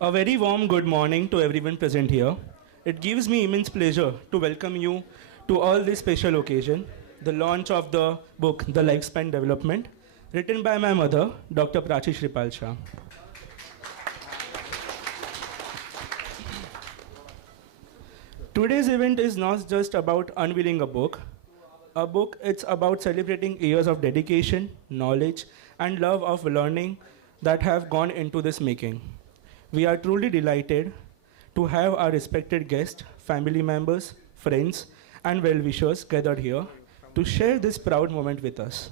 A very warm good morning to everyone present here. It gives me immense pleasure to welcome you to all this special occasion, the launch of the book The Lifespan Development, written by my mother, Dr. Prachi Shripal Shah. Today's event is not just about unveiling a book. A book, it's about celebrating years of dedication, knowledge, and love of learning that have gone into this making. We are truly delighted to have our respected guests, family members, friends, and well-wishers gathered here to share this proud moment with us.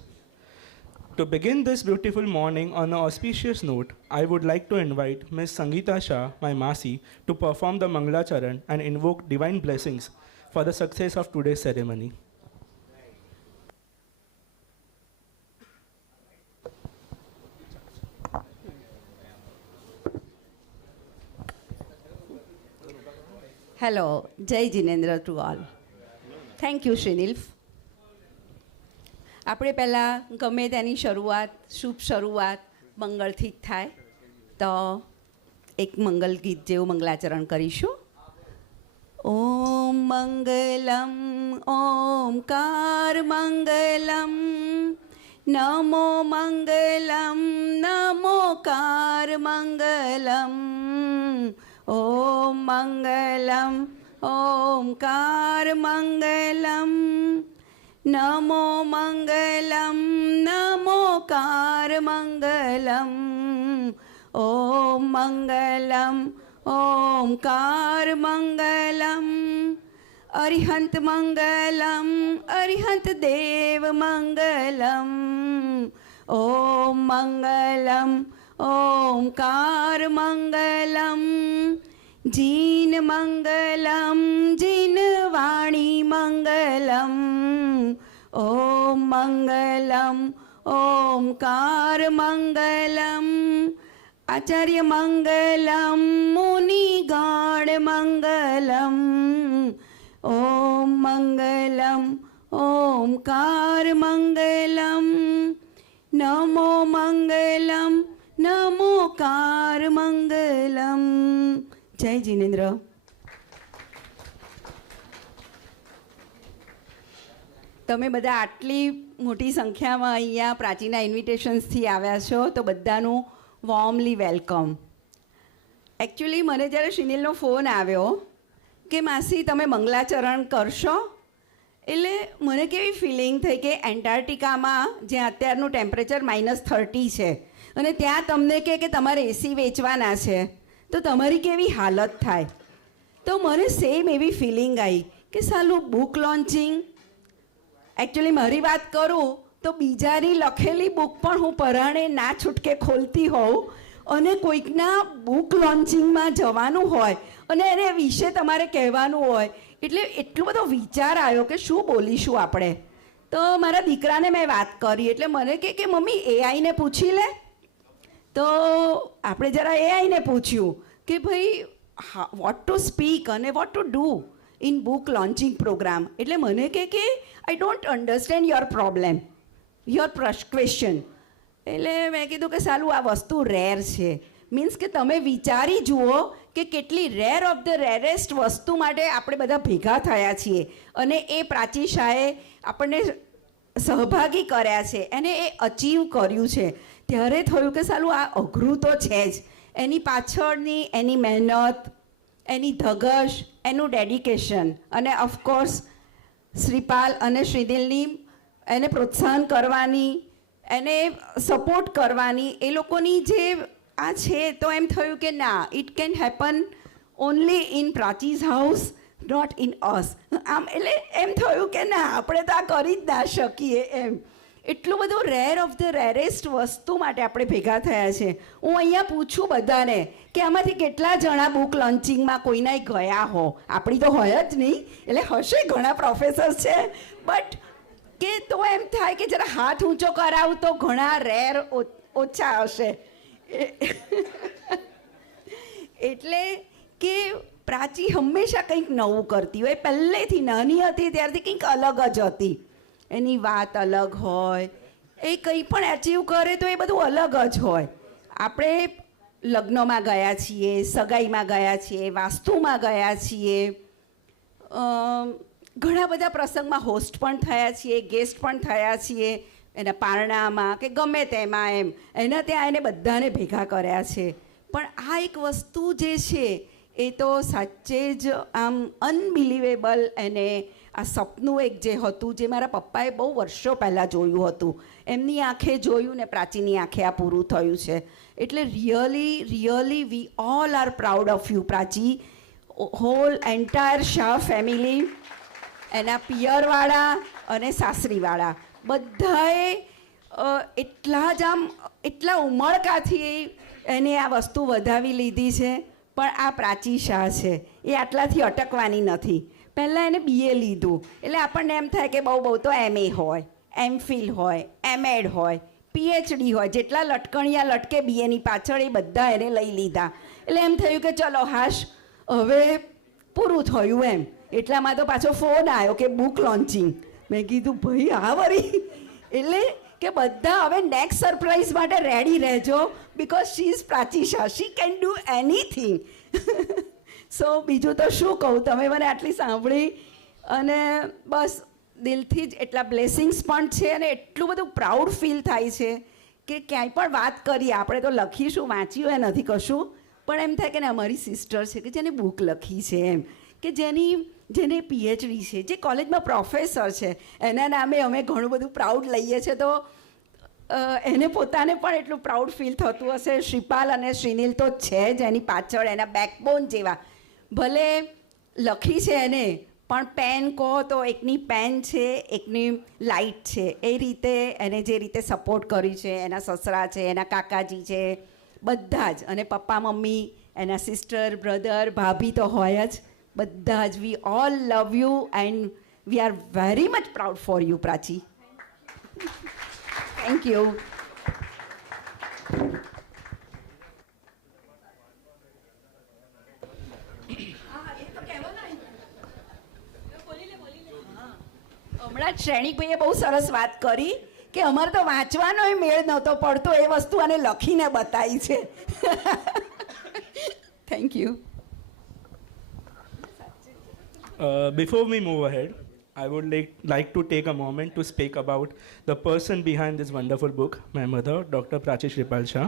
To begin this beautiful morning on an auspicious note, I would like to invite Ms. Sangeeta Shah, my Masi, to perform the Mangalacharan and invoke divine blessings for the success of today's ceremony. Hello, Jai Jinendra to all. Thank you, Srinilf. આપણે પહેલાં ગમે તેની શરૂઆત શુભ શરૂઆત મંગળથી જ થાય તો એક મંગલ ગીત જેવું મંગલાચરણ કરીશું. ઓમ મંગલમ ઓમકાર મંગલમ નમો મંગલમ નમોકાર મંગલમ ઓમ મંગલમ ઓમકાર મંગલમ નમો મંગલમ નમોકાર મંગલમ ઓમ મંગલમ ઓમકાર મંગલમ અરિહંત મંગલમ અરિહંત દેવ મંગલમ ઓમ મંગલમ ઓમકાર મંગલમ જીન મંગલમ જીન વાણી મંગલમ ઓમ મંગલમ ઓમકાર મંગલમ આચાર્ય મંગલમ મુનિગણ મંગલમ ઓમ મંગલમ ઓમકાર મંગલમ નમો મંગલમ નમોકાર મંગલમ. જય જીનેન્દ્ર. તમે બધા આટલી મોટી સંખ્યામાં અહીંયા પ્રાચીના ઇન્વિટેશન્સથી આવ્યા છો તો બધાનું વોર્મલી વેલકમ. એકચ્યુઅલી મને જ્યારે શિનિલનો ફોન આવ્યો કે માસી તમે મંગલાચરણ કરશો એટલે મને કેવી ફિલિંગ થઈ કે એન્ટાર્કટિકામાં જ્યાં અત્યારનું ટેમ્પરેચર -30 છે અને ત્યાં તમને કે તમારે એસી વેચવાના છે તો તમારી કેવી હાલત થાય. તો મને સેમ એવી ફિલિંગ આવી કે સાલું બુક લોન્ચિંગ. એકચ્યુઅલી મારી વાત કરું તો બીજાની લખેલી બુક પણ હું પરાણે ના છૂટકે ખોલતી હોઉં અને કોઈકના બુક લોન્ચિંગમાં જવાનું હોય અને એને વિશે તમારે કહેવાનું હોય એટલે એટલો બધો વિચાર આવ્યો કે શું બોલીશું આપણે. તો મારા દીકરાને મેં વાત કરી એટલે મને કે મમ્મી એઆઈને પૂછી લે. તો આપણે જરા એઆઈને પૂછ્યું કે ભાઈ વોટ ટુ સ્પીક અને what to do in book launching program. એટલે મને કે I don't understand your problem your question. એટલે મેં કીધું કે સાલું આ વસ્તુ રેર છે. મીન્સ કે તમે વિચારી જુઓ કે કેટલી રેર ઓફ ધ રેરેસ્ટ વસ્તુ માટે આપણે બધા ભેગા થયા છીએ અને એ પ્રાચી શાહે આપણને સહભાગી કર્યા છે એને એ અચીવ કર્યું છે. ત્યારે થયું કે સાલું આ અઘરું તો છે જ. એની પાછળની એની મહેનત એની ધગશ એનું ડેડિકેશન અને ઓફકોર્સ શ્રીપાલ અને શ્રીદિલની એને પ્રોત્સાહન કરવાની એને સપોર્ટ કરવાની એ લોકોની જે આ છે તો એમ થયું કે ના it can happen only in Prachi's house not in us. આમ એટલે એમ થયું કે ના આપણે તો આ કરી જ ના શકીએ એમ. એટલું બધું રેર ઓફ ધ રેરેસ્ટ વસ્તુ માટે આપણે ભેગા થયા છે. હું અહીંયા પૂછું બધાને કે આમાંથી કેટલા જણા બુક લોન્ચિંગમાં કોઈના ગયા હો. આપણી તો હોય જ નહીં એટલે હશે ઘણા પ્રોફેસર્સ છે બટ કે તો એમ થાય કે જરા હાથ ઊંચો કરાવું તો ઘણા રેર ઓછા હશે. એટલે કે પ્રાચી હંમેશા કંઈક નવું કરતી હોય. પહેલેથી નાની હતી ત્યારથી કંઈક અલગ જ હતી. એની વાત અલગ હોય એ કંઈ પણ એચીવ કરે તો એ બધું અલગ જ હોય. આપણે લગ્નમાં ગયા છીએ, સગાઈમાં ગયા છીએ, વાસ્તુમાં ગયા છીએ, ઘણા બધા પ્રસંગમાં હોસ્ટ પણ થયા છીએ, ગેસ્ટ પણ થયા છીએ, એના પારણામાં કે ગમે તેમાં એમ એના ત્યાં એને બધાને ભેગા કર્યા છે. પણ આ એક વસ્તુ જે છે એ તો સાચે જ આમ અનબિલિવેબલ, એને આ સપનું એક જે હતું જે મારા પપ્પાએ બહુ વર્ષો પહેલાં જોયું હતું, એમની આંખે જોયું ને પ્રાચીની આંખે આ પૂરું થયું છે. એટલે really we all are proud of you Prachi. Whole entire Shah family, એના પિયરવાળા અને સાસરીવાળા બધાએ એટલા ઉમળકાથી એને આ વસ્તુ વધાવી લીધી છે. પણ આ પ્રાચી શાહ છે એ આટલાથી અટકવાની નથી. પહેલાં એને BA લીધું એટલે આપણને એમ થાય કે બહુ તો MA હોય, MPhil હોય, MEd હોય, PhD હોય, જેટલા લટકણિયા લટકે BAની પાછળ એ બધા એને લઈ લીધા. એટલે એમ થયું કે ચલો હાશ હવે પૂરું થયું એમ. એટલામાં તો પાછો ફોન આવ્યો કે બુક લોન્ચિંગ. મેં કીધું ભાઈ આ વળી, એટલે કે બધા હવે નેક્સ્ટ સરપ્રાઈઝ માટે રેડી રહેજો, because she is Prachi Shah, she can do anything. So બીજું તો શું કહું, તમે મને આટલી સાંભળી અને બસ દિલથી જ એટલા બ્લેસિંગ્સ પણ છે અને એટલું બધું પ્રાઉડ ફીલ થાય છે કે ક્યાંય પણ વાત કરીએ આપણે તો લખીશું, વાંચ્યું એ નથી કશું, પણ એમ થાય કે ને અમારી સિસ્ટર છે કે જેને બુક લખી છે એમ, કે જેને PhD છે, જે કોલેજમાં પ્રોફેસર છે, એના નામે અમે ઘણું બધું પ્રાઉડ લઈએ છીએ. તો એને પોતાને પણ એટલું પ્રાઉડ ફીલ થતું હશે. શ્રીપાલ અને શ્રીનિલ તો છે જ એની પાછળ, એના બેકબોન જેવા. ભલે લખી છે એને, પણ પેન કહો તો એકની પેન છે, એકની લાઇટ છે. એ રીતે એને જે રીતે સપોર્ટ કરી છે, એના સસરા છે, એના કાકાજી છે, બધા જ, અને પપ્પા મમ્મી, એના સિસ્ટર બ્રધર ભાભી તો હોય જ, બધા જ. We all love you and we are very much proud for you Prachi. Thank you. હમણાં જ શ્રેણિકભાઈએ બહુ સરસ વાત કરી કે અમારે તો વાંચવાનો મેળ નહોતો પડતો, એ વસ્તુ આને લખીને બતાવી છે. Thank you. Before we move ahead, I would like to take a moment to speak about the person behind this wonderful book, my mother, Dr. Prachi Shripal Shah.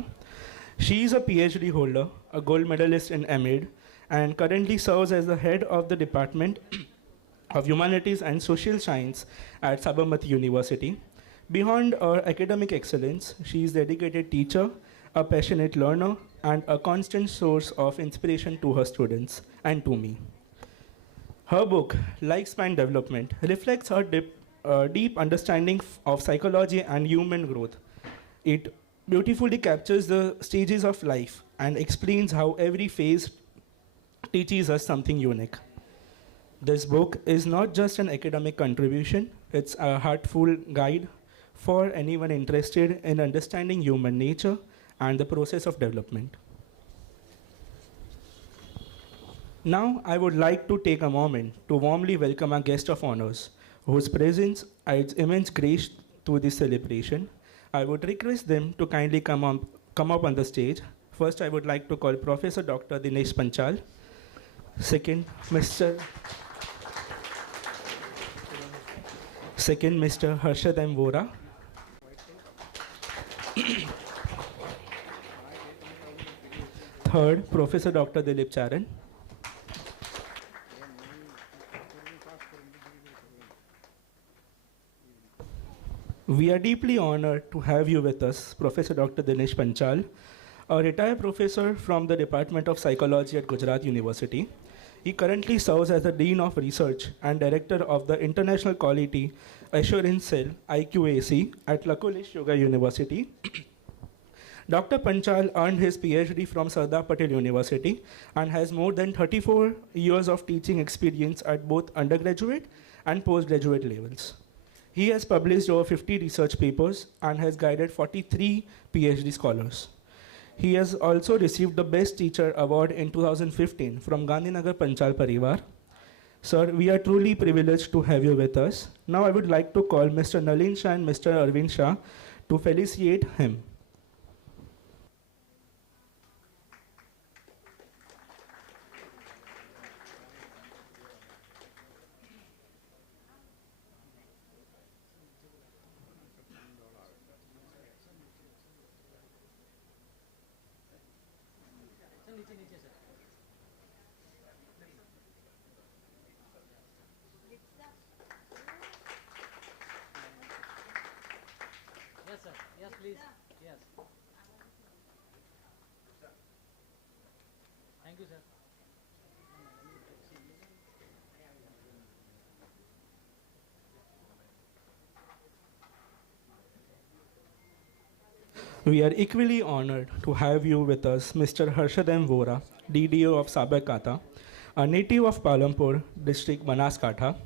She is a PhD holder, a gold medalist in MEd, and currently serves as the head of the Department of Humanities and Social Science at Sabarmati University. Beyond her academic excellence, she is a dedicated teacher, a passionate learner, and a constant source of inspiration to her students and to me. Her book, Lifespan Development, reflects her deep understanding of psychology and human growth. It beautifully captures the stages of life and explains how every phase teaches us something unique. This book is not just an academic contribution, it's a heartful guide for anyone interested in understanding human nature and the process of development. Now, I would like to take a moment to warmly welcome our guest of honors, whose presence adds immense grace to this celebration. I would request them to kindly come up on the stage. First, I would like to call Professor Dr. Dinesh Panchal. Second, Mr. Harshad M. Vora. Third, Professor Dr. Dilip Charan. We are deeply honored to have you with us, Professor Dr. Dinesh Panchal, a retired professor from the Department of Psychology at Gujarat University. He currently serves as the Dean of Research and Director of the International Quality Assurance Cell, IQAC, at Lakulish Yoga University. Dr. Panchal earned his PhD from Sardar Patel University and has more than 34 years of teaching experience at both undergraduate and postgraduate levels. He has published over 50 research papers and has guided 43 PhD scholars. He has also received the Best Teacher Award in 2015 from Gandhinagar Panchal Parivar. Sir, we are truly privileged to have you with us. Now I would like to call Mr. Nalin Shah and Mr. Arvind Shah to felicitate him. Yes, sir. Yes, please. Yes. Thank you, sir. We are equally honored to have you with us, Mr. Harshadem Vora, DDO of Sabarkantha, a native of Palampur district, Banaskantha,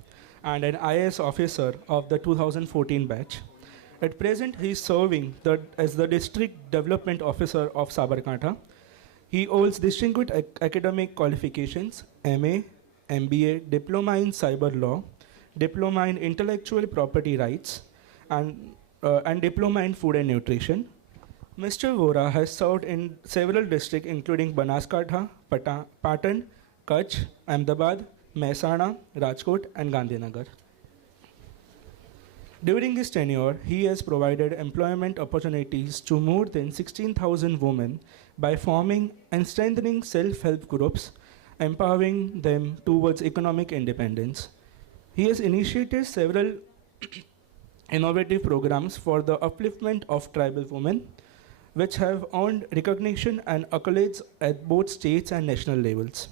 and an IAS officer of the 2014 batch. At present, he is serving as the district development officer of Sabarkantha. He holds distinguished academic qualifications, MA, MBA, Diploma in Cyber Law, Diploma in Intellectual Property Rights, and Diploma in Food and Nutrition. Mr. Vora has served in several districts including Banaskantha, Patan, Kutch, Ahmedabad, Mehsana, Rajkot, and Gandhinagar. During his tenure, he has provided employment opportunities to more than 16,000 women by forming and strengthening self-help groups, empowering them towards economic independence. He has initiated several innovative programs for the upliftment of tribal women, which have earned recognition and accolades at both states and national levels.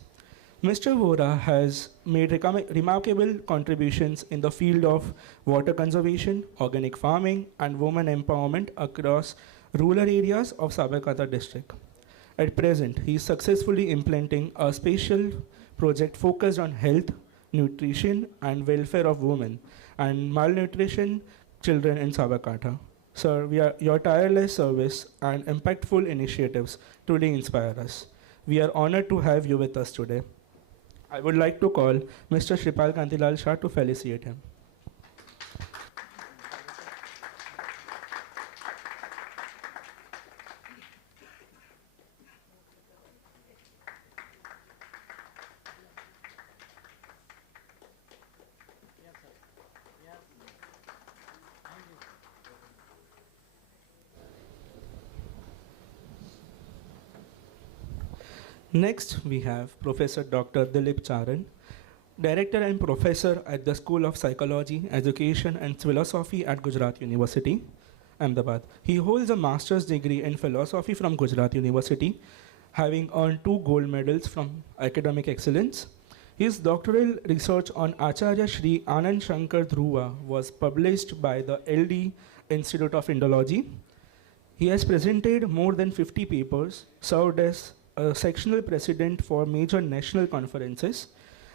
Mr. Vora has made remarkable contributions in the field of water conservation, organic farming, and women empowerment across rural areas of Sabarkantha district. At present, he is successfully implementing a special project focused on health, nutrition, and welfare of women and malnutrition children in Sabarkantha. Sir, your tireless service and impactful initiatives truly inspire us. We are honored to have you with us today. I would like to call Mr. Shripal Kantilal Shah to felicitate him. Yes, sir. Yes. Thank you. Next, we have Professor Dr. Dilip Charan, Director and Professor at the School of Psychology, Education and Philosophy at Gujarat University, Ahmedabad. He holds a master's degree in philosophy from Gujarat University, having earned 2 gold medals from academic excellence. His doctoral research on Acharya Shri Anand Shankar Dhruva was published by the LD Institute of Indology. He has presented more than 50 papers, served as a sectional president for major national conferences,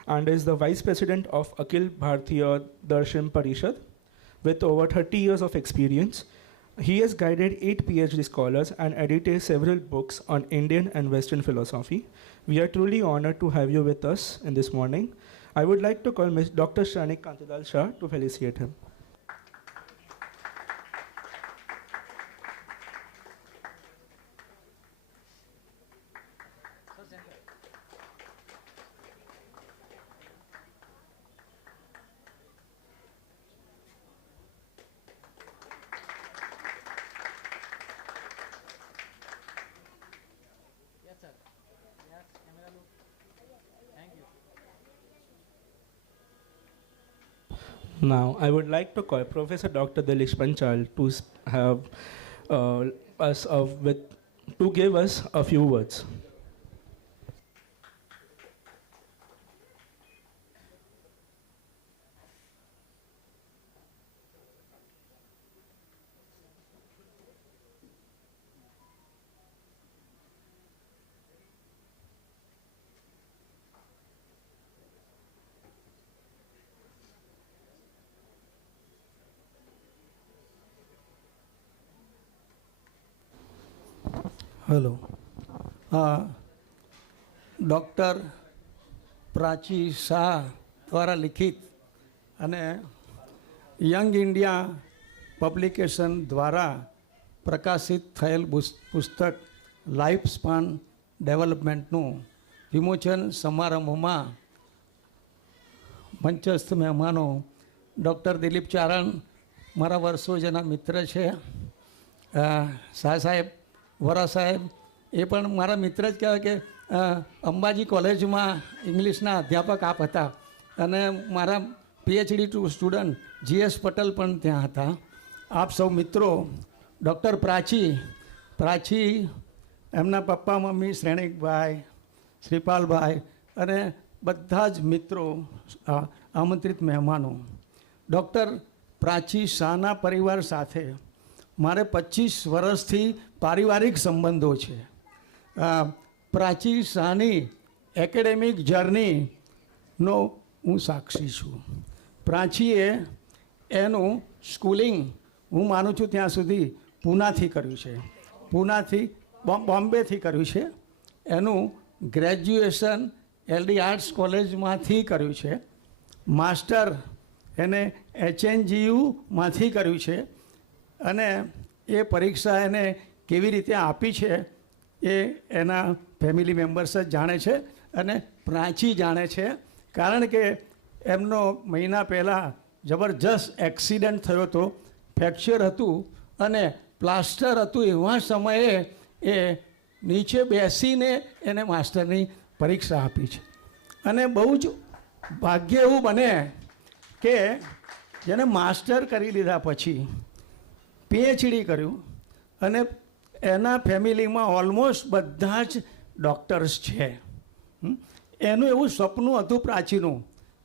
and is the vice president of Akhil Bharatiya Darshan Parishad. With over 30 years of experience, he has guided 8 PhD scholars and edited several books on Indian and Western philosophy. We are truly honored to have you with us in this morning. I would like to call Dr. Shrenik Kantilal Shah to felicitate him. Sir, center. Yes, sir. Yes, camera look. Thank you. Now, I would like to call Professor Dr. Dilesh Panchal to have us to give us a few words. Hello doctor Prachi Shah દ્વારા લિખિત અને young India publication દ્વારા પ્રકાશિત થયેલ પુસ્તક life span ડેવલપમેન્ટનું વિમોચન સમારંભમાં મંચસ્થ મહેમાનો ડૉક્ટર દિલીપ ચારણ મારા વર્ષો જેના મિત્ર છે, શાહ સાહેબ, વોરા સાહેબ એ પણ મારા મિત્ર જ કહેવાય કે અંબાજી કોલેજમાં ઇંગ્લિશના અધ્યાપક આપ હતા અને મારા પીએચડી સ્ટુડન્ટ GS પટેલ પણ ત્યાં હતા. આપ સૌ મિત્રો, ડૉક્ટર પ્રાચી, એમના પપ્પા મમ્મી શ્રેણિકભાઈ, શ્રીપાલભાઈ અને બધા જ મિત્રો, આમંત્રિત મહેમાનો. ડૉક્ટર પ્રાચી શાહના પરિવાર સાથે મારે 25 વર્ષથી પારિવારિક સંબંધો છે. પ્રાચી શાહની એકેડેમિક જર્નીનો હું સાક્ષી છું. પ્રાચીએ એનું સ્કૂલિંગ હું માનું છું ત્યાં સુધી પૂનાથી કર્યું છે, બોમ્બેથી કર્યું છે. એનું ગ્રેજ્યુએશન LD આર્ટ્સ કોલેજમાંથી કર્યું છે. માસ્ટર એને HNGUમાંથી કર્યું છે. અને એ પરીક્ષા એને કેવી રીતે આપી છે એ એના ફેમિલી મેમ્બર્સ જ જાણે છે અને પ્રાચી જાણે છે. કારણ કે એમનો મહિના પહેલાં જબરજસ્ત એક્સિડન્ટ થયો હતો, ફ્રેક્ચર હતું અને પ્લાસ્ટર હતું. એવા સમયે એ નીચે બેસીને એને માસ્ટરની પરીક્ષા આપી છે. અને બહુ જ ભાગ્ય એવું બને કે જેને માસ્ટર કરી લીધા પછી PhD કર્યું અને એના ફેમિલીમાં ઓલમોસ્ટ બધા જ ડૉક્ટર્સ છે. એનું એવું સપનું હતું પ્રાચીનું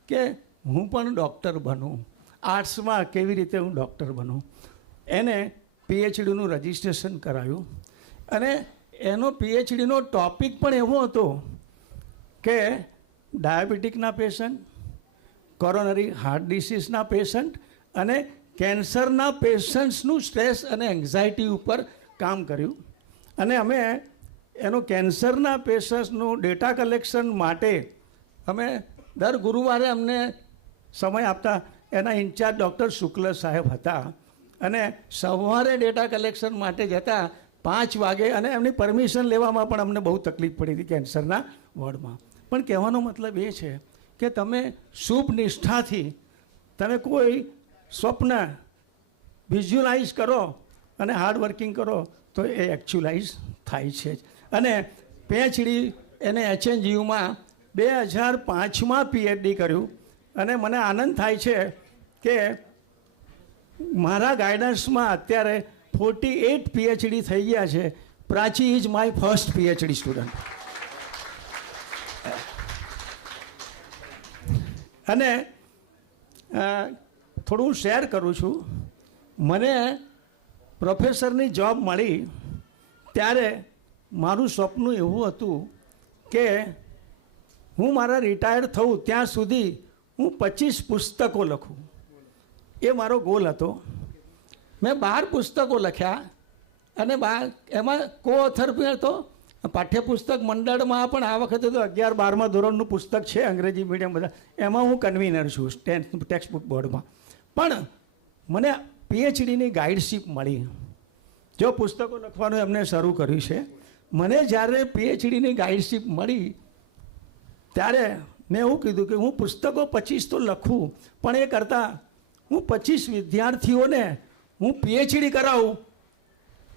કે હું પણ ડૉક્ટર બનું, આર્ટ્સમાં કેવી રીતે હું ડૉક્ટર બનું. એને PhDનું રજિસ્ટ્રેશન કરાવ્યું અને એનો PhDનો ટૉપિક પણ એવો હતો કે ડાયાબિટીકના પેશન્ટ, કોરોનરી હાર્ટ ડિસીઝના પેશન્ટ અને કેન્સરના પેશન્ટ્સનું સ્ટ્રેસ અને એન્ઝાયટી ઉપર કામ કર્યું. અને અમે એનું કેન્સરના પેશન્ટ્સનું ડેટા કલેક્શન માટે અમે દર ગુરુવારે અમને સમય આપતા. એના ઇન્ચાર્જ ડૉક્ટર શુક્લ સાહેબ હતા અને સવારે ડેટા કલેક્શન માટે જતા 5 વાગે અને એમની પરમિશન લેવામાં પણ અમને બહુ તકલીફ પડી હતી કેન્સરના વોર્ડમાં. પણ કહેવાનો મતલબ એ છે કે તમે શુભ નિષ્ઠાથી તમે કોઈ સ્વપ્ન વિઝ્યુલાઇઝ કરો અને હાર્ડ વર્કિંગ કરો તો એ એકચ્યુલાઇઝ થાય છે. અને PhD એને HNGUમાં 2005માં PhD કર્યું. અને મને આનંદ થાય છે કે મારા ગાઈડન્સમાં અત્યારે 48 PhD થઈ ગયા છે. Prachi is my first PhD student. અને થોડું શેર કરું છું. મને પ્રોફેસરની જોબ મળી ત્યારે મારું સપનું એવું હતું કે હું મારા રિટાયર્ડ થઉં ત્યાં સુધી હું 25 પુસ્તકો લખું. એ મારો ગોલ હતો. મેં 12 પુસ્તકો લખ્યા અને એમાં કો ઓથર પણ હતો. પાઠ્યપુસ્તક મંડળમાં પણ આ વખતે તો 11-12મા ધોરણનું પુસ્તક છે, અંગ્રેજી મીડિયમ બધા, એમાં હું કન્વીનર છું ટેક્સ્ટ બુક બોર્ડમાં. પણ મને PhDની ગાઈડશીપ મળી. જો પુસ્તકો લખવાનું એમને શરૂ કર્યું છે. મને જ્યારે PhDની ગાઈડશીપ મળી ત્યારે મેં એવું કીધું કે હું પુસ્તકો 25 તો લખું, પણ એ કરતાં હું 25 વિદ્યાર્થીઓને હું PhD કરાવું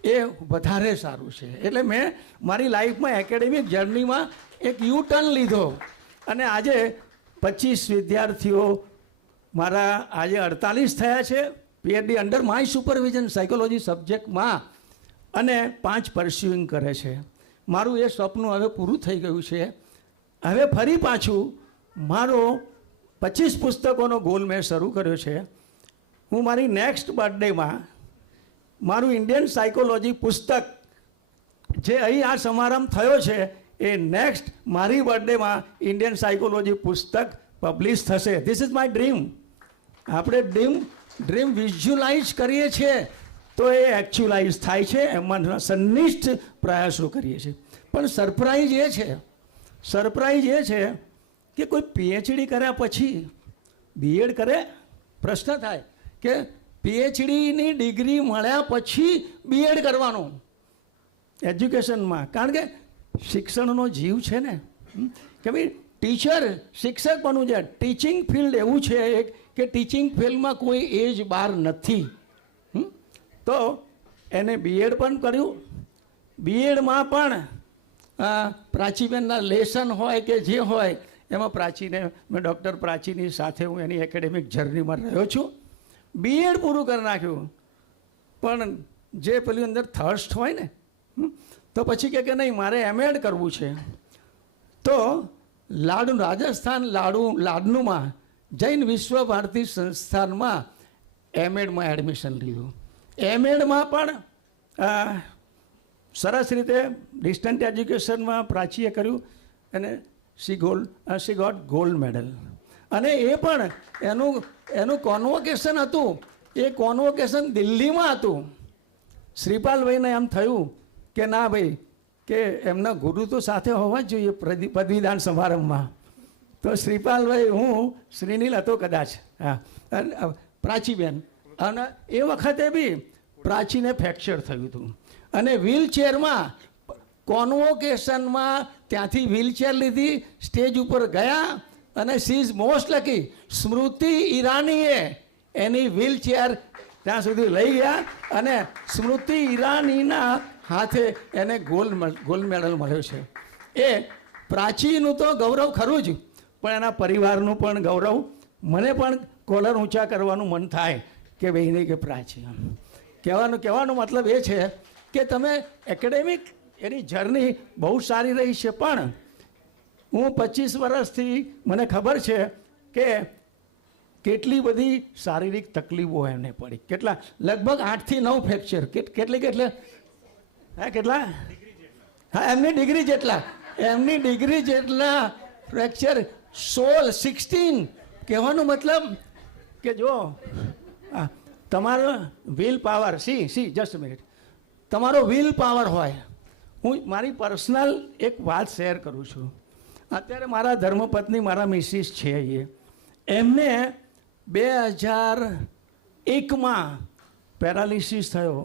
એ વધારે સારું છે. એટલે મેં મારી લાઈફમાં એકેડેમિક જર્નીમાં એક યુ-ટર્ન લીધો અને આજે 25 વિદ્યાર્થીઓ મારા આજે 48 થયા છે PhD under my supervision psychology સબ્જેક્ટમાં અને 5 પરસ્યુઇંગ કરે છે. મારું એ સપનું હવે પૂરું થઈ ગયું છે. હવે ફરી પાછું મારો 25 પુસ્તકોનો ગોલ મેં શરૂ કર્યો છે. હું મારી નેક્સ્ટ બર્થડેમાં મારું ઇન્ડિયન સાયકોલોજી પુસ્તક જે અહીં આ સમારંભ થયો છે એ નેક્સ્ટ મારી બર્થડેમાં ઇન્ડિયન સાયકોલોજી પુસ્તક પબ્લિશ થશે. This is my dream. આપણે ડ્રીમ વિઝ્યુલાઇઝ કરીએ છીએ તો એ એકચ્યુલાઇઝ થાય છે. એમાં સનિષ્ઠ પ્રયાસો કરીએ છીએ. પણ સરપ્રાઈઝ એ છે કે કોઈ PhD કર્યા પછી B.Ed કરે. પ્રશ્ન થાય કે PhDની ડિગ્રી મળ્યા પછી B.Ed કરવાનું એજ્યુકેશનમાં. કારણ કે શિક્ષણનો જીવ છે ને કે ભાઈ ટીચર શિક્ષક બનવું છે. ટીચિંગ ફિલ્ડ એવું છે કે ટીચિંગ ફિલ્ડમાં કોઈ એજ બાર નથી. તો એને B.Ed પણ કર્યું. B.Edમાં પણ પ્રાચીબેનના લેસન હોય કે જે હોય એમાં પ્રાચીને મેં ડૉક્ટર પ્રાચીની સાથે હું એની એકેડેમિક જર્નીમાં રહ્યો છું. બીએડ પૂરું કરી નાખ્યું, પણ જે પેલી અંદર થર્સ્ટ હોય ને તો પછી કે નહીં મારે એમએડ કરવું છે. તો રાજસ્થાન લાડનુમાં જૈન વિશ્વ ભારતી સંસ્થાનમાં એમએડમાં એડમિશન લીધું. એમએડમાં પણ સરસ રીતે ડિસ્ટન્ટ એજ્યુકેશનમાં પ્રાચીએ કર્યું અને શી ગોટ ગોલ્ડ મેડલ. અને એ પણ એનું કોન્વોકેશન હતું, એ કોન્વોકેશન દિલ્હીમાં હતું. શ્રીપાલભાઈને એમ થયું કે ના ભાઈ કે એમના ગુરુ તો સાથે હોવા જ જોઈએ પદવીદાન સમારંભમાં. તો શ્રીપાલભાઈ, હું શ્રીનીલ હતો કદાચ, હા, પ્રાચીબેન, અને એ વખતે બી પ્રાચીને ફ્રેક્ચર થયું હતું અને વ્હીલચેરમાં કોન્વોકેશનમાં ત્યાંથી વ્હીલચેર લીધી, સ્ટેજ ઉપર ગયા અને સી ઇઝ મોસ્ટ લકી. સ્મૃતિ ઈરાનીએ એની વ્હીલચેર ત્યાં સુધી લઈ ગયા અને સ્મૃતિ ઈરાનીના હાથે એને ગોલ્ડ મેડલ મળ્યો છે. એ પ્રાચીનું તો ગૌરવ ખરું જ, પણ એના પરિવારનું પણ ગૌરવ. મને પણ કોલર ઊંચા કરવાનું મન થાય કે ભાઈ નહીં કે પ્રાચી. કહેવાનો મતલબ એ છે કે તમે એકેડેમિક એની જર્ની બહુ સારી રહી છે, પણ હું 25 વર્ષથી મને ખબર છે કે કેટલી બધી શારીરિક તકલીફો એમને પડી. કેટલા? લગભગ 8 થી 9 ફ્રેક્ચર. કેટલે હા, કેટલા? હા, એમની ડિગ્રી જેટલા ફ્રેક્ચર 16. કહેવાનો મતલબ કે જો તમારો વિલ પાવર, જસ્ટ મિનિટ, તમારો વિલ પાવર હોય. હું મારી પર્સનલ એક વાત શેર કરું છું. અત્યારે મારા ધર્મપત્ની, મારા મિસિસ છે, એમને 2001માં પેરાલિસિસ થયો.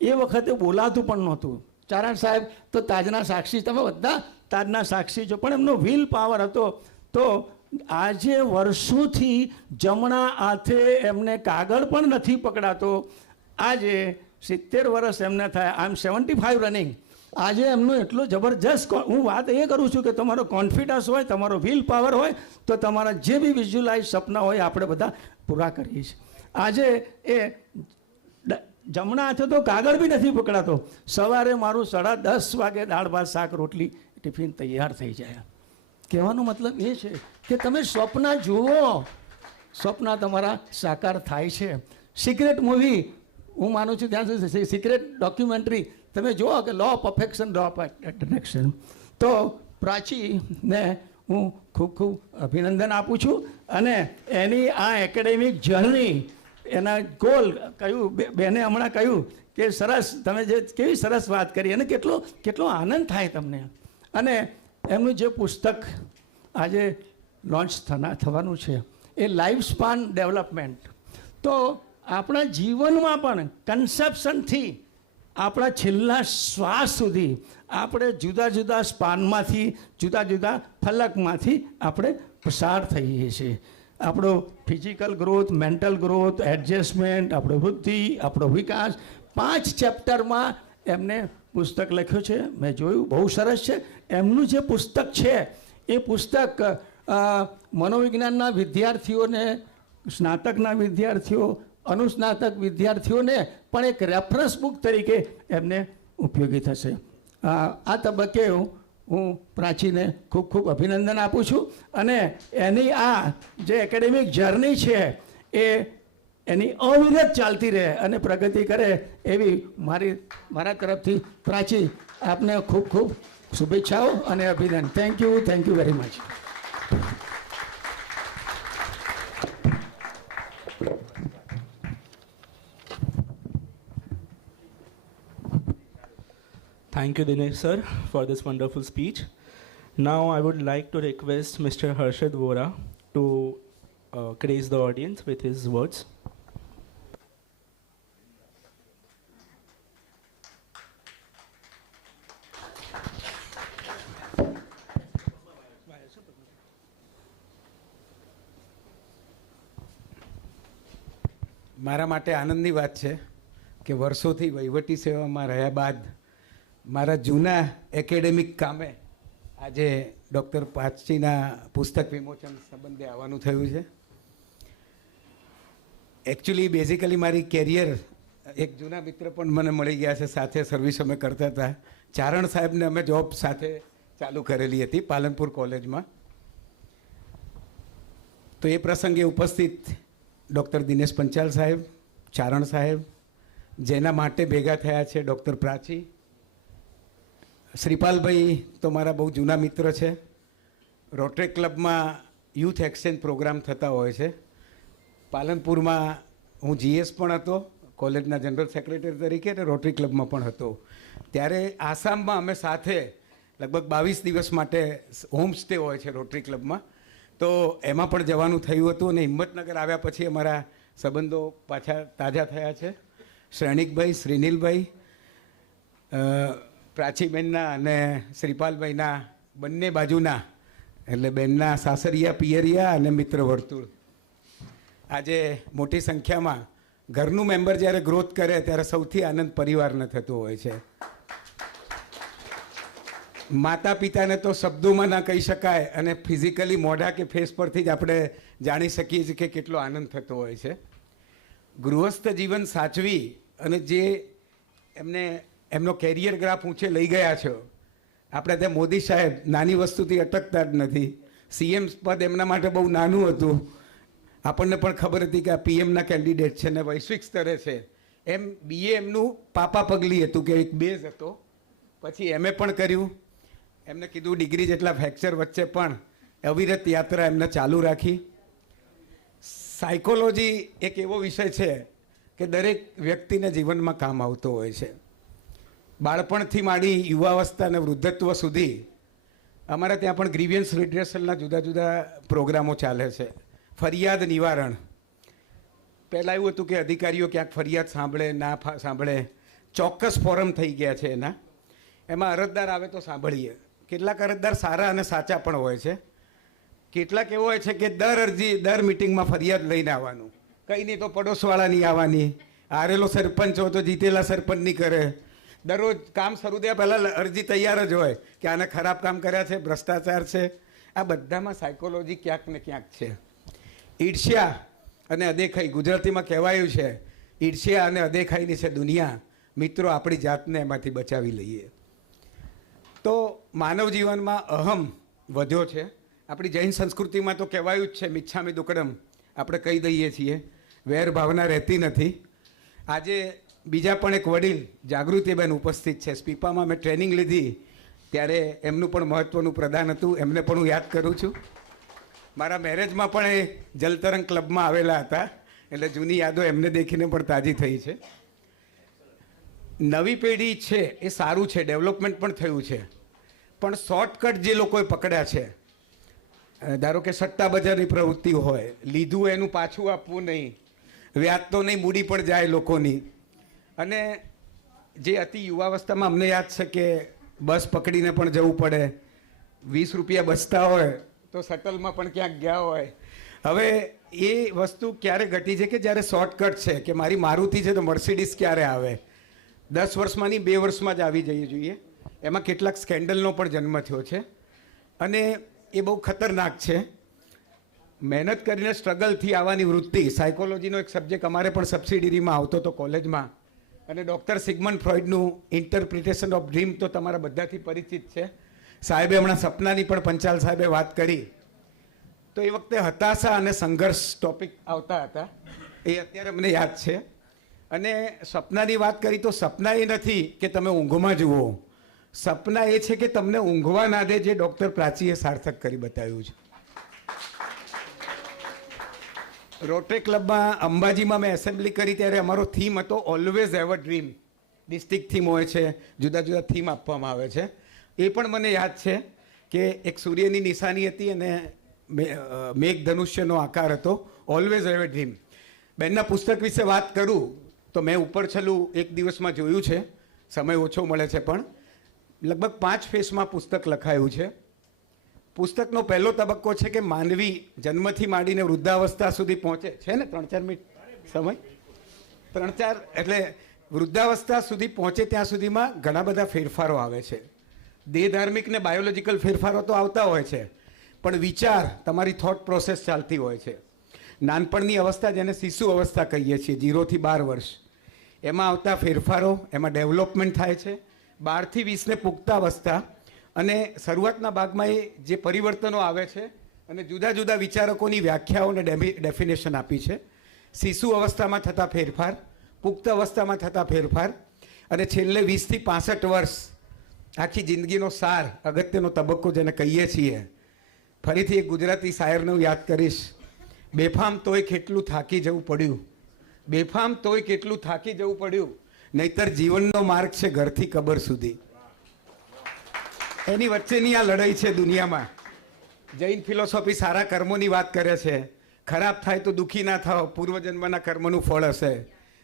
એ વખતે બોલાતું પણ નહોતું. ચારણ સાહેબ તો તાજના સાક્ષી, તમે બધા તાજના સાક્ષી છો, પણ એમનો વિલ પાવર હતો. તો આજે વર્ષોથી જમણા હાથે એમને કાગળ પણ નથી પકડાતો. આજે 70 વર્ષ એમને થયા. આઈ એમ 75 રનિંગ. આજે એમનો એટલો જબરજસ્ત, હું વાત એ કરું છું કે તમારો કોન્ફિડન્સ હોય, તમારો વિલ પાવર હોય તો તમારા જે બી વિઝ્યુલાઇઝ સપના હોય આપણે બધા પૂરા કરીએ છીએ. આજે એ જમણા હાથે તો કાગળ બી નથી પકડાતો. સવારે મારું 10:30 વાગે દાળ ભાત શાક રોટલી ટિફિન તૈયાર થઈ જાય. કહેવાનો મતલબ એ છે કે તમે સ્વપ્ન જુઓ, સ્વપ્ન તમારા સાકાર થાય છે. સિક્રેટ મૂવી હું માનું છું ત્યાં સુધી, સિક્રેટ ડોક્યુમેન્ટરી તમે જુઓ કે law of affection, law of attraction. તો પ્રાચીને હું ખૂબ અભિનંદન આપું છું. અને એની આ એકેડેમિક જર્ની, એના ગોલ કહ્યું, બેને હમણાં કહ્યું કે સરસ, તમે જે કેવી સરસ વાત કરી અને કેટલો આનંદ થાય તમને. અને એમનું જે પુસ્તક આજે લોન્ચ થવાનું છે એ લાઈફ સ્પાન ડેવલપમેન્ટ. તો આપણા જીવનમાં પણ કન્સેપ્શનથી આપણા છેલ્લા શ્વાસ સુધી આપણે જુદા જુદા સ્પાનમાંથી, જુદા જુદા ફલકમાંથી આપણે પસાર થઈએ છીએ. આપણો physical growth, mental growth, adjustment, આપણો વૃદ્ધિ, આપણો વિકાસ, 5 ચેપ્ટરમાં એમને પુસ્તક લખ્યું છે. મેં જોયું, બહુ સરસ છે. એમનું જે પુસ્તક છે એ પુસ્તક મનોવિજ્ઞાનના વિદ્યાર્થીઓને, સ્નાતકના વિદ્યાર્થીઓ, અનુસ્નાતક વિદ્યાર્થીઓને પણ એક રેફરન્સ બુક તરીકે એમને ઉપયોગી થશે. આ તબક્કે હું પ્રાચીને ખૂબ અભિનંદન આપું છું. અને એની આ જે એકેડેમિક જર્ની છે એ એની અવિરત ચાલતી રહે અને પ્રગતિ કરે એવી મારા તરફથી પ્રાચી આપને ખૂબ શુભેચ્છાઓ અને અભિનંદન. Thank you very much. Thank you, Dinesh sir, for this wonderful speech. Now I would like to request Mr. Harshad Vora to grace the audience with his words. મારા માટે આનંદની વાત છે કે વર્ષોથી વહીવટી સેવામાં રહ્યા બાદ મારા જૂના એકેડેમિક કામે આજે ડૉક્ટર પ્રાચીના પુસ્તક વિમોચન સંબંધે આવવાનું થયું છે. એકચ્યુઅલી બેઝિકલી મારી કેરિયર એક જૂના મિત્ર પણ મને મળી ગયા છે, સાથે સર્વિસ અમે કરતા હતા. ચારણ સાહેબને અમે જોબ સાથે ચાલુ કરેલી હતી પાલનપુર કોલેજમાં. તો એ પ્રસંગે ઉપસ્થિત ડૉક્ટર દિનેશ પંચાલ સાહેબ, ચારણ સાહેબ, જેના માટે ભેગા થયા છે ડૉક્ટર પ્રાચી, શ્રીપાલભાઈ તો મારા બહુ જૂના મિત્ર છે. રોટરી ક્લબમાં યુથ એક્સચેન્જ પ્રોગ્રામ થતા હોય છે. પાલનપુરમાં હું જીએસ પણ હતો, કોલેજના જનરલ સેક્રેટરી તરીકે, અને રોટરી ક્લબમાં પણ હતો. ત્યારે આસામમાં અમે સાથે લગભગ 22 દિવસ માટે હોમ સ્ટે હોય છે રોટરી ક્લબમાં, તો એમાં પણ જવાનું થયું હતું. અને હિંમતનગર આવ્યા પછી અમારા સંબંધો પાછા તાજા થયા છે. શ્રેણિકભાઈ, શ્રીનિલભાઈ, પ્રાચીબેનના અને શ્રીપાલભાઈના બંને બાજુના, એટલે બેનના સાસરિયા, પિયરિયા અને મિત્ર વર્તુળ. આજે મોટી સંખ્યામાં ઘરનું મેમ્બર જ્યારે ગ્રોથ કરે ત્યારે સૌથી આનંદ પરિવારને થતો હોય છે. માતા પિતાને તો શબ્દોમાં ના કહી શકાય, અને ફિઝિકલી મોઢા કે ફેસ પરથી જ આપણે જાણી શકીએ છીએ કે કેટલો આનંદ થતો હોય છે. ગૃહસ્થ જીવન સાચવી અને જે એમનો કેરિયર ગ્રાફ ઊંચે લઈ ગયા છો. આપણે ત્યાં મોદી સાહેબ નાની વસ્તુથી અટકતા જ નથી. સીએમ પદ એમના માટે બહુ નાનું હતું. આપણને પણ ખબર હતી કે આ પીએમના કેન્ડિડેટ છે ને વૈશ્વિક સ્તરે છે. એમ બીએ એમનું પાપા પગલી હતું કે એક બેઝ હતો. પછી એમએ પણ કર્યું. એમને કીધું ડિગ્રી જેટલા ફ્રેક્ચર વચ્ચે પણ અવિરત યાત્રા એમને ચાલુ રાખી. સાયકોલોજી એક એવો વિષય છે કે દરેક વ્યક્તિને જીવનમાં કામ આવતો હોય છે. બાળપણથી માંડી યુવાવસ્થા અને વૃદ્ધત્વ સુધી અમારા ત્યાં પણ ગ્રીવિયન્સ રિડ્રેસલના જુદા જુદા પ્રોગ્રામો ચાલે છે. ફરિયાદ નિવારણ. પહેલાં એવું હતું કે અધિકારીઓ ક્યાંક ફરિયાદ સાંભળે ના સાંભળે, ચોક્કસ ફોરમ થઈ ગયા છે એના. એમાં અરજદાર આવે તો સાંભળીએ. કેટલાક અરજદાર સારા અને સાચા પણ હોય છે. કેટલાક એવો હોય છે કે દર મિટિંગમાં ફરિયાદ લઈને આવવાનું. કંઈ નહીં તો પડોશવાળાની આવવાની. હારેલો સરપંચ હોય તો જીતેલા સરપંચની કરે. દરરોજ કામ શરૂ થયા પહેલાં અરજી તૈયાર જ હોય કે આને ખરાબ કામ કર્યા છે, ભ્રષ્ટાચાર છે. આ બધામાં સાયકોલોજી ક્યાંક ને ક્યાંક છે. ઈર્ષ્યા અને અદેખાઈ, ગુજરાતીમાં કહેવાયું છે ઈર્ષ્યા અને અદેખાઈની છે દુનિયા, મિત્રો આપણી જાતને એમાંથી બચાવી લઈએ. તો માનવ જીવનમાં અહમ વધ્યો છે. આપણી જૈન સંસ્કૃતિમાં તો કહેવાયું જ છે મિચ્છામી દુક્કડમ, આપણે કહી દઈએ છીએ. વેર ભાવના રહેતી નથી. આજે બીજા પણ એક વડીલ જાગૃતિબેન ઉપસ્થિત છે. સ્પીપામાં મેં ટ્રેનિંગ લીધી ત્યારે એમનું પણ મહત્ત્વનું પ્રદાન હતું. એમને પણ હું યાદ કરું છું. મારા મેરેજમાં પણ એ જલતરંગ ક્લબમાં આવેલા હતા, એટલે જૂની યાદો એમને દેખીને પણ તાજી થઈ છે. નવી પેઢી છે એ સારું છે, ડેવલપમેન્ટ પણ થયું છે, પણ શોર્ટકટ જે લોકોએ પકડ્યા છે, ધારો કે સટ્ટા બજારની પ્રવૃત્તિ હોય, લીધું એનું પાછું આપવું નહીં, વ્યાજ તો નહીં મૂડી પણ જાય લોકોની. અને જે અતિ યુવાવસ્થામાં અમને યાદ છે કે બસ પકડીને પણ જવું પડે, 20 રૂપિયા બચતા હોય તો શટલમાં પણ ક્યાંક ગયા હોય. હવે એ વસ્તુ ક્યારે ઘટી છે કે જ્યારે શોર્ટકટ છે કે મારી મારુતિ છે તો મર્સિડીઝ ક્યારે આવે, 10 વર્ષમાં નહીં 2 વર્ષમાં જ આવી જવી જોઈએ. એમાં કેટલાક સ્કેન્ડલનો પણ જન્મ થયો છે અને એ બહુ ખતરનાક છે. મહેનત કરીને સ્ટ્રગલથી આવવાની વૃત્તિ, સાયકોલોજીનો એક સબ્જેક્ટ અમારે પણ સબસિડિયરીમાં આવતો હતો કોલેજમાં, અને ડૉક્ટર સિગમન્ડ ફ્રોઈડનું ઇન્ટરપ્રિટેશન ઓફ ડ્રીમ તો તમારા બધાથી પરિચિત છે. સાહેબે હમણાં સપનાની પણ પંચાલ સાહેબે વાત કરી, તો એ વખતે હતાશા અને સંઘર્ષ ટોપિક આવતા હતા. એ અત્યારે મને યાદ છે. અને સપનાની વાત કરી તો સપના એ નથી કે તમે ઊંઘમાં જુઓ, સપના એ છે કે તમને ઊંઘવા ના દે, જે ડૉક્ટર પ્રાચીએ સાર્થક કરી બતાવ્યું છે. રોટરી ક્લબમાં અંબાજીમાં મેં એસેમ્બલી કરી ત્યારે અમારો થીમ હતો always have a dream. District theme હોય છે, જુદા જુદા થીમ આપવામાં આવે છે. એ પણ મને યાદ છે કે એક સૂર્યની નિશાની હતી અને મેઘ ધનુષ્યનો આકાર હતો. Always have a dream. બેનના પુસ્તક વિશે વાત કરું તો મેં ઉપર છેલ્લું એક દિવસમાં જોયું છે, સમય ઓછો મળે છે, પણ લગભગ 5 ફેસમાં પુસ્તક લખાયું છે. પુસ્તકનો પહેલો તબક્કો છે કે માનવી જન્મથી માંડીને વૃદ્ધાવસ્થા સુધી પહોંચે છે ને, 3-4 મિનિટ સમય, 3-4 એટલે વૃદ્ધાવસ્થા સુધી પહોંચે ત્યાં સુધીમાં ઘણા બધા ફેરફારો આવે છે. દેહ ધાર્મિક ને બાયોલોજિકલ ફેરફારો તો આવતા હોય છે, પણ વિચાર, તમારી થોટ પ્રોસેસ ચાલતી હોય છે. નાનપણની અવસ્થા, જેને શિશુ અવસ્થા કહીએ છીએ, 0 થી 12 વર્ષ, એમાં આવતા ફેરફારો, એમાં ડેવલપમેન્ટ થાય છે. 12 થી 20 ને પુખ્તાવસ્થા, અને શરૂઆતના ભાગમાં એ જે પરિવર્તનો આવે છે અને જુદા જુદા વિચારકોની વ્યાખ્યાઓને ડેફિનેશન આપી છે. શિશુ અવસ્થામાં થતા ફેરફાર, પુખ્ત અવસ્થામાં થતા ફેરફાર, અને છેલ્લે 20 થી 65 વર્ષ, આખી જિંદગીનો સાર, અગત્યનો તબક્કો જેને કહીએ છીએ. ફરીથી એક ગુજરાતી શાયરને હું યાદ કરીશ. બેફામ તોય કેટલું થાકી જવું પડ્યું, બેફામ તોય કેટલું થાકી જવું પડ્યું, નહીતર જીવનનો માર્ગ છે ઘરથી કબર સુધી. એની વચ્ચેની આ લડાઈ છે દુનિયામાં. જૈન ફિલોસોફી સારા કર્મોની વાત કરે છે. ખરાબ થાય તો દુઃખી ના થાવ, પૂર્વજન્મના કર્મનું ફળ હશે.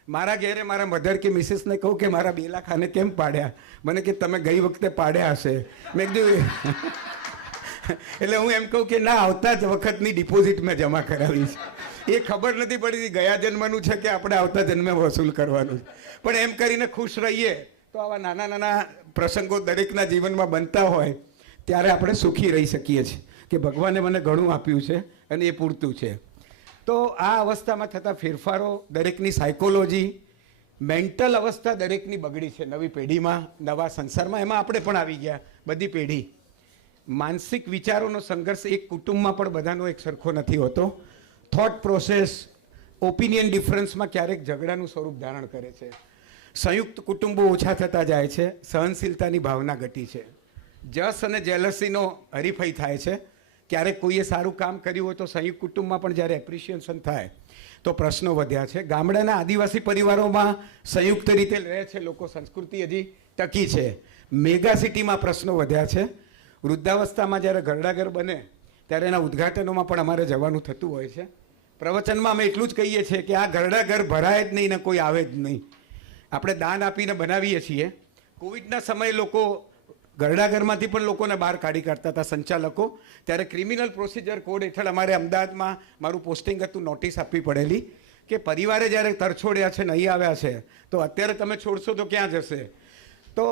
મારા ઘેરે મારા મધર કે મિસિસને કહું કે મારા બેલા ખાને કેમ પાડ્યા, મને કે તમે ગઈ વખતે પાડ્યા હશે. મેં કીધું એટલે હું એમ કહું કે ના, આવતા જ વખતની ડિપોઝિટ મેં જમા કરાવી છે. એ ખબર નથી પડી ગયા જન્મનું છે કે આપણે આવતા જન્મે વસૂલ કરવાનું છે. પણ એમ કરીને ખુશ રહીએ તો આવા નાના નાના પ્રસંગો દરેકના જીવનમાં બનતા હોય ત્યારે આપણે સુખી રહી શકીએ છીએ કે ભગવાને મને ઘણું આપ્યું છે અને એ પૂરતું છે. તો આ અવસ્થામાં થતા ફેરફારો, દરેકની સાયકોલોજી, મેન્ટલ અવસ્થા દરેકની બગડી છે નવી પેઢીમાં, નવા સંસારમાં. એમાં આપણે પણ આવી ગયા, બધી પેઢી. માનસિક વિચારોનો સંઘર્ષ એક કુટુંબમાં પણ બધાનો એક સરખો નથી હોતો. થોટ પ્રોસેસ, ઓપિનિયન ડિફરન્સમાં ક્યારેક ઝઘડાનું સ્વરૂપ ધારણ કરે છે. સંયુક્ત કુટુંબો ઓછા થતા જાય છે. સહનશીલતાની ભાવના ઘટી છે. જસ અને જેલસીનો હરીફાઈ થાય છે. ક્યારેક કોઈએ સારું કામ કર્યું હોય તો સંયુક્ત કુટુંબમાં પણ જ્યારે એપ્રિશિએશન થાય તો પ્રશ્નો વધ્યા છે. ગામડાના આદિવાસી પરિવારોમાં સંયુક્ત રીતે રહે છે લોકો, સંસ્કૃતિ હજી ટકી છે. મેગા સિટીમાં પ્રશ્નો વધ્યા છે. વૃદ્ધાવસ્થામાં જ્યારે ઘરડાઘર બને ત્યારે એના ઉદ્ઘાટનોમાં પણ અમારે જવાનું થતું હોય છે. પ્રવચનમાં અમે એટલું જ કહીએ છીએ કે આ ઘરડાઘર ભરાય જ નહીં ને કોઈ આવે જ નહીં. આપણે દાન આપીને બનાવીએ છીએ. કોવિડના સમયે લોકો ઘરડાઘરમાંથી પણ લોકોને બહાર કાઢી કાઢતા હતા સંચાલકો. ત્યારે ક્રિમિનલ પ્રોસિજર કોડ હેઠળ અમારે અમદાવાદમાં મારું પોસ્ટિંગ હતું, નોટિસ આપવી પડેલી કે પરિવારે જ્યારે તરછોડ્યા છે, નહીં આવ્યા છે, તો અત્યારે તમે છોડશો તો ક્યાં જશે. તો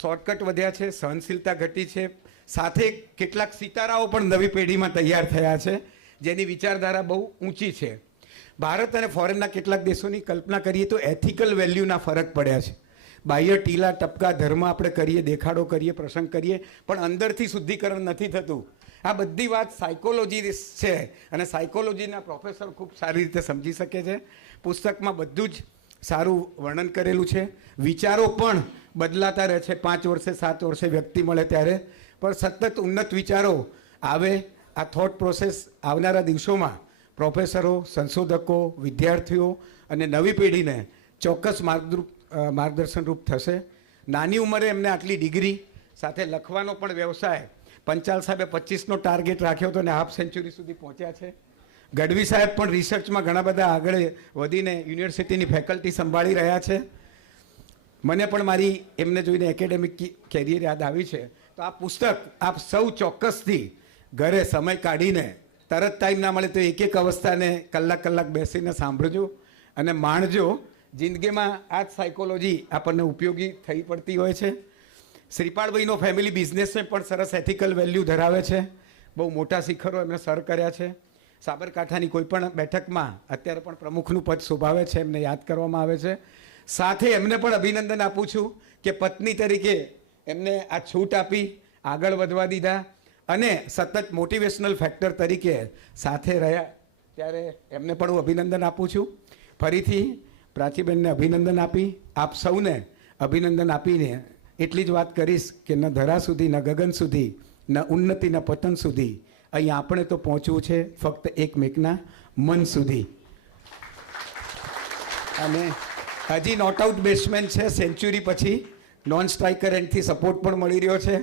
શોર્ટકટ વધ્યા છે, સહનશીલતા ઘટી છે. સાથે કેટલાક સિતારાઓ પણ નવી પેઢીમાં તૈયાર થયા છે જેની વિચારધારા બહુ ઊંચી છે. ભારત અને ફોરેનના કેટલાક દેશોની કલ્પના કરીએ તો એથિકલ વેલ્યુના ફરક પડ્યા છે. બાહ્ય ટીલા ટપકા ધર્મ આપણે કરીએ, દેખાડો કરીએ, પ્રસંગ કરીએ, પણ અંદરથી શુદ્ધિકરણ નથી થતું. આ બધી વાત સાયકોલોજી છે અને સાયકોલોજીના પ્રોફેસર ખૂબ સારી રીતે સમજી શકે છે. પુસ્તકમાં બધું જ સારું વર્ણન કરેલું છે. વિચારો પણ બદલાતા રહે છે. 5 વર્ષે 7 વર્ષે વ્યક્તિ મળે ત્યારે પણ સતત ઉન્નત વિચારો આવે. આ થોટ પ્રોસેસ આવનારા દિવસોમાં પ્રોફેસરો, સંશોધકો, વિદ્યાર્થીઓ અને નવી પેઢીને ચોક્કસ માર્ગદર્શન રૂપ થશે. નાની ઉંમરે એમને આટલી ડિગ્રી સાથે લખવાનો પણ વ્યવસાય. પંચાલ સાહેબે 25નો ટાર્ગેટ રાખ્યો હતો અને હાફ સેન્ચુરી સુધી પહોંચ્યા છે. ગઢવી સાહેબ પણ રિસર્ચમાં ઘણા બધા આગળ વધીને યુનિવર્સિટીની ફેકલ્ટી સંભાળી રહ્યા છે. મને પણ મારી એમને જોઈને એકેડેમિક કેરિયર યાદ આવી છે. તો આ પુસ્તક આપ સૌ ચોક્કસથી ઘરે સમય કાઢીને, તરત ટાઈમ ના મળે તો એક અવસ્થાને કલાક બેસીને સાંભળજો અને માણજો. જિંદગીમાં આ જ સાયકોલોજી આપણને ઉપયોગી થઈ પડતી હોય છે. શ્રીપાળભાઈનો ફેમિલી બિઝનેસને પણ સરસ એથિકલ વેલ્યુ ધરાવે છે. બહુ મોટા શિખરો એમને સર કર્યા છે. સાબરકાંઠાની કોઈ પણ બેઠકમાં અત્યારે પણ પ્રમુખનું પદ શોભાવે છે, એમને યાદ કરવામાં આવે છે. સાથે એમને પણ અભિનંદન આપું છું કે પત્ની તરીકે એમને આ છૂટ આપી, આગળ વધવા દીધા અને સતત મોટિવેશનલ ફેક્ટર તરીકે સાથે રહ્યા. ત્યારે એમને પણ હું અભિનંદન આપું છું. ફરીથી પ્રાચીબેનને અભિનંદન આપી, આપ સૌને અભિનંદન આપીને એટલી જ વાત કરીશ કે ન ધરા સુધી, ન ગગન સુધી, ન ઉન્નતિ, ન પતન સુધી, અહીં આપણે તો પહોંચવું છે ફક્ત એકમેકના મન સુધી. અને હજી નોટ આઉટ બેટ્સમેન છે. સેન્ચુરી પછી નોન સ્ટ્રાઇકર એન્ડથી સપોર્ટ પણ મળી રહ્યો છે.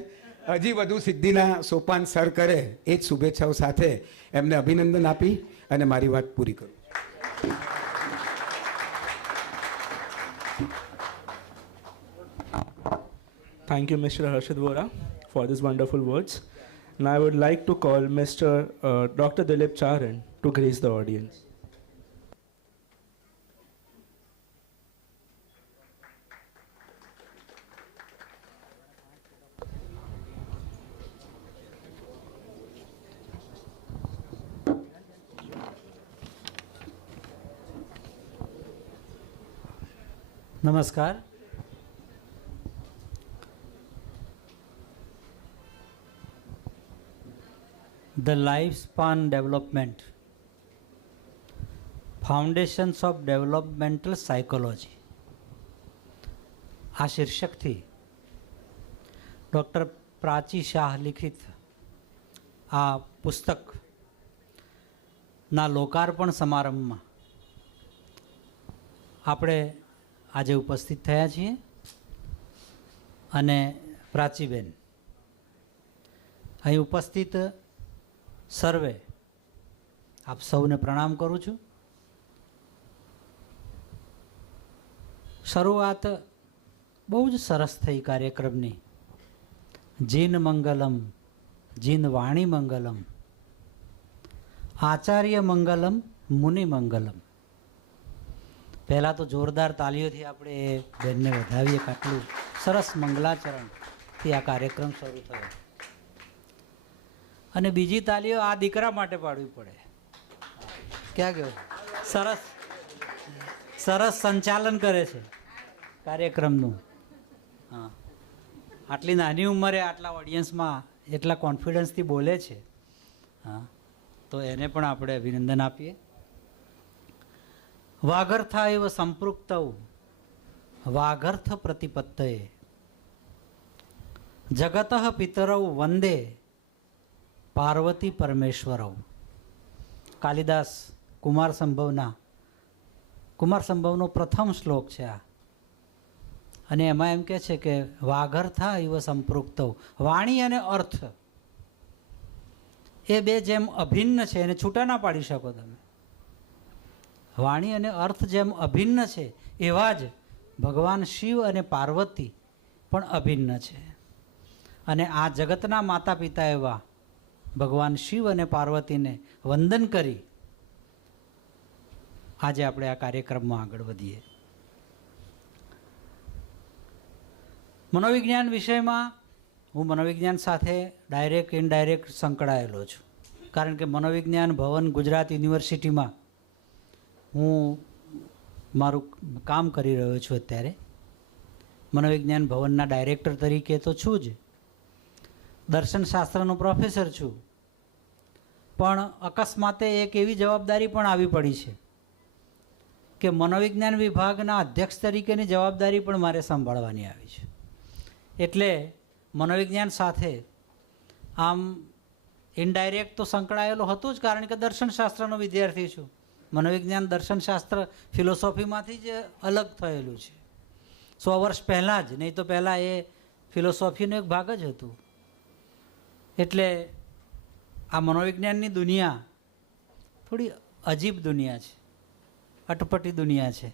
હજી વધુ સિદ્ધિના સોપાન સર કરે એ જ શુભેચ્છાઓ સાથે એમને અભિનંદન આપી અને મારી વાત પૂરી કરું. Thank you, Mr. Harshit Vora, for these wonderful words. Now I would like to call Mr. Dr. Dilip Charan to grace the audience. નમસ્કાર. The Lifespan Development Foundations of Developmental Psychology આ શીર્ષકથી ડૉક્ટર પ્રાચી શાહ લિખિત આ પુસ્તકના લોકાર્પણ સમારંભમાં આપણે આજે ઉપસ્થિત થયા છીએ અને પ્રાચીબેન અહીં ઉપસ્થિત સર્વે આપ સૌને પ્રણામ કરું છું. શરૂઆત બહુ જ સરસ થઈ કાર્યક્રમની. જીન મંગલમ, જીન વાણી મંગલમ, આચાર્ય મંગલમ, મુનિ મંગલમ. પહેલાં તો જોરદાર તાલીઓથી આપણે એ બેનને વધાવીએ. આટલું સરસ મંગલાચરણથી આ કાર્યક્રમ શરૂ થયો. અને બીજી તાલીઓ આ દીકરા માટે પાડવી પડે. ક્યાં ગયો? સરસ સરસ સંચાલન કરે છે કાર્યક્રમનું. હા, આટલી નાની ઉંમરે આટલા ઓડિયન્સમાં એટલા કોન્ફિડન્સથી બોલે છે. હા, તો એને પણ આપણે અભિનંદન આપીએ. વાગર્થા એવ સંપૃક્તૌ વાગર્થ પ્રતિપત્તયે જગતઃ પિતરૌ વંદે પાર્વતી પરમેશ્વરૌ. કાલિદાસ કુમાર સંભવનો પ્રથમ શ્લોક છે આ. અને એમાં એમ કહે છે કે વાગર્થા ઇવ સંપૃક્તૌ, વાણી અને અર્થ એ બે જેમ અભિન્ન છે, એને છૂટા ના પાડી શકો તમે. વાણી અને અર્થ જેમ અભિન્ન છે એવા જ ભગવાન શિવ અને પાર્વતી પણ અભિન્ન છે. અને આ જગતના માતા પિતા એવા ભગવાન શિવ અને પાર્વતીને વંદન કરી આજે આપણે આ કાર્યક્રમમાં આગળ વધીએ. મનોવિજ્ઞાન વિષયમાં હું મનોવિજ્ઞાન સાથે ડાયરેક્ટ ઇનડાયરેક્ટ સંકળાયેલો છું. કારણ કે મનોવિજ્ઞાન ભવન ગુજરાત યુનિવર્સિટીમાં હું મારું કામ કરી રહ્યો છું. અત્યારે મનોવિજ્ઞાન ભવનના ડાયરેક્ટર તરીકે તો છું જ, દર્શનશાસ્ત્રનો પ્રોફેસર છું, પણ અકસ્માતે એક એવી જવાબદારી પણ આવી પડી છે કે મનોવિજ્ઞાન વિભાગના અધ્યક્ષ તરીકેની જવાબદારી પણ મારે સંભાળવાની આવી છે. એટલે મનોવિજ્ઞાન સાથે આમ ઇનડાયરેક્ટ તો સંકળાયેલો હતો જ, કારણ કે દર્શનશાસ્ત્રનો વિદ્યાર્થી છું. મનોવિજ્ઞાન દર્શનશાસ્ત્ર ફિલોસોફીમાંથી જ અલગ થયેલું છે. 100 વર્ષ પહેલાં જ, નહીં તો પહેલાં એ ફિલોસોફીનો એક ભાગ જ હતું. એટલે આ મનોવિજ્ઞાનની દુનિયા થોડી અજીબ દુનિયા છે, અટપટી દુનિયા છે.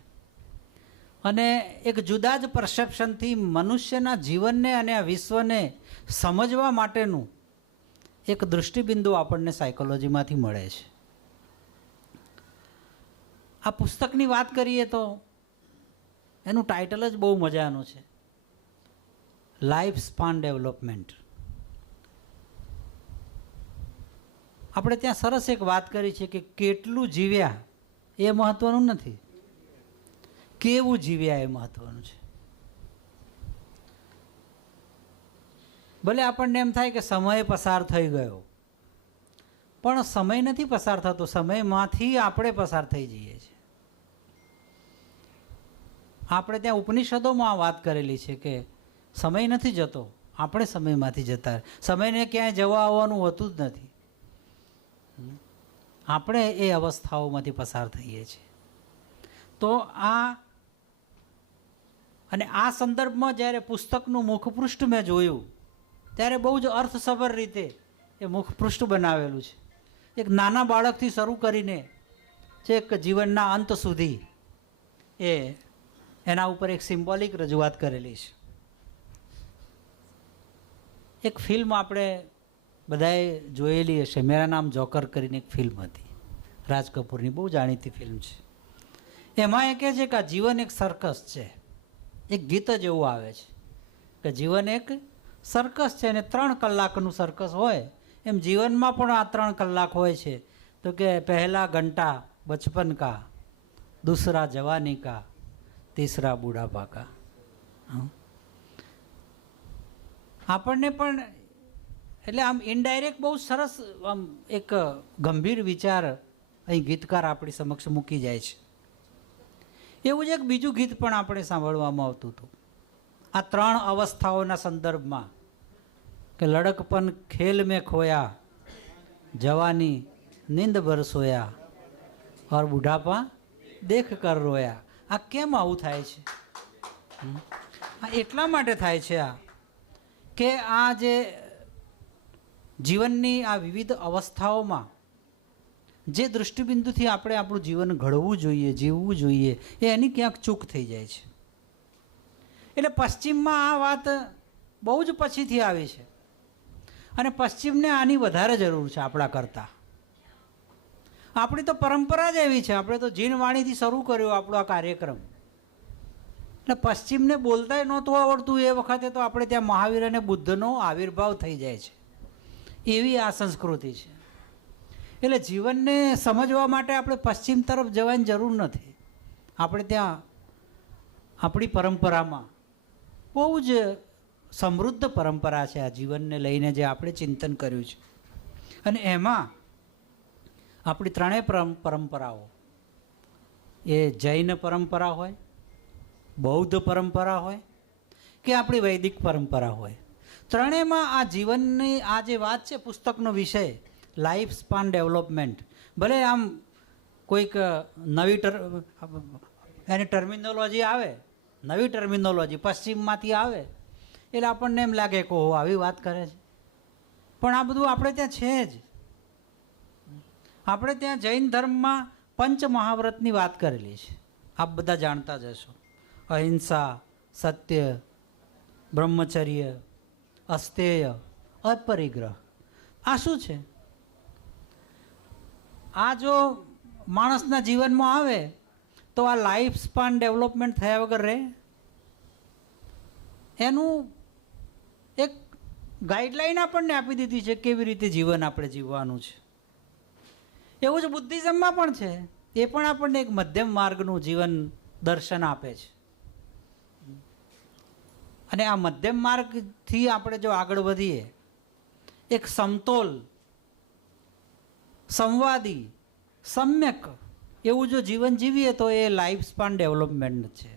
અને એક જુદા જ પરસેપ્શનથી મનુષ્યના જીવનને અને આ વિશ્વને સમજવા માટેનું એક દૃષ્ટિબિંદુ આપણને સાયકોલોજીમાંથી મળે છે. આ પુસ્તકની વાત કરીએ તો એનું ટાઇટલ જ બહુ મજાનું છે, લાઈફ સ્પાન ડેવલપમેન્ટ. આપણે ત્યાં સરસ એક વાત કરી છે કે કેટલું જીવ્યા એ મહત્ત્વનું નથી, કેવું જીવ્યા એ મહત્ત્વનું છે. ભલે આપણને એમ થાય કે સમય પસાર થઈ ગયો, પણ સમય નથી પસાર થતો, સમયમાંથી આપણે પસાર થઈ જઈએ છીએ. આપણે ત્યાં ઉપનિષદોમાં આ વાત કરેલી છે કે સમય નથી જતો, આપણે સમયમાંથી જતા. સમયને ક્યાંય જવા આવવાનું હોતું જ નથી, આપણે એ અવસ્થાઓમાંથી પસાર થઈએ છીએ. તો આ સંદર્ભમાં જ્યારે પુસ્તકનું મુખપૃષ્ઠ મેં જોયું ત્યારે બહુ જ અર્થસભર રીતે એ મુખપૃષ્ઠ બનાવેલું છે. એક નાના બાળકથી શરૂ કરીને છેક જીવનના અંત સુધી એના ઉપર એક સિમ્બોલિક રજૂઆત કરેલી છે. એક ફિલ્મ આપણે બધાએ જોયેલી હશે, મેરા નામ જોકર કરીને એક ફિલ્મ હતી, રાજ કપૂરની, બહુ જાણીતી ફિલ્મ છે. એમાં એ કહે છે કે આ જીવન એક સર્કસ છે. એક ગીત જ એવું આવે છે કે જીવન એક સર્કસ છે અને 3 કલાકનું સર્કસ હોય એમ જીવનમાં પણ આ 3 કલાક હોય છે. તો કે પહેલા ઘંટા બચપન કા, दूसरा जवानी का, તીસરા બુઢાપા કા. આપણને પણ એટલે આમ ઇનડાયરેક્ટ બહુ સરસ આમ એક ગંભીર વિચાર અહીં ગીતકાર આપણી સમક્ષ મૂકી જાય છે. એવું જ એક બીજું ગીત પણ આપણે સાંભળવામાં આવતું હતું આ 3 અવસ્થાઓના સંદર્ભમાં કે લડકપન ખેલ મેં ખોયા, જવાની નીંદ ભર સોયા और બુઢાપા દેખ કર રોયા. આ કેમ આવું થાય છે? આ એટલા માટે થાય છે આ કે આ જે જીવનની આ વિવિધ અવસ્થાઓમાં જે દૃષ્ટિબિંદુથી આપણે આપણું જીવન ઘડવું જોઈએ, જીવવું જોઈએ, એની ક્યાંક ચૂક થઈ જાય છે. એટલે પશ્ચિમમાં આ વાત બહુ જ પછીથી આવી છે અને પશ્ચિમને આની વધારે જરૂર છે આપણા કરતાં. આપણી તો પરંપરા જ એવી છે. આપણે તો જીનવાણીથી શરૂ કર્યો આપણો આ કાર્યક્રમ. એટલે પશ્ચિમને બોલતાય નહોતું આવડતું એ વખતે તો આપણે ત્યાં મહાવીર અને બુદ્ધનો આવિર્ભાવ થઈ જાય છે. એવી આ સંસ્કૃતિ છે. એટલે જીવનને સમજવા માટે આપણે પશ્ચિમ તરફ જવાની જરૂર નથી. આપણે ત્યાં આપણી પરંપરામાં બહુ જ સમૃદ્ધ પરંપરા છે આ જીવનને લઈને જે આપણે ચિંતન કર્યું છે. અને એમાં આપણી 3 પરંપરાઓ, એ જૈન પરંપરા હોય, બૌદ્ધ પરંપરા હોય કે આપણી વૈદિક પરંપરા હોય, 3માં આ જીવનની આ જે વાત છે, પુસ્તકનો વિષય લાઈફ સ્પાન ડેવલપમેન્ટ. ભલે આમ કોઈક નવી એની ટર્મિનોલોજી આવે, નવી ટર્મિનોલોજી પશ્ચિમમાંથી આવે એટલે આપણને એમ લાગે કે ઓહો આવી વાત કરે છે, પણ આ બધું આપણે ત્યાં છે જ. આપણે ત્યાં જૈન ધર્મમાં પંચ મહાવ્રતની વાત કરેલી છે, આપ બધા જાણતા જ હશો. અહિંસા, સત્ય, બ્રહ્મચર્ય, અસ્તેય, અપરિગ્રહ. આ શું છે? આ જો માણસના જીવનમાં આવે તો આ લાઈફ સ્પાન ડેવલપમેન્ટ થયા વગર રહે? એનું એક ગાઈડલાઈન આપણને આપી દીધી છે કેવી રીતે જીવન આપણે જીવવાનું છે. એવું જ બુદ્ધિઝમમાં પણ છે. એ પણ આપણને એક મધ્યમ માર્ગનું જીવન દર્શન આપે છે. અને આ મધ્યમ માર્ગથી આપણે જો આગળ વધીએ, એક સમતોલ, સંવાદી, સમ્યક એવું જો જીવન જીવીએ તો એ લાઈફ સ્પાન ડેવલપમેન્ટ છે.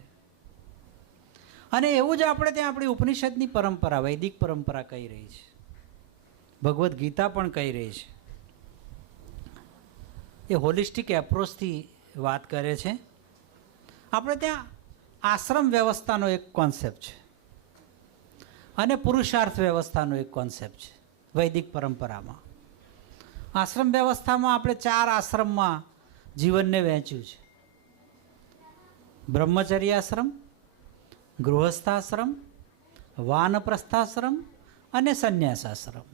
અને એવું જ આપણે ત્યાં આપણી ઉપનિષદની પરંપરા, વૈદિક પરંપરા કહી રહી છે, ભગવદ્ ગીતા પણ કહી રહી છે. એ હોલિસ્ટિક એપ્રોચથી વાત કરે છે. આપણે ત્યાં આશ્રમ વ્યવસ્થાનો એક કોન્સેપ્ટ છે અને પુરુષાર્થ વ્યવસ્થાનો એક કોન્સેપ્ટ છે વૈદિક પરંપરામાં. આશ્રમ વ્યવસ્થામાં આપણે 4 આશ્રમમાં જીવનને વહેંચ્યું છે: બ્રહ્મચર્યાશ્રમ, ગૃહસ્થાશ્રમ, વાનપ્રસ્થાશ્રમ અને સંન્યાસાશ્રમ.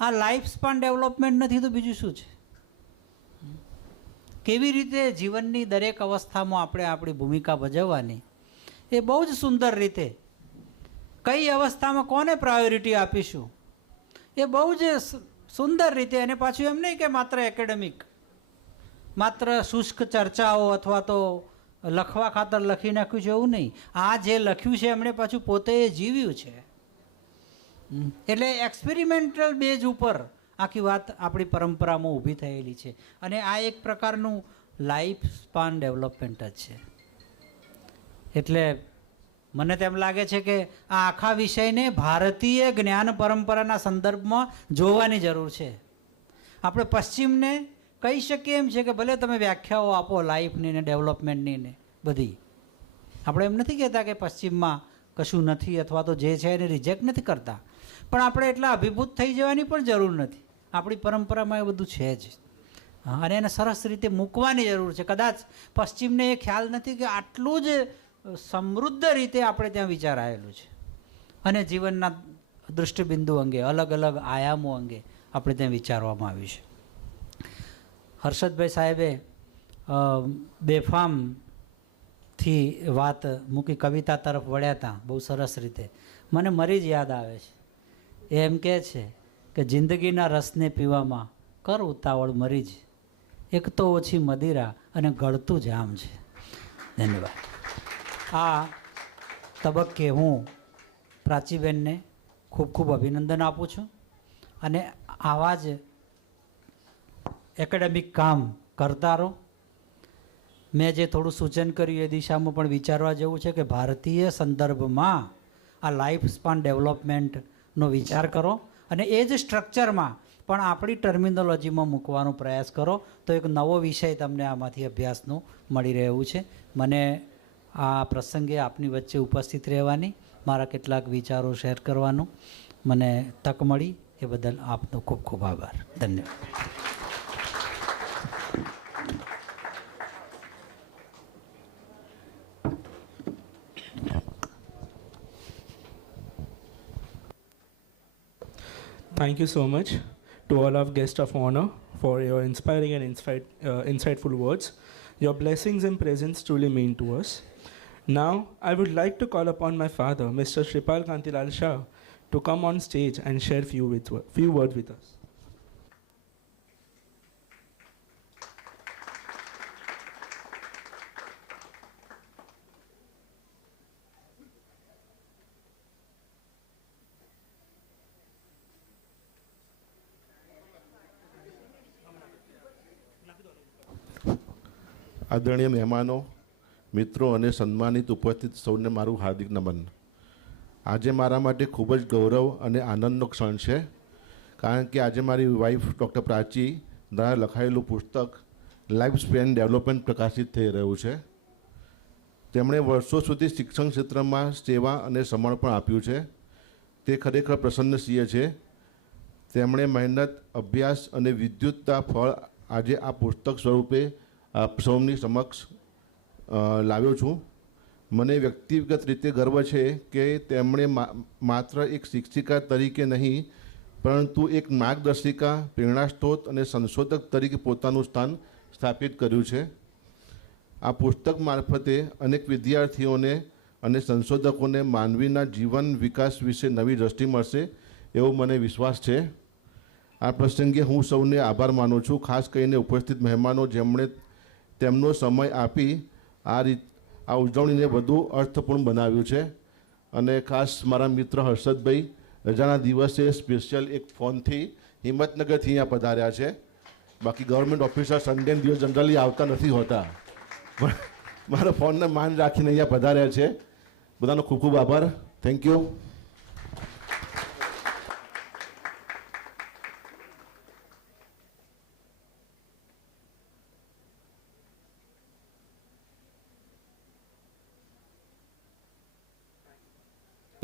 આ લાઈફ સ્પાન ડેવલપમેન્ટ નથી તો બીજું શું છે? કેવી રીતે જીવનની દરેક અવસ્થામાં આપણે આપણી ભૂમિકા ભજવવાની, એ બહુ જ સુંદર રીતે, કઈ અવસ્થામાં કોને પ્રાયોરિટી આપીશું, એ બહુ જ સુંદર રીતે. અને પાછું એમ નહીં કે માત્ર એકેડેમિક, માત્ર શુષ્ક ચર્ચાઓ અથવા તો લખવા ખાતર લખી નાખ્યું છે એવું નહીં. આ જે લખ્યું છે એમણે પાછું પોતે જીવ્યું છે. એટલે એક્સપેરિમેન્ટલ બેઝ ઉપર આખી વાત આપણી પરંપરામાં ઊભી થયેલી છે. અને આ એક પ્રકારનું લાઈફ સ્પાન ડેવલપમેન્ટ જ છે. એટલે મને તેમ લાગે છે કે આ આખા વિષયને ભારતીય જ્ઞાન પરંપરાના સંદર્ભમાં જોવાની જરૂર છે. આપણે પશ્ચિમને કહી શકીએ એમ છે કે ભલે તમે વ્યાખ્યાઓ આપો લાઈફની ને ડેવલપમેન્ટની ને બધી, આપણે એમ નથી કહેતા કે પશ્ચિમમાં કશું નથી અથવા તો જે છે એને રિજેક્ટ નથી કરતા, પણ આપણે એટલા અભિભૂત થઈ જવાની પણ જરૂર નથી. આપણી પરંપરામાં એ બધું છે જ અને એને સરસ રીતે મૂકવાની જરૂર છે. કદાચ પશ્ચિમને એ ખ્યાલ નથી કે આટલું જ સમૃદ્ધ રીતે આપણે ત્યાં વિચારાયેલું છે અને જીવનના દૃષ્ટિબિંદુ અંગે, અલગ અલગ આયામો અંગે આપણે ત્યાં વિચારવામાં આવ્યું છે. હર્ષદભાઈ સાહેબે બેફામથી વાત મૂકી, કવિતા તરફ વળ્યા હતા બહુ સરસ રીતે. મને મરી જ યાદ આવે છે. એ એમ કહે છે કે જિંદગીના રસને પીવામાં કર ઉતાવળ મરી જ, એક તો ઓછી મદિરા અને ગળતું જામ છે. ધન્યવાદ. આ તબક્કે હું પ્રાચીબેનને ખૂબ ખૂબ અભિનંદન આપું છું અને આવા જ એકેડેમિક કામ કરતા રહો. મેં જે થોડું સૂચન કર્યું એ દિશામાં પણ વિચારવા જેવું છે કે ભારતીય સંદર્ભમાં આ લાઈફ સ્પાન ડેવલપમેન્ટનો વિચાર કરો અને એ જ સ્ટ્રક્ચરમાં પણ આપણી ટર્મિનોલોજીમાં મૂકવાનો પ્રયાસ કરો તો એક નવો વિષય તમને આમાંથી અભ્યાસનું મળી રહ્યું છે. મને આ પ્રસંગે આપની વચ્ચે ઉપસ્થિત રહેવાની, મારા કેટલાક વિચારો શેર કરવાનું મને તક મળી એ બદલ આપનો ખૂબ ખૂબ આભાર. ધન્યવાદ. Thank you so much to all of guests of honor for your inspiring and insightful words. Your blessings and presence truly mean to us. Now, I would like to call upon my father, Mr. Shripal Kantilal Shah, to come on stage and share few words with us. આદરણીય મહેમાનો, મિત્રો અને સન્માનિત ઉપસ્થિત સૌને મારું હાર્દિક નમન. આજે મારા માટે ખૂબ જ ગૌરવ અને આનંદનો ક્ષણ છે, કારણ કે આજે મારી વાઈફ ડૉક્ટર પ્રાચી દ્વારા લખાયેલું પુસ્તક લાઈફ સ્પેન ડેવલપમેન્ટ પ્રકાશિત થઈ રહ્યું છે. તેમણે વર્ષો સુધી શિક્ષણ ક્ષેત્રમાં સેવા અને સમર્પણ આપ્યું છે. તે ખરેખર પ્રશંસનીય છે. તેમણે મહેનત, અભ્યાસ અને વિદ્યુતતા ફળ આજે આ પુસ્તક સ્વરૂપે આપ સૌની સમક્ષ લાવ્યો છું. મને વ્યક્તિગત રીતે ગર્વ છે કે તેમણે માત્ર એક શિક્ષિકા તરીકે નહીં, પરંતુ એક માર્ગદર્શિકા, પ્રેરણાસ્ત્રોત અને સંશોધક તરીકે પોતાનું સ્થાન સ્થાપિત કર્યું છે. આ પુસ્તક મારફતે અનેક વિદ્યાર્થીઓને અને સંશોધકોને માનવીના જીવન વિકાસ વિશે નવી દ્રષ્ટિ મળશે એવો મને વિશ્વાસ છે. આ પ્રસંગે હું સૌને આભાર માનું છું, ખાસ કરીને ઉપસ્થિત મહેમાનો જેમણે તેમનો સમય આપી આ ઉજવણીને વધુ અર્થપૂર્ણ બનાવ્યું છે. અને ખાસ મારા મિત્ર હર્ષદભાઈ રજાના દિવસે સ્પેશિયલ એક ફોનથી હિંમતનગરથી અહીંયા પધાર્યા છે. બાકી ગવર્મેન્ટ ઓફિસર સન્ડે દિવસ જનરલી આવતા નથી હોતા, પણ મારા ફોનને માન રાખીને અહીંયા પધાર્યા છે. બધાનો ખૂબ ખૂબ આભાર. Thank you.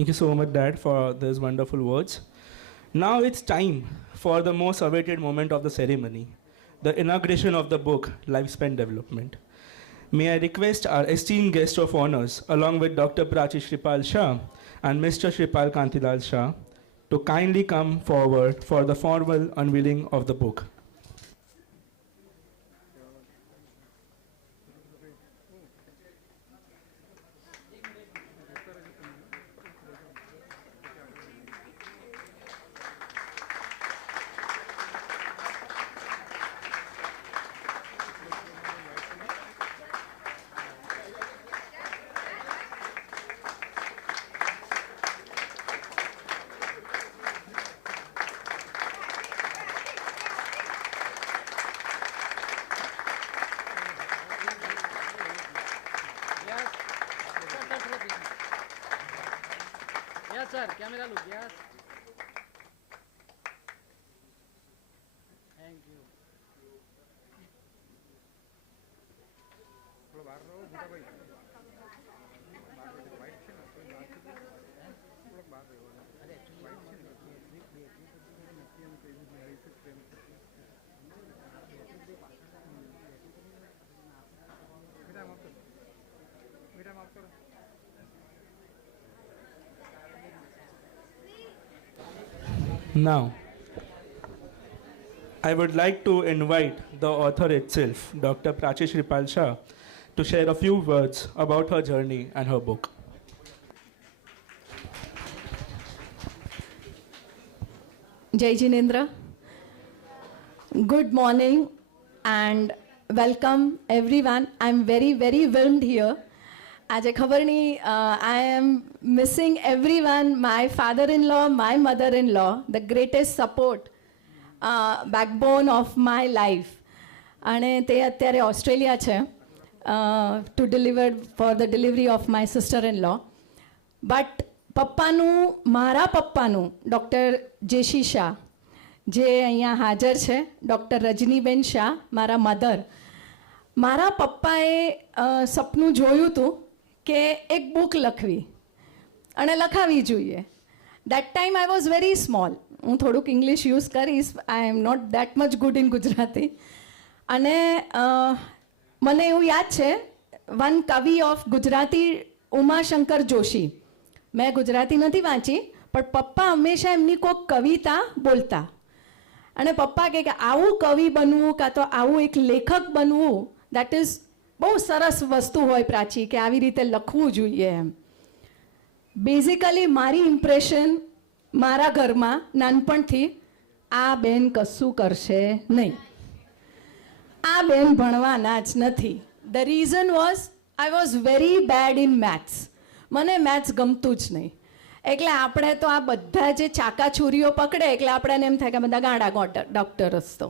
Thank you so much, Dad, for those wonderful words. Now it's time for the most awaited moment of the ceremony, the inauguration of the book, Lifespan Development. May I request our esteemed guest of honors, along with Dr. Prachi Shripal Shah and Mr. Shripal Kantilal Shah, to kindly come forward for the formal unveiling of the book. Yes, sir. Camera look. Yes. Thank you. Now, I would like to invite the author itself, Dr. Prachi Shripal Shah, to share a few words about her journey and her book. Jai Jinendra. Good morning and welcome everyone. I'm very, very whelmed here. આજે ખબર નહીં I am missing everyone, my father in law, my mother in law, the greatest support, backbone of my life. અને તે અત્યારે Australia છે to deliver for the delivery of my sister in law. But મારા પપ્પાનું doctor જેશી Shah, જે અહીંયા હાજર છે, ડૉક્ટર રજનીબેન શાહ, મારા મધર, મારા પપ્પાએ સપનું જોયું હતું કે એક બુક લખવી અને લખાવી જોઈએ. That time I was very small. હું થોડુંક ઇંગ્લિશ યુઝ કરીશ, I am not that much good in Gujarati. અને મને એવું યાદ છે, વન કવિ ઓફ ગુજરાતી, ઉમાશંકર જોશી. મેં ગુજરાતી નથી વાંચી, પણ પપ્પા હંમેશા એમની કોઈક કવિતા બોલતા. અને પપ્પા કહે કે આવું કવિ બનવું કાં તો આવું એક લેખક બનવું, દેટ ઇઝ બહુ સરસ વસ્તુ હોય પ્રાચી, કે આવી રીતે લખવું જોઈએ એમ. બેઝિકલી મારી ઇમ્પ્રેશન મારા ઘરમાં નાનપણથી, આ બેન કશું કરશે નહીં, આ બેન ભણવાના જ નથી. The reason was I was very bad in maths. મને મેથ્સ ગમતું જ નહીં. એટલે આપણે તો આ બધા જે ચાકાચૂરીઓ પકડે એટલે આપણને એમ થાય કે બધા ગાંડા ડૉક્ટર્સ, તો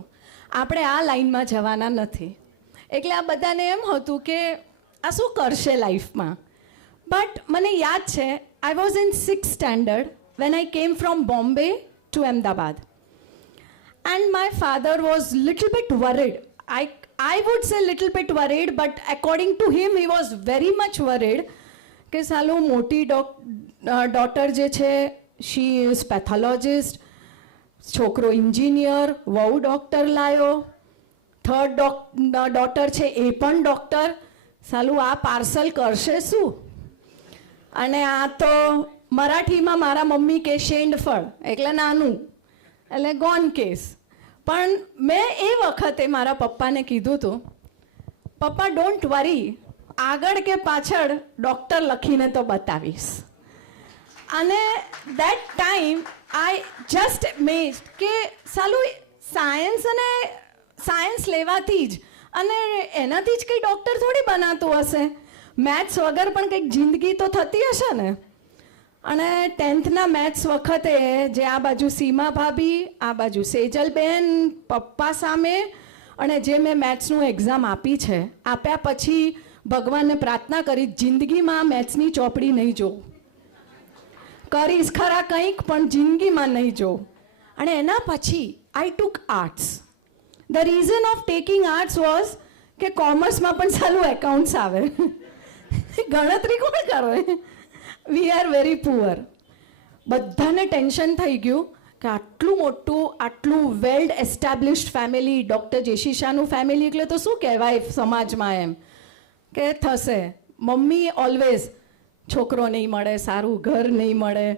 આપણે આ લાઈનમાં જવાના નથી. એટલે આ બધાને એમ હતું કે આ શું કરશે લાઈફમાં. બટ મને યાદ છે, I was in 6th standard when I came from Bombay to Ahmedabad. And my father was little bit worried. I would say little bit worried, but according to him, he was very much worried. કે સાલું મોટી daughter જે છે, she is pathologist, છોકરો engineer, વહુ doctor લાયો, third daughter છે એ પણ ડૉક્ટર, સાલું આ પાર્સલ કરશે શું? અને આ તો મરાઠીમાં મારા મમ્મી કે શેંડફળ, એટલે નાનું, એટલે ગોન કેસ. પણ મેં એ વખતે મારા પપ્પાને કીધું હતું, પપ્પા ડોન્ટ વરી, આગળ કે પાછળ ડૉક્ટર લખીને તો બતાવીશ. અને દેટ ટાઈમ આઈ જસ્ટ મેઝડ કે સાલું સાયન્સ લેવાથી જ અને એનાથી જ કંઈ ડૉક્ટર થોડી બનાતું હશે, મેથ્સ વગર પણ કંઈક જિંદગી તો થતી હશે ને. અને 10thના મેથ્સ વખતે જે આ બાજુ સીમા ભાભી, આ બાજુ સેજલબેન પપ્પા સામે, અને જે મેં મેથ્સનું એક્ઝામ આપી છે, આપ્યા પછી ભગવાનને પ્રાર્થના કરી, જિંદગીમાં મેથ્સની ચોપડી નહીં જોઉં. કરીશ ખરા કંઈક, પણ જિંદગીમાં નહીં જોઉં. અને એના પછી I took arts. The reason of taking arts was કે કોમર્સમાં પણ સારું એકાઉન્ટ્સ આવે, ગણતરી કોણ કરે? We are very poor. બધાને ટેન્શન થઈ ગયું કે આટલું મોટું, આટલું well established family, doctor Jeshi શાહનું ફેમિલી, એટલે તો શું કહેવાય સમાજમાં એમ કે થશે. મમ્મી ઓલવેઝ છોકરો નહીં મળે, સારું ઘર નહીં મળે,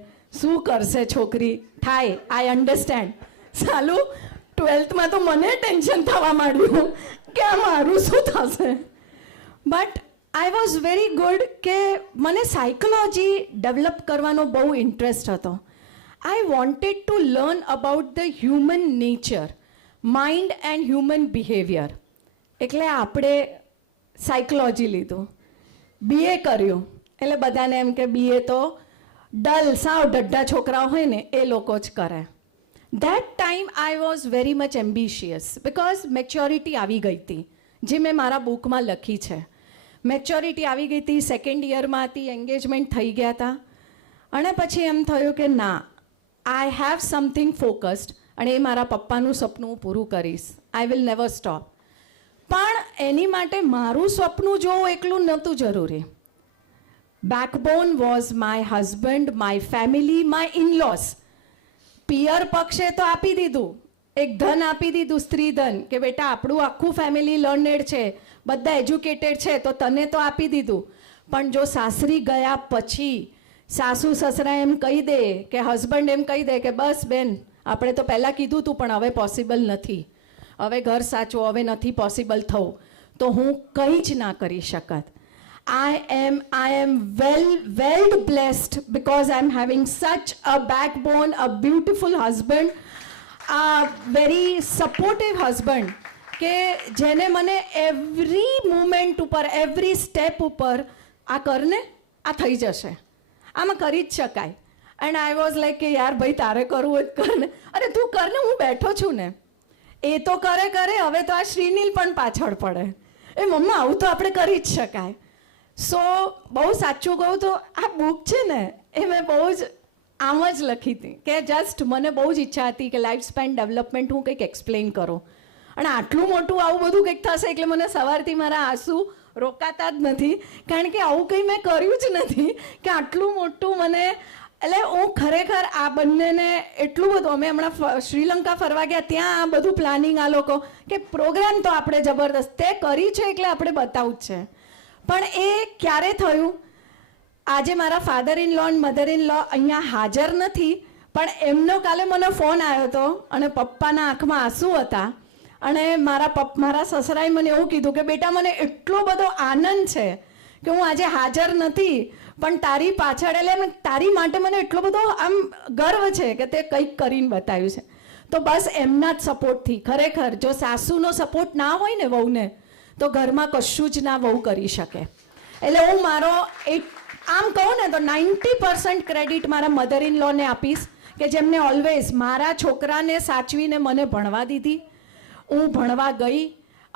શું કરશે છોકરી? થાય, આઈ અન્ડરસ્ટેન્ડ. સાલું 12thમાં તો મને ટેન્શન થવા માંડ્યું કે આ મારું શું થશે. But I was very good કે મને સાયકોલોજી ડેવલપ કરવાનો બહુ ઇન્ટરેસ્ટ હતો. I wanted to learn about the human nature, mind and human behaviour. એટલે આપણે સાયકોલોજી લીધું, BA કર્યું. એટલે બધાને એમ કે BA તો ડલ, સાવ ડઢા છોકરાઓ હોય ને એ લોકો જ કરે. That time I was very much ambitious because maturity આવી ગઈ હતી, જે મેં મારા બુકમાં લખી છે. મેચ્યોરિટી આવી ગઈ હતી, 2nd યરમાં હતી, એન્ગેજમેન્ટ થઈ ગયા હતા. અને પછી એમ થયું કે ના, આઈ હેવ સમથિંગ ફોકસ્ડ, અને એ મારા પપ્પાનું સપનું પૂરું કરીશ. I will never stop. પણ એની માટે મારું સપનું જોવું એકલું નહોતું જરૂરી. Backbone was my husband, my family, my in laws. પિયર પક્ષે તો આપી દીધું, એક ધન આપી દીધું, સ્ત્રી ધન, કે બેટા આપણું આખું ફેમિલી લર્નેડ છે, બધા એજ્યુકેટેડ છે, તો તને તો આપી દીધું. પણ જો સાસરી ગયા પછી સાસુ સસરા એમ કહી દે કે હસબન્ડ એમ કહી દે કે બસ બેન, આપણે તો પહેલાં કીધું હતું પણ હવે પોસિબલ નથી, હવે ઘર સાચવો, હવે નથી પોસિબલ થવું, તો હું કંઈ જ ના કરી શકત. I am well blessed because I'm having such a backbone, a beautiful husband, a very supportive husband કે જેને મને એવરી મુમેન્ટ ઉપર, એવરી સ્ટેપ ઉપર આ કરને, આ થઈ જશે, આમાં કરી જ શકાય. એન્ડ આઈ વોઝ લાઈક કે યાર ભાઈ તારે કરવું હોય તો કરને, અરે તું કરને, હું બેઠો છું ને. એ તો કરે, હવે તો આ શ્રીનીલ પણ પાછળ પડે, એ મમ્મા આવું તો આપણે કરી જ શકાય. સો બહુ સાચું કહું તો આ બુક છે ને એ મેં બહુ જ આમ જ લખી હતી કે જસ્ટ મને બહુ જ ઈચ્છા હતી કે લાઈફ સ્પેન ડેવલપમેન્ટ હું કંઈક એક્સપ્લેન કરું. અને આટલું મોટું આવું બધું કંઈક થશે એટલે મને સવારથી મારા આંસુ રોકાતા જ નથી, કારણ કે આવું કંઈ મેં કર્યું જ નથી કે આટલું મોટું મને. એટલે હું ખરેખર આ બંનેને એટલું બધું, અમે હમણાં શ્રીલંકા ફરવા ગયા, ત્યાં આ બધું પ્લાનિંગ આ લોકો કે પ્રોગ્રામ તો આપણે જબરદસ્ત તે કરી છે એટલે આપણે બતાવવું જ છે. પણ એ ક્યારે થયું, આજે મારા ફાધર ઇન લો અને મધર ઇન લો અહીંયા હાજર નથી, પણ એમનો કાલે મને ફોન આવ્યો હતો અને પપ્પાના આંખમાં આંસુ હતા. અને મારા સસરાએ મને એવું કીધું કે બેટા મને એટલો બધો આનંદ છે કે હું આજે હાજર નથી, પણ તારી પાછળ એટલે તારી માટે મને એટલો બધો આમ ગર્વ છે કે તે કંઈક કરીને બતાવ્યું છે. તો બસ એમના જ સપોર્ટથી, ખરેખર જો સાસુનો સપોર્ટ ના હોય ને વહુને તો ઘરમાં કશું જ ના વહુ કરી શકે. એટલે હું મારો આમ કહું ને તો 90% ક્રેડિટ મારા મધર ઇન લોને આપીશ કે જેમને ઓલવેઝ મારા છોકરાને સાચવીને મને ભણવા દીધી. હું ભણવા ગઈ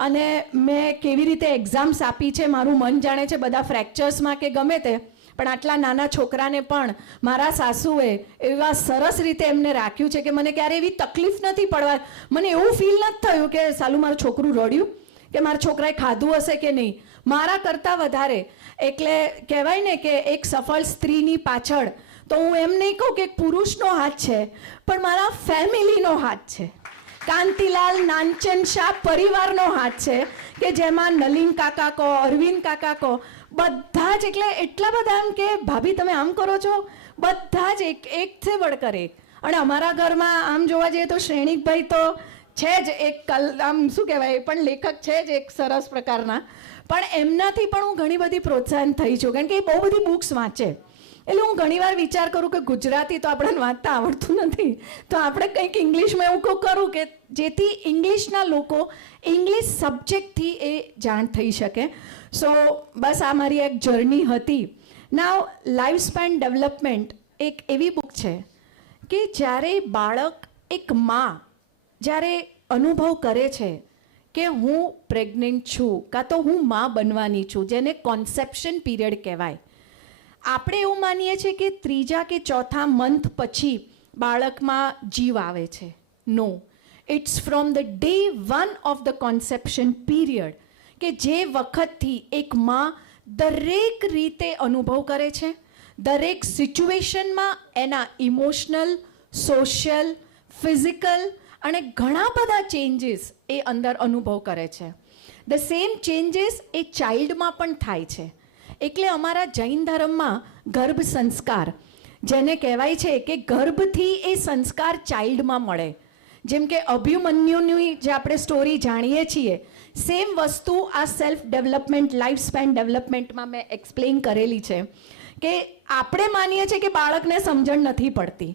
અને મેં કેવી રીતે એક્ઝામ્સ આપી છે મારું મન જાણે છે, બધા ફ્રેક્ચર્સમાં કે ગમે તે, પણ આટલા નાના છોકરાને પણ મારા સાસુએ એવા સરસ રીતે એમને રાખ્યું છે કે મને ક્યારે એવી તકલીફ નથી પડવા, મને એવું ફીલ નથી થયું કે સાલું મારું છોકરું રડ્યું કે મારા છોકરાએ ખાધું હશે કે નહીં, મારા કરતાં વધારે. એટલે કહેવાય ને કે એક સફળ સ્ત્રીની પાછળ તો હું એમ નહીં કહું કે એક પુરુષનો હાથ છે, પણ મારા ફેમિલીનો હાથ છે. કાંતિલાલ નાનચંદ શાહ પરિવારનો હાથ છે કે જેમાં નલિન કાકા કહો, અરવિંદ કાકા કહો, બધા જ એટલે એટલા બધા એમ કે ભાભી તમે આમ કરો છો, બધા જ એક છે વળકર એક. અને અમારા ઘરમાં આમ જોવા જઈએ તો શ્રેણિકભાઈ તો છે જ એક આમ શું કહેવાય, પણ લેખક છે જ એક સરસ પ્રકારના, પણ એમનાથી પણ હું ઘણી બધી પ્રોત્સાહન થઈ છું, કારણ કે એ બહુ બધી બુક્સ વાંચે. એટલે હું ઘણીવાર વિચાર કરું કે ગુજરાતી તો આપણને વાંચતા આવડતું નથી, તો આપણે કંઈક ઇંગ્લિશમાં એવું કરું કે જેથી ઇંગ્લિશના લોકો ઇંગ્લિશ સબ્જેક્ટથી એ જાણ થઈ શકે. સો બસ આ મારી એક જર્ની હતી. નાવ લાઈફ સ્પેન ડેવલપમેન્ટ એક એવી બુક છે કે જ્યારે બાળક, એક મા જ્યારે અનુભવ કરે છે કે હું પ્રેગ્નન્ટ છું કાં તો હું મા બનવાની છું, જેને કોન્સેપ્શન પીરિયડ કહેવાય. આપણે એવું માનીએ છીએ કે 3જા કે 4થા મંથ પછી બાળકમાં જીવ આવે છે. No, it's from the day 1 of the conception period, કે જે વખતથી એક માં દરેક રીતે અનુભવ કરે છે, દરેક સિચ્યુએશનમાં એના ઇમોશનલ, સોશિયલ, ફિઝિકલ અને ઘણા બધા ચેન્જીસ એ અંદર અનુભવ કરે છે. ધ સેમ ચેન્જીસ એ ચાઇલ્ડમાં પણ થાય છે. એટલે અમારા જૈન ધર્મમાં ગર્ભ સંસ્કાર, જેને કહેવાય છે કે ગર્ભથી એ સંસ્કાર ચાઇલ્ડમાં મળે. જેમ કે અભિમન્યુની જે આપણે સ્ટોરી જાણીએ છીએ, સેમ વસ્તુ આ સેલ્ફ ડેવલપમેન્ટ, લાઈફ સ્પેન ડેવલપમેન્ટમાં મેં એક્સપ્લેન કરેલી છે કે આપણે માનીએ છીએ કે બાળકને સમજણ નથી પડતી,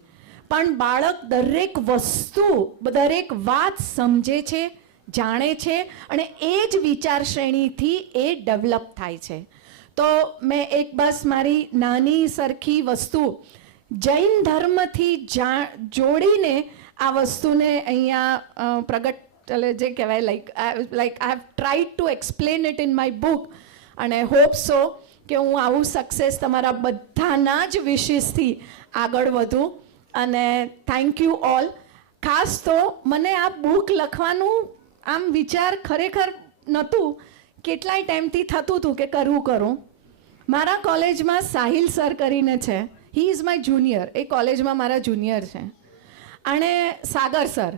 પણ બાળક દરેક વસ્તુ, દરેક વાત સમજે છે, જાણે છે, અને એ જ વિચાર શ્રેણીથી એ ડેવલપ થાય છે. તો મેં એક બસ મારી નાની સરખી વસ્તુ જૈન ધર્મથી જોડીને આ વસ્તુને અહીંયા પ્રગટ, એટલે જે કહેવાય like I have tried to explain it in my book, અને હોપ સો કે હું આવું સક્સેસ તમારા બધાના જ વિશેષથી આગળ વધું. અને થેન્ક યુ ઓલ. ખાસ તો મને આ બુક લખવાનું આમ વિચાર ખરેખર નહોતું, કેટલાય ટાઈમથી થતું હતું કે કરું. મારા કોલેજમાં સાહિલ સર કરીને છે, હી ઇઝ માય જુનિયર, એ કોલેજમાં મારા જુનિયર છે. અને સાગર સર,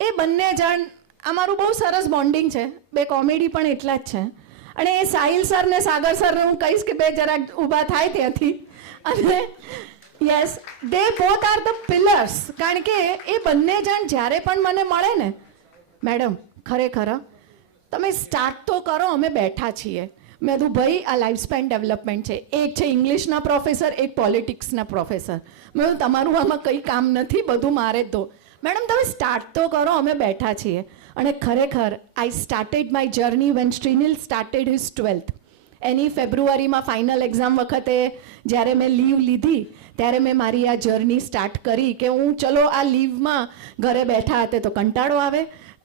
એ બંને જણ, અમારું બહુ સરસ બોન્ડિંગ છે, બે કોમેડી પણ એટલા જ છે. અને એ સાહિલ સર ને સાગર સરને હું કહીશ કે બે જરાક ઊભા થાય ત્યાંથી. અને yes, they both are the pillars, કારણ કે એ બંને જણ જ્યારે પણ મને મળે ને, મેડમ ખરેખર તમે સ્ટાર્ટ તો કરો, અમે બેઠા છીએ. મેં કીધું ભાઈ આ લાઈફ સ્પેન ડેવલપમેન્ટ છે, એક છે ઇંગ્લિશના પ્રોફેસર, એક પોલિટિક્સના પ્રોફેસર. મેં કીધું તમારું આમાં કંઈ કામ નથી, બધું મારે જ દો. મેડમ તમે સ્ટાર્ટ તો કરો, અમે બેઠા છીએ. અને ખરેખર I started my journey when Shrinil started his 12th. એની ફેબ્રુઆરીમાં ફાઇનલ એક્ઝામ વખતે જ્યારે મેં લીવ લીધી ત્યારે મેં મારી આ જર્ની સ્ટાર્ટ કરી કે હું ચલો આ લીવમાં ઘરે બેઠા હતા તો કંટાળો આવે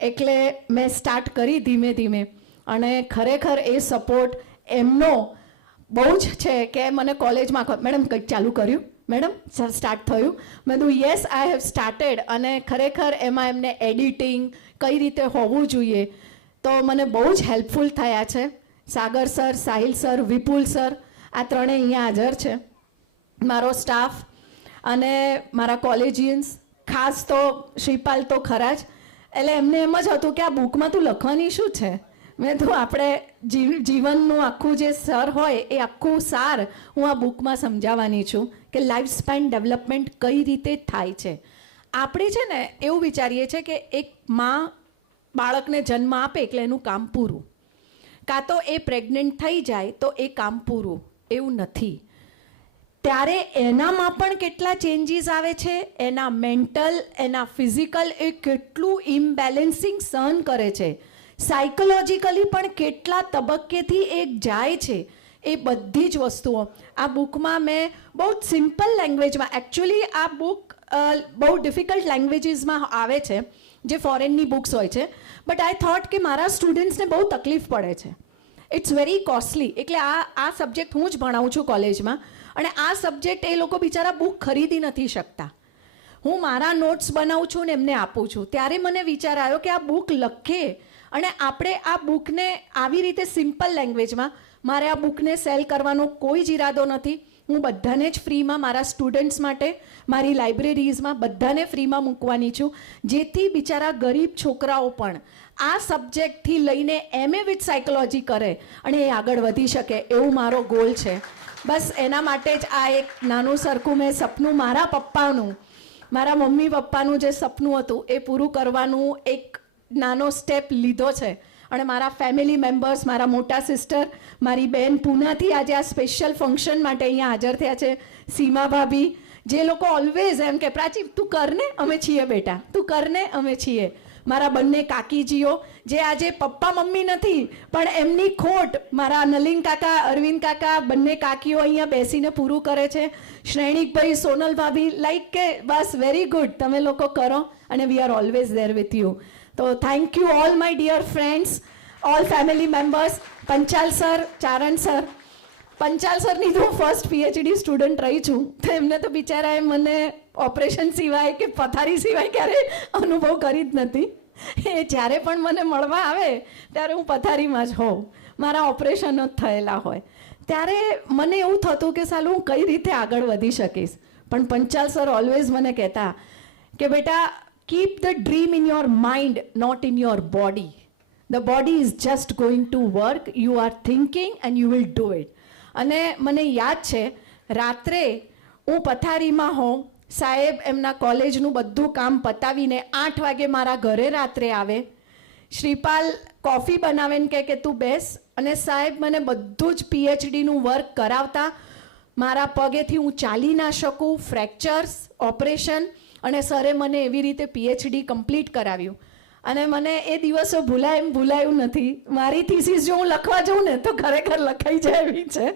એટલે મેં સ્ટાર્ટ કરી ધીમે ધીમે અને ખરેખર એ સપોર્ટ એમનો બહુ જ છે કે મને કોલેજમાં મેડમ કંઈક ચાલુ કર્યું મેડમ સ્ટાર્ટ થયું મેં કીધું યસ આઈ હેવ સ્ટાર્ટેડ અને ખરેખર એમાં એમને એડિટિંગ કઈ રીતે હોવું જોઈએ તો મને બહુ જ હેલ્પફુલ થયા છે. સાગર સર, સાહિલ સર, વિપુલ સર આ ત્રણેય અહીંયા હાજર છે. મારો સ્ટાફ અને મારા કોલેજિયન્સ, ખાસ તો શ્રીપાલ તો ખરા જ. એટલે એમને એમ જ હતું કે આ બુકમાં તું લખવાની શું છે. મેં તો આપણે જીવનનું આખું જે સર હોય એ આખું સાર હું આ બુકમાં સમજાવવાની છું કે લાઈફ સ્પેન ડેવલપમેન્ટ કઈ રીતે થાય છે. આપણે છે ને એવું વિચારીએ છીએ કે એક માં બાળકને જન્મ આપે એટલે એનું કામ પૂરું, કાં તો એ પ્રેગ્નન્ટ થઈ જાય તો એ કામ પૂરું. એવું નથી. ત્યારે એનામાં પણ કેટલા ચેન્જીસ આવે છે, એના મેન્ટલ, એના ફિઝિકલ, એ કેટલું ઇમ્બેલેન્સિંગ સહન કરે છે, સાયકોલોજીકલી પણ કેટલા તબક્કેથી એ જાય છે. એ બધી જ વસ્તુઓ આ બુકમાં મેં બહુ જ સિમ્પલ લેંગ્વેજમાં, એકચ્યુઅલી આ બુક બહુ ડિફિકલ્ટ લેંગ્વેજીસમાં આવે છે જે ફોરેનની બુક્સ હોય છે, બટ આઈ થોટ કે મારા સ્ટુડન્ટ્સને બહુ તકલીફ પડે છે, ઇટ્સ વેરી કોસ્ટલી, એટલે આ સબ્જેક્ટ હું જ ભણાવું છું કોલેજમાં અને આ સબ્જેક્ટ એ લોકો બિચારા બુક ખરીદી નથી શકતા. હું મારા નોટ્સ બનાવું છું ને એમને આપું છું. ત્યારે મને વિચાર આવ્યો કે આ બુક લખે અને આપણે આ બુકને આવી રીતે સિમ્પલ લેંગ્વેજમાં, મારે આ બુકને સેલ કરવાનો કોઈ જ ઈરાદો નથી. હું બધાને જ ફ્રીમાં મારા સ્ટુડન્ટ્સ માટે મારી લાઇબ્રેરીઝમાં બધાને ફ્રીમાં મૂકવાની છું, જેથી બિચારા ગરીબ છોકરાઓ પણ આ સબ્જેક્ટથી લઈને MA વિથ સાયકોલોજી કરે અને એ આગળ વધી શકે, એવું મારો ગોલ છે. બસ એના માટે જ આ એક નાનું સરખું મેં સપનું મારા પપ્પાનું, મારા મમ્મી પપ્પાનું જે સપનું હતું એ પૂરું કરવાનું એક નાનો સ્ટેપ લીધો છે. અને મારા ફેમિલી મેમ્બર્સ, મારા મોટા સિસ્ટર, મારી બેન પૂનાથી આજે આ સ્પેશિયલ ફંક્શન માટે અહીંયા હાજર થયા છે, સીમા ભાભી, જે લોકો ઓલવેઝ એમ કે પ્રાચી તું કરને અમે છીએ બેટા, તું કરને અમે છીએ. મારા બંને કાકીજીઓ જે આજે પપ્પા મમ્મી નથી પણ એમની ખોટ મારા નલિન કાકા, અરવિંદ કાકા, બંને કાકીઓ અહીંયા બેસીને પૂરું કરે છે. શ્રેણિકભાઈ, સોનલ ભાભી, લાઈક કે બસ વેરી ગુડ, તમે લોકો કરો અને we are always there with you. તો thank you all my dear friends, all family members. Panchal sir, Charan sir, Panchal સરની તો ફર્સ્ટ PhD સ્ટુડન્ટ રહી છું, તો એમને તો બિચારાએ મને ઓપરેશન સિવાય કે પથારી સિવાય ક્યારેય અનુભવ કરી જ નથી. એ જ્યારે પણ મને મળવા આવે ત્યારે હું પથારીમાં જ હોઉં, મારા ઓપરેશનો જ થયેલા હોય. ત્યારે મને એવું થતું કે સાલું હું કઈ રીતે આગળ વધી શકીશ. પણ પંચાલ સર ઓલવેઝ મને કહેતા કે બેટા, keep the dream in your mind, not in your body. The body is just going to work. You are thinking and you will do it. અને મને યાદ છે રાત્રે હું પથારીમાં હોઉં, સાહેબ એમના કોલેજનું બધું કામ પતાવીને 8 વાગે મારા ઘરે રાત્રે આવે, શ્રીપાલ કોફી બનાવે ને કે તું બેસ, અને સાહેબ મને બધું જ PhDનું વર્ક કરાવતા. મારા પગેથી હું ચાલી ના શકું, ફ્રેક્ચર્સ, ઓપરેશન, અને સરે મને એવી રીતે PhD કમ્પ્લીટ કરાવ્યું. અને મને એ દિવસો ભૂલાયું નથી. મારી થીસીસ જો હું લખવા જાઉં ને તો ખરેખર લખાઈ જાય એવી છે.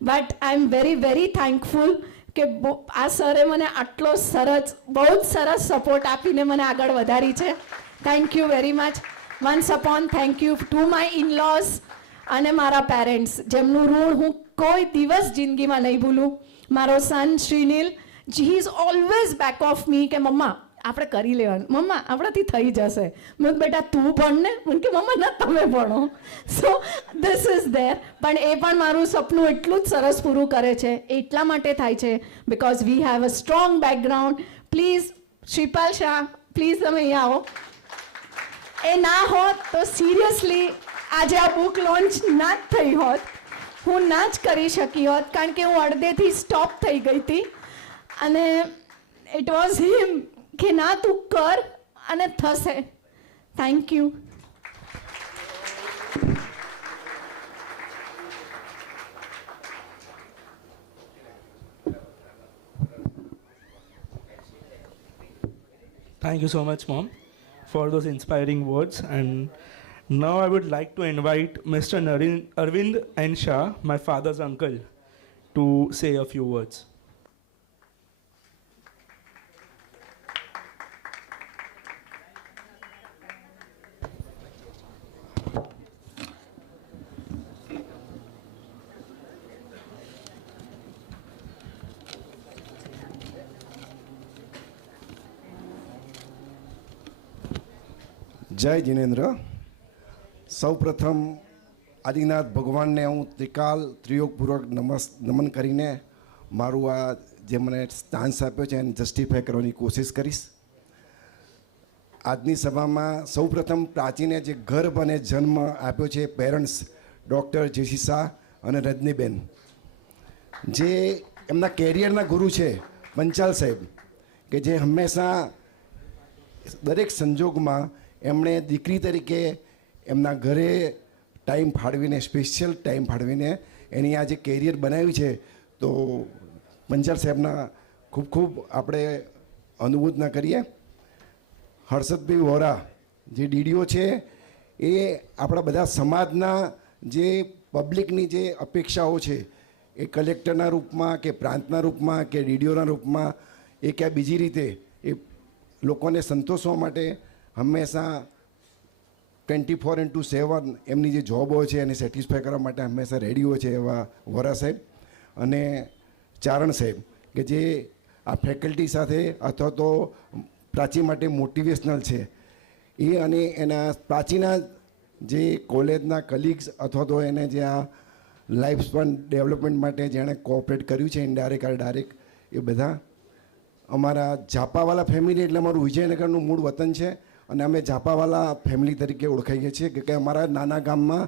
But I am very very thankful કે આ સરે મને આટલો સરસ, બહુ જ સરસ સપોર્ટ આપીને મને આગળ વધારી છે. Thank you very much. Once upon thank you to my in laws અને મારા પેરેન્ટ્સ, જેમનું ઋણ હું કોઈ દિવસ જિંદગીમાં નહીં ભૂલું. મારો son Shrinil, he is always back of me કે મમ્મા આપણે કરી લેવાનું, મમ્મા આપણાથી થઈ જશે. મેં બેટા તું ભણ ને, મને કે મમ્મા ના તમે ભણો. So this is there. પણ એ પણ મારું સપનું એટલું જ સરસ પૂરું કરે છે. એટલા માટે થાય છે because we have a strong background. Please Shripal Shah, please તમે અહીંયા આવો. એ ના હોત તો સિરિયસલી આજે આ બુક લોન્ચ ના જ થઈ હોત, હું ના જ કરી શકી હોત, કારણ કે હું અડધેથી સ્ટોપ થઈ ગઈ હતી. અને ઇટ વોઝ હિમ કે ના તું કર અને થશે. Thank you. Thank you so much, Mom, for those inspiring words. And Now I would like to invite Mr. Arvind N. Shah, my father's uncle, to say a few words. જય જિનેન્દ્ર. સૌ પ્રથમ આદિનાથ ભગવાનને હું ત્રિયોગપૂર્વક નમન કરીને મારું આ જે મને ચાન્સ આપ્યો છે એને જસ્ટિફાય કરવાની કોશિશ કરીશ. આજની સભામાં સૌ પ્રથમ પ્રાચીને જે ગર્ભ અને જન્મ આપ્યો છે પેરેન્ટ્સ ડૉક્ટર જેસી શાહ અને રજનીબેન, જે એમના કેરિયરના ગુરુ છે પંચાલ સાહેબ, કે જે હંમેશા દરેક સંજોગમાં એમણે દીકરી તરીકે એમના ઘરે ટાઈમ ફાળવીને, સ્પેશિયલ ટાઈમ ફાળવીને એની આ જે કેરિયર બનાવ્યું છે. તો પંચાલ સાહેબના ખૂબ ખૂબ આપણે અનુમોદના કરીએ. હર્ષદભાઈ વોરા જે ડીડીઓ છે એ આપણા બધા સમાજના જે પબ્લિકની જે અપેક્ષાઓ છે એ કલેક્ટરના રૂપમાં કે પ્રાંતના રૂપમાં કે ડીડીઓના રૂપમાં એ ક્યાં બીજી રીતે એ લોકોને સંતોષવા માટે હંમેશા 24/7 એમની જે જોબ હોય છે એને સેટિસ્ફાય કરવા માટે હંમેશા રેડી હોય છે. એવા વોરા સાહેબ અને ચારણ સાહેબ કે જે આ ફેકલ્ટી સાથે અથવા તો પ્રાચી માટે મોટિવેશનલ છે એ, અને એના પ્રાચીના જે કોલેજના કલીગ્સ અથવા તો એને જે આ લાઈફ સ્પાન ડેવલપમેન્ટ માટે જેણે કોઓપરેટ કર્યું છે ઇનડાયરેક્ટ આ ડાયરેક્ટ, એ બધા અમારા ઝાપાવાલા ફેમિલી એટલે અમારું વિજયનગરનું મૂળ વતન છે અને અમે ઝાપાવાલા ફેમિલી તરીકે ઓળખાઈએ છીએ કે અમારા નાના ગામમાં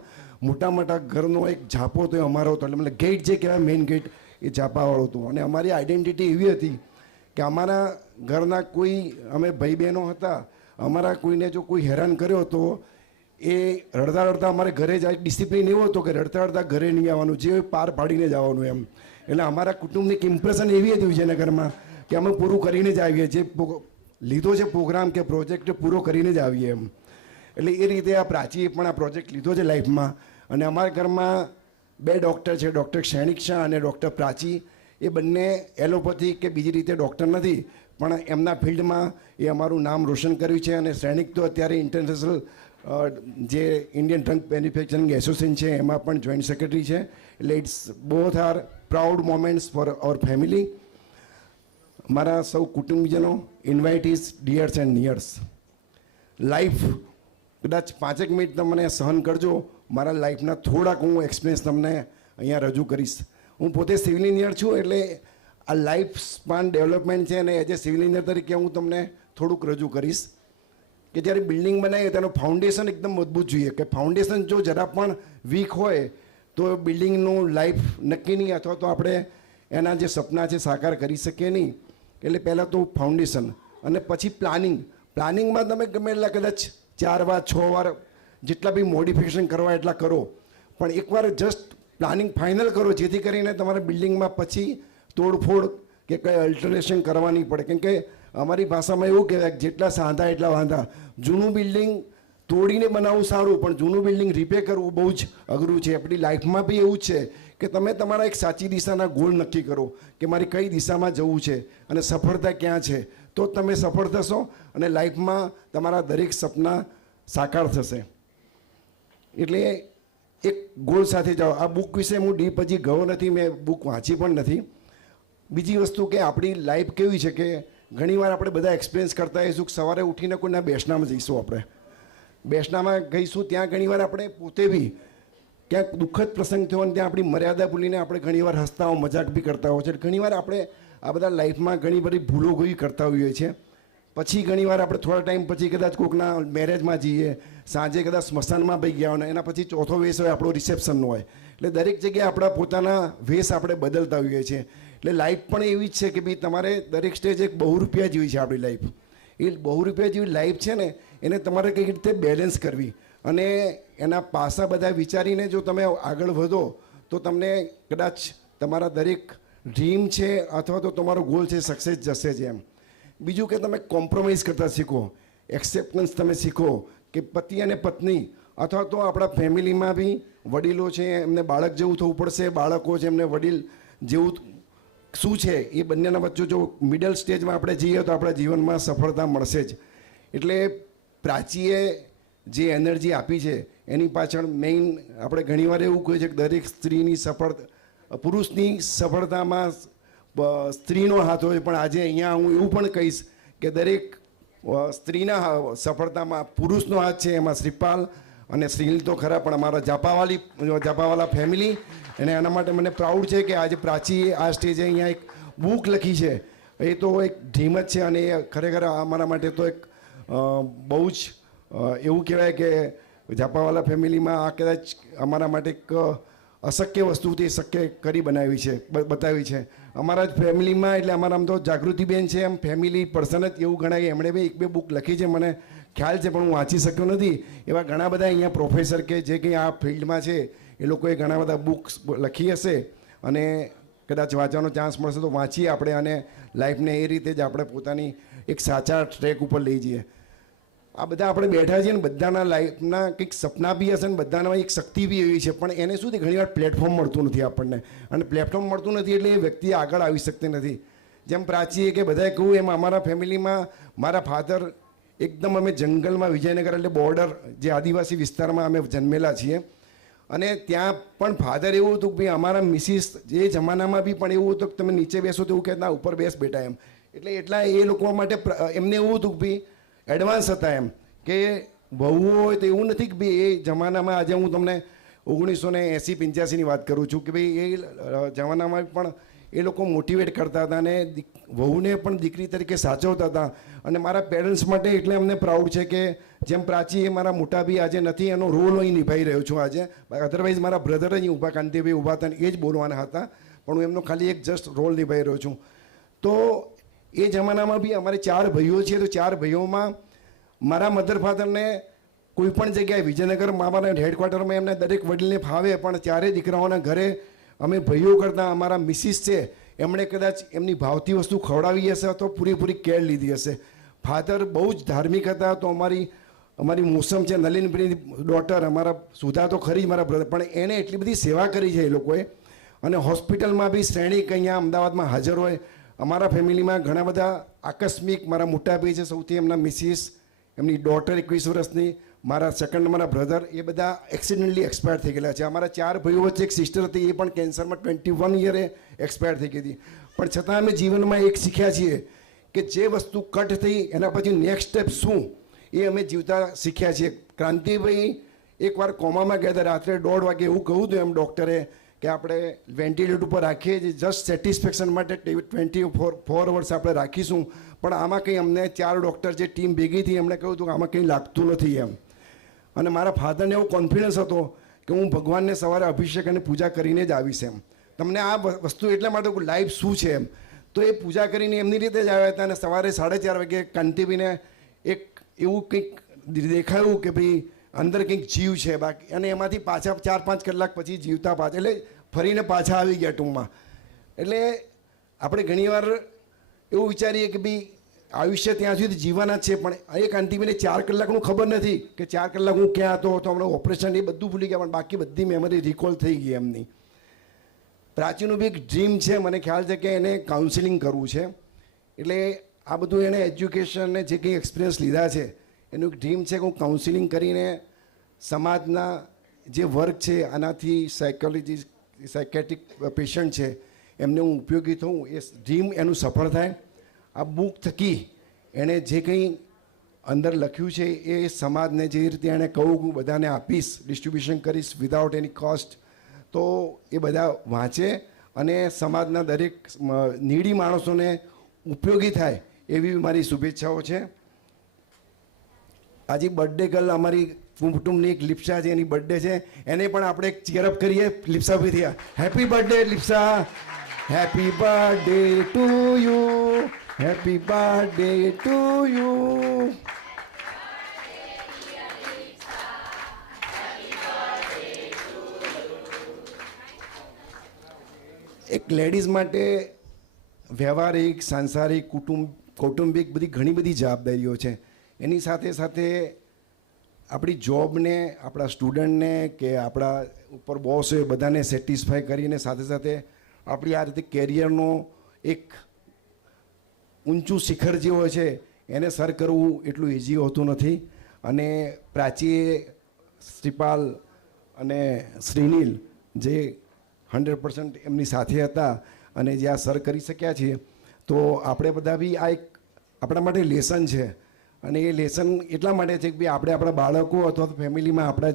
મોટા મોટા ઘરનો એક ઝાપો તો અમારો હતો, એટલે મતલબ ગેટ જે કહેવાય મેઇન ગેટ એ ઝાપાવાળો હતું. અને અમારી આઈડેન્ટિટી એવી હતી કે અમારા ઘરના કોઈ અમે ભાઈ બહેનો હતા, અમારા કોઈને જો કોઈ હેરાન કર્યો તો એ રડતા રડતા અમારે ઘરે જાય. ડિસિપ્લિન એવો હતો કે રડતા રડતા ઘરે નહીં આવવાનું, જે પાર પાડીને જ આવવાનું એમ. એટલે અમારા કુટુંબની એક ઇમ્પ્રેશન એવી હતી વિજયનગરમાં કે અમે પૂરું કરીને જ આવીએ, જે લીધો છે પ્રોગ્રામ કે પ્રોજેક્ટ પૂરો કરીને જ આવીએ એમ. એટલે એ રીતે આ પ્રાચીએ પણ આ પ્રોજેક્ટ લીધો છે લાઈફમાં. અને અમારા ઘરમાં 2 ડૉક્ટર છે, ડૉક્ટર સૈનિક શાહ અને ડૉક્ટર પ્રાચી. એ બંને એલોપેથી કે બીજી રીતે ડૉક્ટર નથી, પણ એમના ફિલ્ડમાં એ અમારું નામ રોશન કર્યું છે. અને સૈનિક તો અત્યારે ઇન્ટરનેશનલ જે ઇન્ડિયન ડ્રગ મેન્યુફેક્ચરિંગ એસોસિએશન છે એમાં પણ જોઈન્ટ સેક્રેટરી છે. એટલે it's both are proud moments for our family. મારા સૌ કુટુંબીજનો, ઇન્વાઇટીઝ, ડિયર્સ એન્ડ નિયર્સ, લાઈફ કદાચ 5 મિનિટ તમને સહન કરજો. મારા લાઈફના થોડાક હું એક્સપિરિયન્સ તમને અહીંયા રજૂ કરીશ. હું પોતે સિવિલ એન્જિનિયર છું, એટલે આ લાઈફ સ્પાન ડેવલપમેન્ટ છે અને એઝ એ સિવિલ એન્જિનિયર તરીકે હું તમને થોડુંક રજૂ કરીશ કે જ્યારે બિલ્ડિંગ બનાવીએ તેનું ફાઉન્ડેશન એકદમ મજબૂત જોઈએ. કે ફાઉન્ડેશન જો જરા પણ વીક હોય તો બિલ્ડિંગનું લાઈફ નક્કી નહીં, અથવા તો આપણે એના જે સપના છે સાકાર કરી શકીએ નહીં. એટલે પહેલાં તો ફાઉન્ડેશન અને પછી પ્લાનિંગ. પ્લાનિંગમાં તમે ગમે એટલા કદાચ 4 વાર 6 વાર જેટલા બી મોડિફિકેશન કરવા એટલા કરો, પણ એકવાર જસ્ટ પ્લાનિંગ ફાઇનલ કરો, જેથી કરીને તમારે બિલ્ડિંગમાં પછી તોડફોડ કે કંઈ અલ્ટરેશન કરવા નહીં પડે. કેમ કે અમારી ભાષામાં એવું કહેવાય કે જેટલા સાંધા એટલા વાંધા. જૂનું બિલ્ડિંગ તોડીને બનાવવું સારું, પણ જૂનું બિલ્ડિંગ રિપેર કરવું બહુ જ અઘરું છે. આપણી લાઈફમાં બી એવું જ છે કે તમે તમારા એક સાચી દિશાના ગોલ નક્કી કરો કે મારે કઈ દિશામાં જવું છે અને સફળતા ક્યાં છે, તો તમે સફળ થશો અને લાઈફમાં તમારા દરેક સપના સાકાર થશે. એટલે એક ગોલ સાથે જાઓ. આ બુક વિશે હું ડીપ હજી ગયો નથી, મેં બુક વાંચી પણ નથી. બીજી વસ્તુ કે આપણી લાઈફ કેવી છે કે ઘણીવાર આપણે બધા એક્સપિરિયન્સ કરતા હોઈશું કે સવારે ઉઠીને કોઈના બેસનામાં જઈશું, આપણે બેસનામાં ગઈશું, ત્યાં ઘણીવાર આપણે પોતે બી ક્યાંક દુઃખદ પ્રસંગ થયો અને ત્યાં આપણી મર્યાદા ભૂલીને આપણે ઘણીવાર હસતા હો, મજાક બી કરતા હોય છે. ઘણીવાર આપણે આ બધા લાઈફમાં ઘણી બધી ભૂલો ગઈ કરતા હોઈએ છીએ. પછી ઘણીવાર આપણે થોડા ટાઈમ પછી કદાચ કોઈકના મેરેજમાં જઈએ, સાંજે કદાચ સ્મશાનમાં ભાઈ ગયા હોય, એના પછી ચોથો વેશ હોય આપણો રિસેપ્શનનો હોય. એટલે દરેક જગ્યાએ આપણા પોતાના વેશ આપણે બદલતા હોઈએ છીએ. એટલે લાઈફ પણ એવી જ છે કે ભાઈ તમારે દરેક સ્ટેજ એક બહુરૂપિયા જેવી છે આપણી લાઈફ. એ બહુરૂપિયા જેવી લાઈફ છે ને એને તમારે કઈ રીતે બેલેન્સ કરવી અને એના પાસા બધા વિચારીને જો તમે આગળ વધો તો તમને કદાચ તમારા દરેક ડ્રીમ છે અથવા તો તમારો ગોલ છે સક્સેસ જશે જ એમ. બીજું કે તમે કોમ્પ્રોમાઇઝ કરતા શીખો, એક્સેપ્ટન્સ તમે શીખો કે પતિ અને પત્ની અથવા તો આપણા ફેમિલીમાં બી વડીલો છે એમને બાળક જેવું થવું પડશે, બાળકો છે એમને વડીલ જેવું શું છે એ બંનેના વચ્ચે જો મિડલ સ્ટેજમાં આપણે જઈએ તો આપણા જીવનમાં સફળતા મળશે જ. એટલે પ્રાચીએ જે એનર્જી આપી છે એની પાછળ મેઇન આપણે ઘણીવાર એવું કહીએ છીએ કે દરેક સ્ત્રીની પુરુષની સફળતામાં સ્ત્રીનો હાથ હોય, પણ આજે અહીંયા હું એવું પણ કહીશ કે દરેક સ્ત્રીના સફળતામાં પુરુષનો હાથ છે. એમાં શ્રીપાલ અને શ્રીલ તો ખરા, પણ અમારા જાપાવાલા ફેમિલી, અને એના માટે મને પ્રાઉડ છે કે આજે પ્રાચીએ આ સ્ટેજે અહીંયા એક બુક લખી છે. એ તો એક ડ્રીમ જ છે, અને એ ખરેખર અમારા માટે તો એક બહુ જ એવું કહેવાય કે જાપાવાલા ફેમિલીમાં આ કદાચ અમારા માટે એક અશક્ય વસ્તુથી શક્ય કરી બતાવી છે અમારા જ ફેમિલીમાં. એટલે અમારા આમ તો જાગૃતિબેન છે એમ ફેમિલી પર્સન જ એવું ગણાય. એમણે બી 1-2 બુક લખી છે, મને ખ્યાલ છે, પણ હું વાંચી શક્યો નથી. એવા ઘણા બધા અહીંયા પ્રોફેસર કે જે કંઈ આ ફિલ્ડમાં છે એ લોકોએ ઘણા બધા બુક્સ લખી હશે, અને કદાચ વાંચવાનો ચાન્સ મળશે તો વાંચીએ આપણે, અને લાઈફને એ રીતે જ આપણે પોતાની એક સાચા ટ્રેક ઉપર લઈ જઈએ. આ બધા આપણે બેઠા છીએ ને બધાના લાઈફના કંઈક સપના બી હશે ને બધાના એક શક્તિ બી એવી છે, પણ એને શું છે ઘણીવાર પ્લેટફોર્મ મળતું નથી આપણને, અને પ્લેટફોર્મ મળતું નથી એટલે એ વ્યક્તિ આગળ આવી શકતી નથી. જેમ પ્રાચીએ કે બધાએ કહ્યું એમ અમારા ફેમિલીમાં મારા ફાધર એકદમ અમે જંગલમાં વિજયનગર એટલે બોર્ડર જે આદિવાસી વિસ્તારમાં અમે જન્મેલા છીએ, અને ત્યાં પણ ફાધર એવું હતું કે ભાઈ અમારા મિસિસ જે જમાનામાં બી પણ એવું હતું કે તમે નીચે બેસો તો એવું કહેતા ઉપર બેસ બેટા એમ. એટલે એટલા એ લોકો માટે એમને એવું હતું કે ભાઈ એડવાન્સ હતા એમ, કે બહુ હોય તો એવું નથી કે ભાઈ એ જમાનામાં આજે હું તમને 1980-85ની વાત કરું છું કે ભાઈ એ જમાનામાં પણ એ લોકો મોટિવેટ કરતા હતા અને વહુને પણ દીકરી તરીકે સાચવતા હતા. અને મારા પેરેન્ટ્સ માટે એટલે અમને પ્રાઉડ છે કે જેમ પ્રાચી એ મારા મોટા બી આજે નથી, એનો રોલ અહીં નિભાઈ રહ્યો છું આજે. અધરવાઇઝ મારા બ્રધર જ ઊભા કાંતિભાઈ ઊભા હતા એ જ બોલવાના હતા, પણ હું એમનો ખાલી એક જસ્ટ રોલ નિભાઈ રહ્યો છું. તો એ જમાનામાં બી અમારે 4 ભાઈઓ છે, તો 4 ભાઈઓમાં મારા મધર ફાધરને કોઈ પણ જગ્યાએ વિજયનગર મામાના હેડક્વાર્ટરમાં એમને દરેક વડીલને ફાવે, પણ 4 દીકરાઓના ઘરે અમે ભાઈઓ કરતાં અમારા મિસિસ છે એમણે કદાચ એમની ભાવતી વસ્તુ ખવડાવી હશે તો પૂરેપૂરી કેર લીધી હશે. ફાધર બહુ જ ધાર્મિક હતા, તો અમારી મોસમ છે નલિનભાઈની ડોટર, અમારા સુધા તો ખરી જ મારા બ્રધર, પણ એને એટલી બધી સેવા કરી છે એ લોકોએ. અને હોસ્પિટલમાં બી શ્રેણીક અહીંયા અમદાવાદમાં હાજર હોય. અમારા ફેમિલીમાં ઘણા બધા આકસ્મિક, મારા મોટા ભાઈ છે સૌથી, એમના મિસિસ, એમની ડોટર 21 વર્ષની, મારા સેકન્ડ મારા બ્રધર, એ બધા એક્સિડન્ટલી એક્સપાયર થઈ ગયેલા છે. અમારા 4 ભાઈઓ વચ્ચે એક સિસ્ટર હતી, એ પણ કેન્સરમાં 21 યરે એક્સપાયર થઈ ગઈ હતી. પણ છતાં અમે જીવનમાં એક શીખ્યા છીએ કે જે વસ્તુ કટ થઈ એના પછી નેક્સ્ટ સ્ટેપ શું એ અમે જીવતા શીખ્યા છીએ. ક્રાંતિભાઈ એકવાર કોમામાં ગયા હતા, રાત્રે 1:30 વાગે એવું કહ્યું હતું એમ ડૉક્ટરે કે આપણે વેન્ટિલેટર ઉપર રાખીએ છીએ જસ્ટ સેટિસ્ફેક્શન માટે 24 અવર્સ આપણે રાખીશું, પણ આમાં કંઈ અમને 4 ડૉક્ટર જે ટીમ ભેગી થઈ એમણે કહ્યું હતું કે આમાં કંઈ લાગતું નથી એમ. અને મારા ફાધરને એવો કોન્ફિડન્સ હતો કે હું ભગવાનને સવારે અભિષેક અને પૂજા કરીને જ આવીશ એમ. તમને આ વસ્તુ એટલા માટે લાઈફ શું છે એમ, તો એ પૂજા કરીને એમની રીતે જ આવ્યા હતા. અને સવારે 4:30 વાગે કાંતિભાઈને એક એવું કંઈક દેખાયું કે ભાઈ અંદર કંઈક જીવ છે બાકી, અને એમાંથી પાછા 4-5 કલાક પછી જીવતા પાછા એટલે ફરીને પાછા આવી ગયા ટૂંકમાં. એટલે આપણે ઘણીવાર એવું વિચારીએ કે ભાઈ આયુષ્ય ત્યાં સુધી જીવવાના જ છે, પણ એ કાંતિભાઈને 4 કલાકનું ખબર નથી કે 4 કલાક હું ક્યાં હતો, તો હમણાં ઓપરેશન એ બધું ભૂલી ગયા, પણ બાકી બધી મેમરી રિકોલ થઈ ગઈ એમની. પ્રાચીનું બી એક ડ્રીમ છે, મને ખ્યાલ છે કે એને કાઉન્સિલિંગ કરવું છે. એટલે આ બધું એને એજ્યુકેશન ને જે કંઈ એક્સપિરિયન્સ લીધા છે એનું એક ડ્રીમ છે કે હું કાઉન્સિલિંગ કરીને સમાજના જે વર્ક છે આનાથી સાયકેટ્રિક પેશન્ટ છે એમને હું ઉપયોગી થઉં, એ ડ્રીમ એનું સફળ થાય. આ બુક થકી એણે જે કંઈ અંદર લખ્યું છે એ સમાજને જે રીતે એણે કહું હું બધાને આપીશ, ડિસ્ટ્રીબ્યુશન કરીશ વિધાઉટ એની કોસ્ટ, તો એ બધા વાંચે અને સમાજના દરેક નીડી માણસોને ઉપયોગી થાય એવી મારી શુભેચ્છાઓ છે. આજે બર્થડે ગર્લ અમારી કુટુંબની એક લિપ્સા છે, એની બર્થડે છે, એને પણ આપણે એક ચીયરઅપ કરીએ. લિપ્સા ભાઈ થયા, happy birthday Lipsa, happy birthday to you, happy birthday to you. એક લેડીઝ માટે વ્યવહારિક, સાંસારિક, કૌટુંબિક બધી ઘણી બધી જવાબદારીઓ છે. એની સાથે સાથે આપણી જોબને, આપણા સ્ટુડન્ટને કે આપણા ઉપર બોસ હોય બધાને સેટિસ્ફાય કરીને સાથે સાથે આપણી આ રીતે કેરિયરનો એક ઊંચું શિખર જે હોય છે એને સર કરવું એટલું ઇઝી હોતું નથી. અને પ્રાચીએ, શ્રીપાલ અને શ્રીનિલ જે 100% એમની સાથે હતા અને જે આ સર કરી શક્યા છે, તો આપણે બધા બી આ એક આપણા માટે લેસન છે. અને એ લેસન એટલા માટે છે કે ભાઈ આપણે આપણા બાળકો અથવા તો ફેમિલીમાં આપણા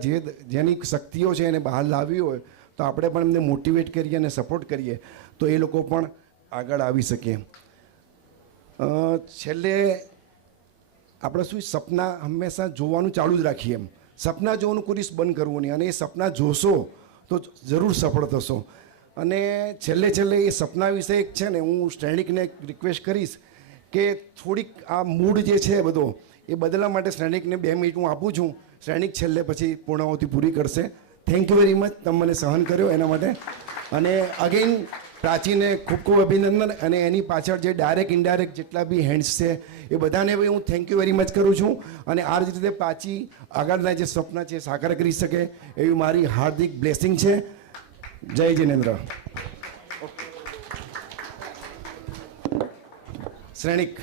જેની શક્તિઓ છે એને બહાર લાવવી હોય તો આપણે પણ એમને મોટિવેટ કરીએ અને સપોર્ટ કરીએ તો એ લોકો પણ આગળ આવી શકે. છેલ્લે આપણે શું સપના હંમેશા જોવાનું ચાલુ જ રાખીએ. સપના જોવાનું કોઈ દિવસ બંધ કરવું નહીં, અને એ સપના જોશો તો જરૂર સફળ થશો. અને છેલ્લે એ સપના વિશે એક છે ને, હું શ્રેણિકને રિક્વેસ્ટ કરીશ કે થોડીક આ મૂડ જે છે બધો એ બદલવા માટે શ્રેણિકને 2 મિનિટ હું આપું છું. શ્રેણિક છેલ્લે પછી પૂર્ણાહુતિ પૂરી કરશે. થેન્ક યુ વેરી મચ, તમે મને સહન કર્યો એના માટે. અને અગેન પ્રાચીને ખૂબ ખૂબ અભિનંદન. અને એની પાછળ જે ડાયરેક્ટ ઇનડાયરેક્ટ જેટલા બી હેન્ડ્સ છે એ બધાને બી હું થેન્ક યુ વેરી મચ કરું છું. અને આ જ રીતે પ્રાચી આગળના જે સપના છે સાકાર કરી શકે એવી મારી હાર્દિક બ્લેસિંગ છે. જય જિનેન્દ્ર. શ્રેણિક.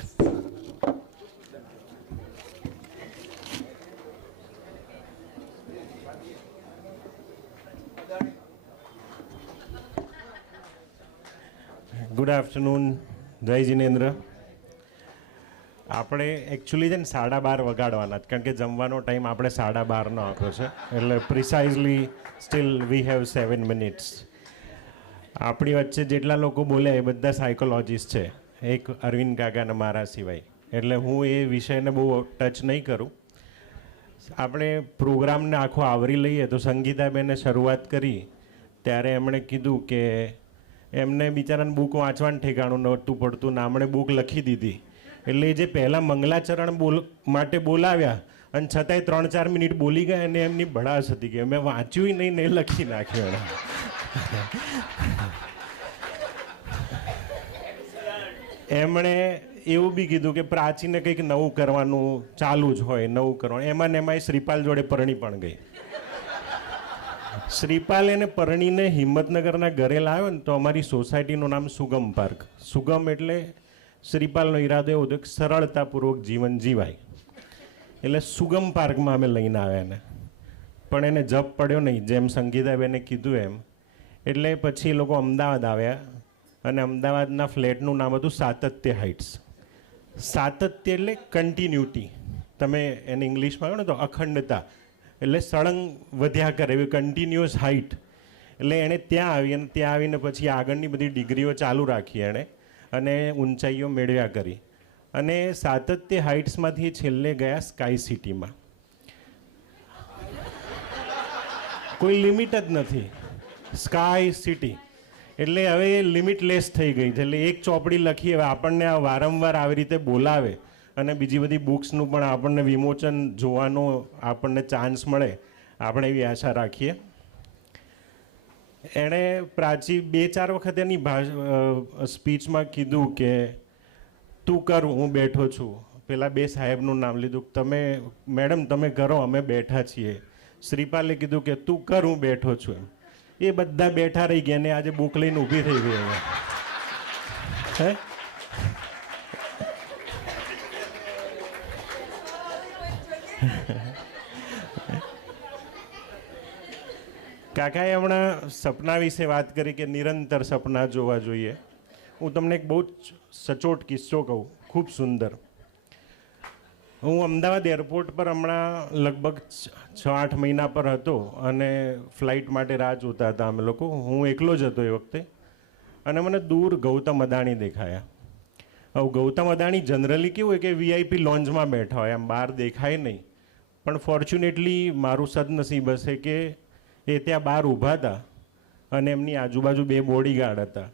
Good afternoon. જય જિનેન્દ્ર. આપણે એકચ્યુઅલી છે ને 12:30 વગાડવાના જ, કારણ કે જમવાનો ટાઈમ આપણે 12:30નો આપ્યો છે, એટલે પ્રિસાઇઝલી સ્ટીલ વી હેવ 7 મિનિટ્સ. આપણી વચ્ચે જેટલા લોકો બોલ્યા એ બધા સાયકોલોજીસ્ટ છે, એક અરવિંદ કાકાને મારા સિવાય, એટલે હું એ વિષયને બહુ ટચ નહીં કરું. આપણે પ્રોગ્રામને આખો આવરી લઈએ તો સંગીતાબેને શરૂઆત કરી ત્યારે એમણે કીધું કે એમને બિચારાને બુક વાંચવાનું ઠેકાણું નહોતું પડતું ને આમણે બુક લખી દીધી. એટલે જે પહેલાં મંગલાચરણ માટે બોલાવ્યા અને છતાંય 3-4 મિનિટ બોલી ગયા અને એમની ભડાશ હતી કે મેં વાંચ્યું નહીં ને લખી નાખ્યું. એમણે એવું બી કીધું કે પ્રાચીને કંઈક નવું કરવાનું ચાલુ જ હોય, નવું કરવાનું. એમાં ને એમાંય શ્રીપાલ જોડે પરણી પણ ગઈ. શ્રીપાલ એને પરણીને હિંમતનગરના ઘરે લાવ્યો ને તો અમારી સોસાયટીનું નામ સુગમ પાર્ક. સુગમ એટલે શ્રીપાલનો ઈરાદો એવો હતો કે સરળતાપૂર્વક જીવન જીવાય, એટલે સુગમ પાર્કમાં અમે લઈને આવ્યા એને. પણ એને જપ પડ્યો નહીં, જેમ સંગીતાબેને કીધું એમ. એટલે પછી એ લોકો અમદાવાદ આવ્યા અને અમદાવાદના ફ્લેટનું નામ હતું સાતત્ય હાઇટ્સ. સાતત્ય એટલે કન્ટિન્યુટી. તમે એને ઇંગ્લિશમાં કહો ને તો અખંડતા, એટલે સળંગ વધ્યા કરે એવી કન્ટિન્યુઅસ હાઇટ. એટલે એણે ત્યાં આવી અને ત્યાં આવીને પછી આગળની બધી ડિગ્રીઓ ચાલુ રાખી એણે અને ઊંચાઈઓ મેળવ્યા કરી. અને સાતત્ય હાઇટ્સમાંથી છેલ્લે ગયા સ્કાય સિટીમાં. કોઈ લિમિટ જ નથી, સ્કાય સિટી. એટલે હવે એ લિમિટલેસ થઈ ગઈ છે. એટલે એક ચોપડી લખી, હવે આપણને આ વારંવાર આવી રીતે બોલાવે અને બીજી બધી બુક્સનું પણ આપણને વિમોચન જોવાનો આપણને ચાન્સ મળે, આપણે એવી આશા રાખીએ. એણે પ્રાચી 2-4 વખત એની સ્પીચમાં કીધું કે તું કર, હું બેઠો છું. પેલા 2 સાહેબનું નામ લીધું, તમે મેડમ તમે કરો, અમે બેઠા છીએ. શ્રીપાલે કીધું કે તું કર, હું બેઠો છું. એ બધા બેઠા રહી ગયા ને આજે બુક લઈને ઊભી થઈ ગઈ. હે કાકાએ હમણાં સપના વિશે વાત કરી કે નિરંતર સપના જોવા જોઈએ. હું તમને એક બહુ જ સચોટ કિસ્સો કહું, ખૂબ સુંદર. હું અમદાવાદ એરપોર્ટ પર હમણાં લગભગ 6-8 મહિના પર હતો અને ફ્લાઇટ માટે રાહ જોતા હતા અમે લોકો. હું એકલો જ હતો એ વખતે અને મને દૂર ગૌતમ અદાણી દેખાયા. હવે ગૌતમ અદાણી જનરલી કેવું હોય કે VIP લોન્જમાં બેઠા હોય, આમ બહાર દેખાય નહીં. પણ ફોર્ચ્યુનેટલી મારું સદનસીબ હશે કે એ ત્યાં બહાર ઊભા હતા અને એમની આજુબાજુ 2 બોડીગાર્ડ હતા.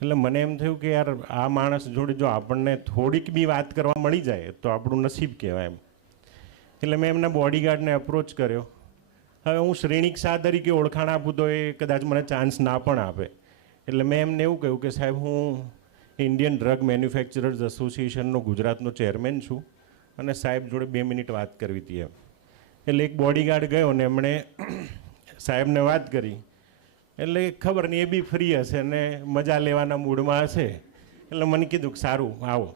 એટલે મને એમ થયું કે યાર આ માણસ જોડે જો આપણને થોડીક બી વાત કરવા મળી જાય તો આપણું નસીબ કહેવાય એમ. એટલે મેં એમના બોડીગાર્ડને અપ્રોચ કર્યો. હવે હું શ્રેણિક શાહ તરીકે ઓળખાણ આપું તો એ કદાચ મને ચાન્સ ના પણ આપે. એટલે મેં એમને એવું કહ્યું કે સાહેબ હું ઇન્ડિયન ડ્રગ મેન્યુફેક્ચરર્સ એસોસિએશનનો ગુજરાતનો ચેરમેન છું અને સાહેબ જોડે 2 મિનિટ વાત કરવી હતી એમ. એટલે એક બોડીગાર્ડ ગયો ને એમણે સાહેબને વાત કરી, એટલે ખબર નહીં એ બી ફ્રી હશે ને મજા લેવાના મૂડમાં હશે, એટલે મને કીધું કે સારું આવો.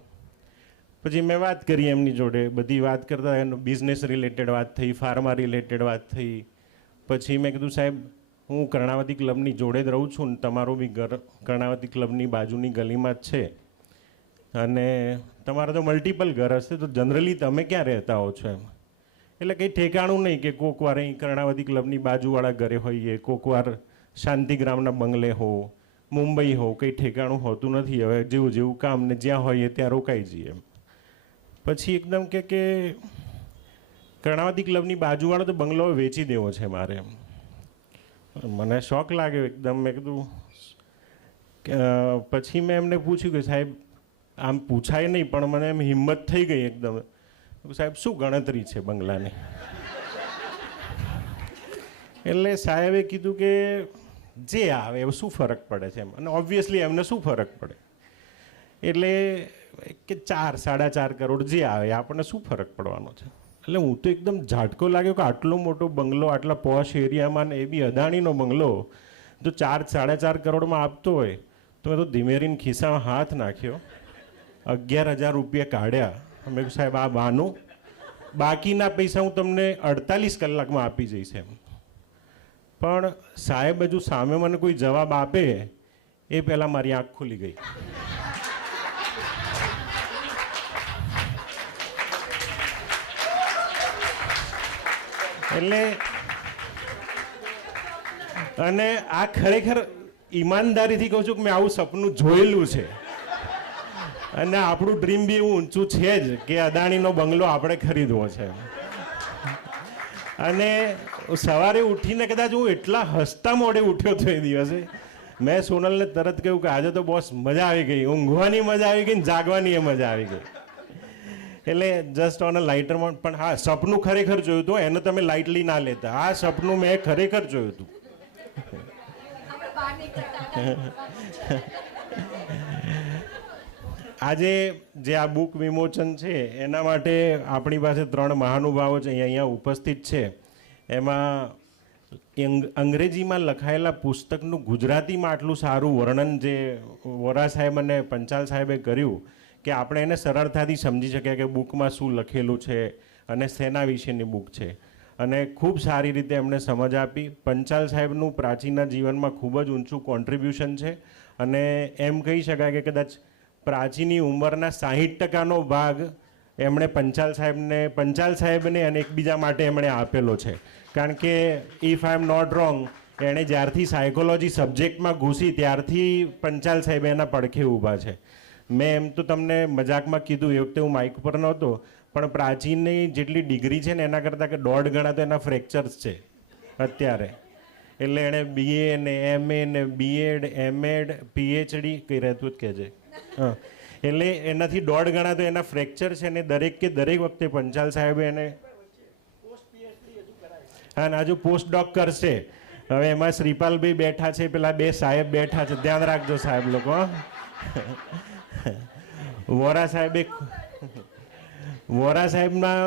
પછી મેં વાત કરી એમની જોડે, બધી વાત કરતા એનો બિઝનેસ રિલેટેડ વાત થઈ, ફાર્મા રિલેટેડ વાત થઈ. પછી મેં કીધું સાહેબ હું કર્ણાવતી ક્લબની જોડે જ રહું છું ને તમારું બી ઘર કર્ણાવતી ક્લબની બાજુની ગલીમાં જ છે, અને તમારા તો મલ્ટિપલ ઘર હશે, તો જનરલી તમે ક્યાં રહેતા હો છો એમ? એટલે કંઈ ઠેકાણું નહીં કે કોક વાર અહીં કર્ણાવતી ક્લબની બાજુવાળા ઘરે હોઈએ, કોક વાર શાંતિગ્રામના બંગલે હો, મુંબઈ હો, કંઈ ઠેકાણું હોતું નથી. હવે જેવું જેવું કામ ને જ્યાં હોઈએ ત્યાં રોકાઈ જઈએ એમ. પછી એકદમ કે કર્ણાવતી ક્લબની બાજુવાળો તો બંગલો વેચી દેવો છે મારે એમ. મને શોખ લાગ્યો એકદમ. મેં કીધું પછી મેં એમને પૂછ્યું કે સાહેબ આમ પૂછાય નહીં પણ મને એમ હિંમત થઈ ગઈ એકદમ. સાહેબ શું ગણતરી છે બંગલાની? એટલે સાહેબે કીધું કે જે આવે એ શું ફરક પડે છે એમ. અને ઓબ્વિયસલી એમને શું ફરક પડે, એટલે કે 4-4.5 કરોડ જે આવે આપણને શું ફરક પડવાનો છે. એટલે હું તો એકદમ ઝાટકો લાગ્યો કે આટલો મોટો બંગલો આટલા પોશ એરિયામાં ને એ બી અદાણીનો બંગલો જો 4-4.5 કરોડમાં આપતો હોય તો મેં તો ધીમેરીને ખિસ્સામાં હાથ નાખ્યો, 11,000 રૂપિયા કાઢ્યા. મેં કહ્યું સાહેબ આ બાનું બાકીના પૈસા હું તમને 48 કલાકમાં આપી જઈશ એમ. પણ સાહેબ હજુ સામે મને કોઈ જવાબ આપે એ પહેલાં મારી આંખ ખુલી ગઈ. એટલે અને આ ખરેખર ઈમાનદારીથી કહું છું કે મેં આવું સપનું જોયેલું છે, અને આપણું ડ્રીમ બી એવું ઊંચું છે જ કે અદાણીનો બંગલો આપણે ખરીદવો છે. અને સવારે ઉઠીને કદાચ હું એટલા હસતા મોઢે ઉઠ્યો હતો એ દિવસે, મેં સોનલને તરત કહ્યું કે આજે તો બોસ મજા આવી ગઈ, ઊંઘવાની મજા આવી ગઈ ને જાગવાની એ મજા આવી ગઈ. એટલે just on a lighter note. પણ હા, સપનું ખરેખર જોયું હતું, એને તમે લાઇટલી ના લેતા. આ સપનું મેં ખરેખર જોયું હતું. આજે જે આ બુક વિમોચન છે એના માટે આપણી પાસે 3 મહાનુભાવો છે અહીંયા ઉપસ્થિત છે. એમાં અંગ્રેજીમાં લખાયેલા પુસ્તકનું ગુજરાતીમાં આટલું સારું વર્ણન જે વોરા સાહેબ અને પંચાલ સાહેબે કર્યું કે આપણે એને સરળતાથી સમજી શકીએ કે બુકમાં શું લખેલું છે અને શેના વિશેની બુક છે. અને ખૂબ સારી રીતે એમને સમજ આપી. પંચાલ સાહેબનું પ્રાચીના જીવનમાં ખૂબ જ ઊંચું કોન્ટ્રીબ્યુશન છે, અને એમ કહી શકાય કે કદાચ પ્રાચીની ઉંમરના 60% ભાગ એમણે પંચાલ સાહેબને અને એકબીજા માટે એમણે આપેલો છે. કારણ કે if I am not wrong, એણે જ્યારથી સાયકોલોજી સબ્જેક્ટમાં ઘૂસી ત્યારથી પંચાલ સાહેબ એના પડખે ઊભા છે. મેં એમ તો તમને મજાકમાં કીધું એ વખતે હું માઇક પર નહોતો, પણ પ્રાચીનની જેટલી ડિગ્રી છે ને એના કરતાં કે 1.5 ગણા તો એના ફ્રેક્ચર્સ છે અત્યારે. એટલે એણે BA ને MA ને BEd MEd PhD કઈ રહેતું જ કહેજે. હા, એટલે એનાથી 1.5 ગણા તો એના ફ્રેક્ચર છે ને દરેક વખતે પંચાલ સાહેબે એને હા ને હજુ પોસ્ટ ડોક કરશે. હવે એમાં શ્રીપાલભાઈ બેઠા છે, પેલા 2 સાહેબ બેઠા છે, ધ્યાન રાખજો સાહેબ લોકો. વોરા સાહેબના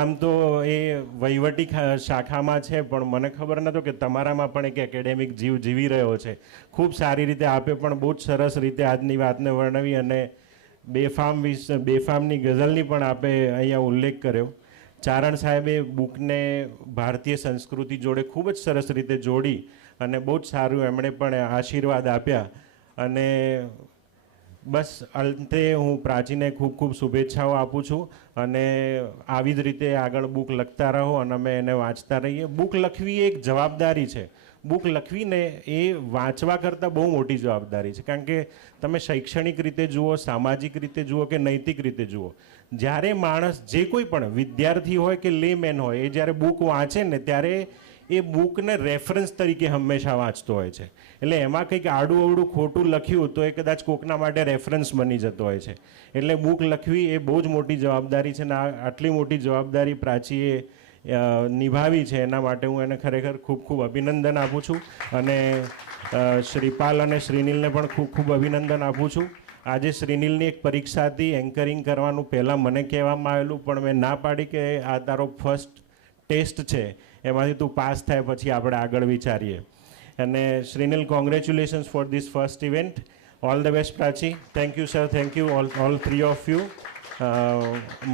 આમ તો એ વહીવટી શાખામાં છે, પણ મને ખબર નહોતો કે તમારામાં પણ એક એકેડેમિક જીવ જીવી રહ્યો છે. ખૂબ સારી રીતે આપે પણ બહુ જ સરસ રીતે આજની વાતને વર્ણવી, અને બેફામની ગઝલની પણ આપે અહીંયા ઉલ્લેખ કર્યો. ચારણ સાહેબે બુકને ભારતીય સંસ્કૃતિ જોડે ખૂબ જ સરસ રીતે જોડી અને બહુ જ સારું એમણે પણ આશીર્વાદ આપ્યા. અને બસ અંતે હું પ્રાચીને ખૂબ ખૂબ શુભેચ્છાઓ આપું છું, અને આવી જ રીતે આગળ બુક લખતા રહો અને અમે એને વાંચતા રહીએ. બુક લખવી એક જવાબદારી છે. બુક લખવીને એ વાંચવા કરતાં બહુ મોટી જવાબદારી છે. કારણ કે તમે શૈક્ષણિક રીતે જુઓ, સામાજિક રીતે જુઓ કે નૈતિક રીતે જુઓ, જ્યારે માણસ જે કોઈ પણ વિદ્યાર્થી હોય કે લેમેન હોય એ જ્યારે બુક વાંચે ને ત્યારે એ બુકને રેફરન્સ તરીકે હંમેશા વાંચતો હોય છે. એટલે એમાં કંઈક આડું અવડું ખોટું લખ્યું તો એ કદાચ કોકના માટે રેફરન્સ બની જતો હોય છે. એટલે બુક લખવી એ બહુ જ મોટી જવાબદારી છે, ને આટલી મોટી જવાબદારી પ્રાચીએ નિભાવી છે એના માટે હું એને ખરેખર ખૂબ ખૂબ અભિનંદન આપું છું. અને શ્રીપાલ અને શ્રીનિલને પણ ખૂબ ખૂબ અભિનંદન આપું છું. આજે શ્રીનિલની એક પરીક્ષા હતી એન્કરિંગ કરવાનું, પહેલાં મને કહેવામાં આવેલું પણ મેં ના પાડી કે આ તારો ફર્સ્ટ ટેસ્ટ છે એમાંથી તું પાસ થાય પછી આપણે આગળ વિચારીએ. અને Shrinil, congratulations for this first event. All the best Prachi. Thank you sir, thank you all three of you.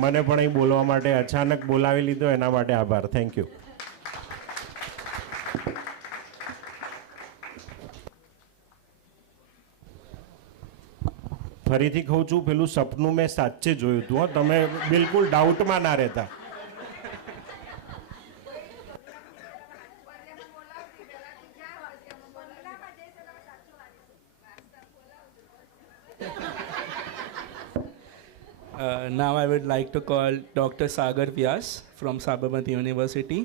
મને પણ અહીં બોલવા માટે અચાનક બોલાવી લીધો એના માટે આભાર. Thank you. ફરીથી કહું છું, પેલું સપનું મેં સાચે જોયું હતું. તમે બિલકુલ ડાઉટમાં ના રહેતા. Now I would like to call Dr. Sagar Vyas from Sabarmati University.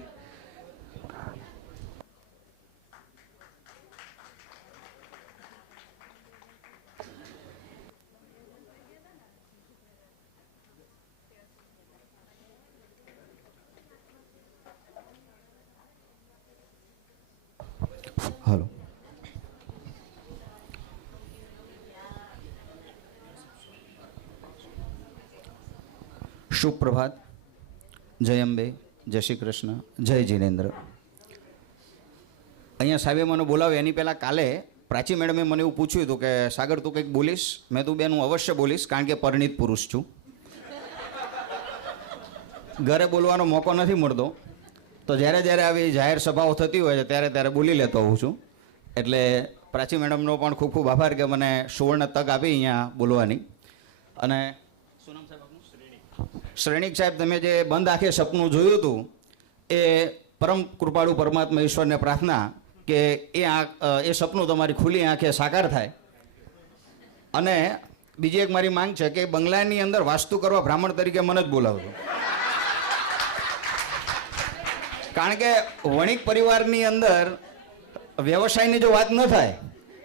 હલો. શુભ પ્રભાત. જય અંબે, જય શ્રી કૃષ્ણ, જય જીનેન્દ્ર. અહીંયા સાહેબે મને બોલાવ્યો એની પહેલાં કાલે પ્રાચી મેડમે મને એવું પૂછ્યું હતું કે સાગર તું કંઈક બોલીશ? મેં તું બેન હું અવશ્ય બોલીશ, કારણ કે પરિણીત પુરુષ છું. ઘરે બોલવાનો મોકો નથી મળતો, તો જ્યારે જ્યારે આવી જાહેર સભાઓ થતી હોય છે ત્યારે ત્યારે બોલી લેતો હોઉં છું. એટલે પ્રાચી મેડમનો પણ ખૂબ ખૂબ આભાર કે મને સુવર્ણ તક આપી અહીંયા બોલવાની. અને શું નામ સાહેબ આપનું? શ્રેણિક સાહેબ, તમે જે બંધ આંખે સપનું જોયું હતું એ પરમ કૃપાળુ પરમાત્મા ઈશ્વરને પ્રાર્થના કે એ સપનું તમારી ખુલ્લી આંખે સાકાર થાય. અને બીજી એક મારી માંગ છે કે બંગલાની અંદર વાસ્તુ કરવા બ્રાહ્મણ તરીકે મને જ બોલાવજો, કારણ કે વણિક પરિવારની અંદર વ્યવસાયની જો વાત ન થાય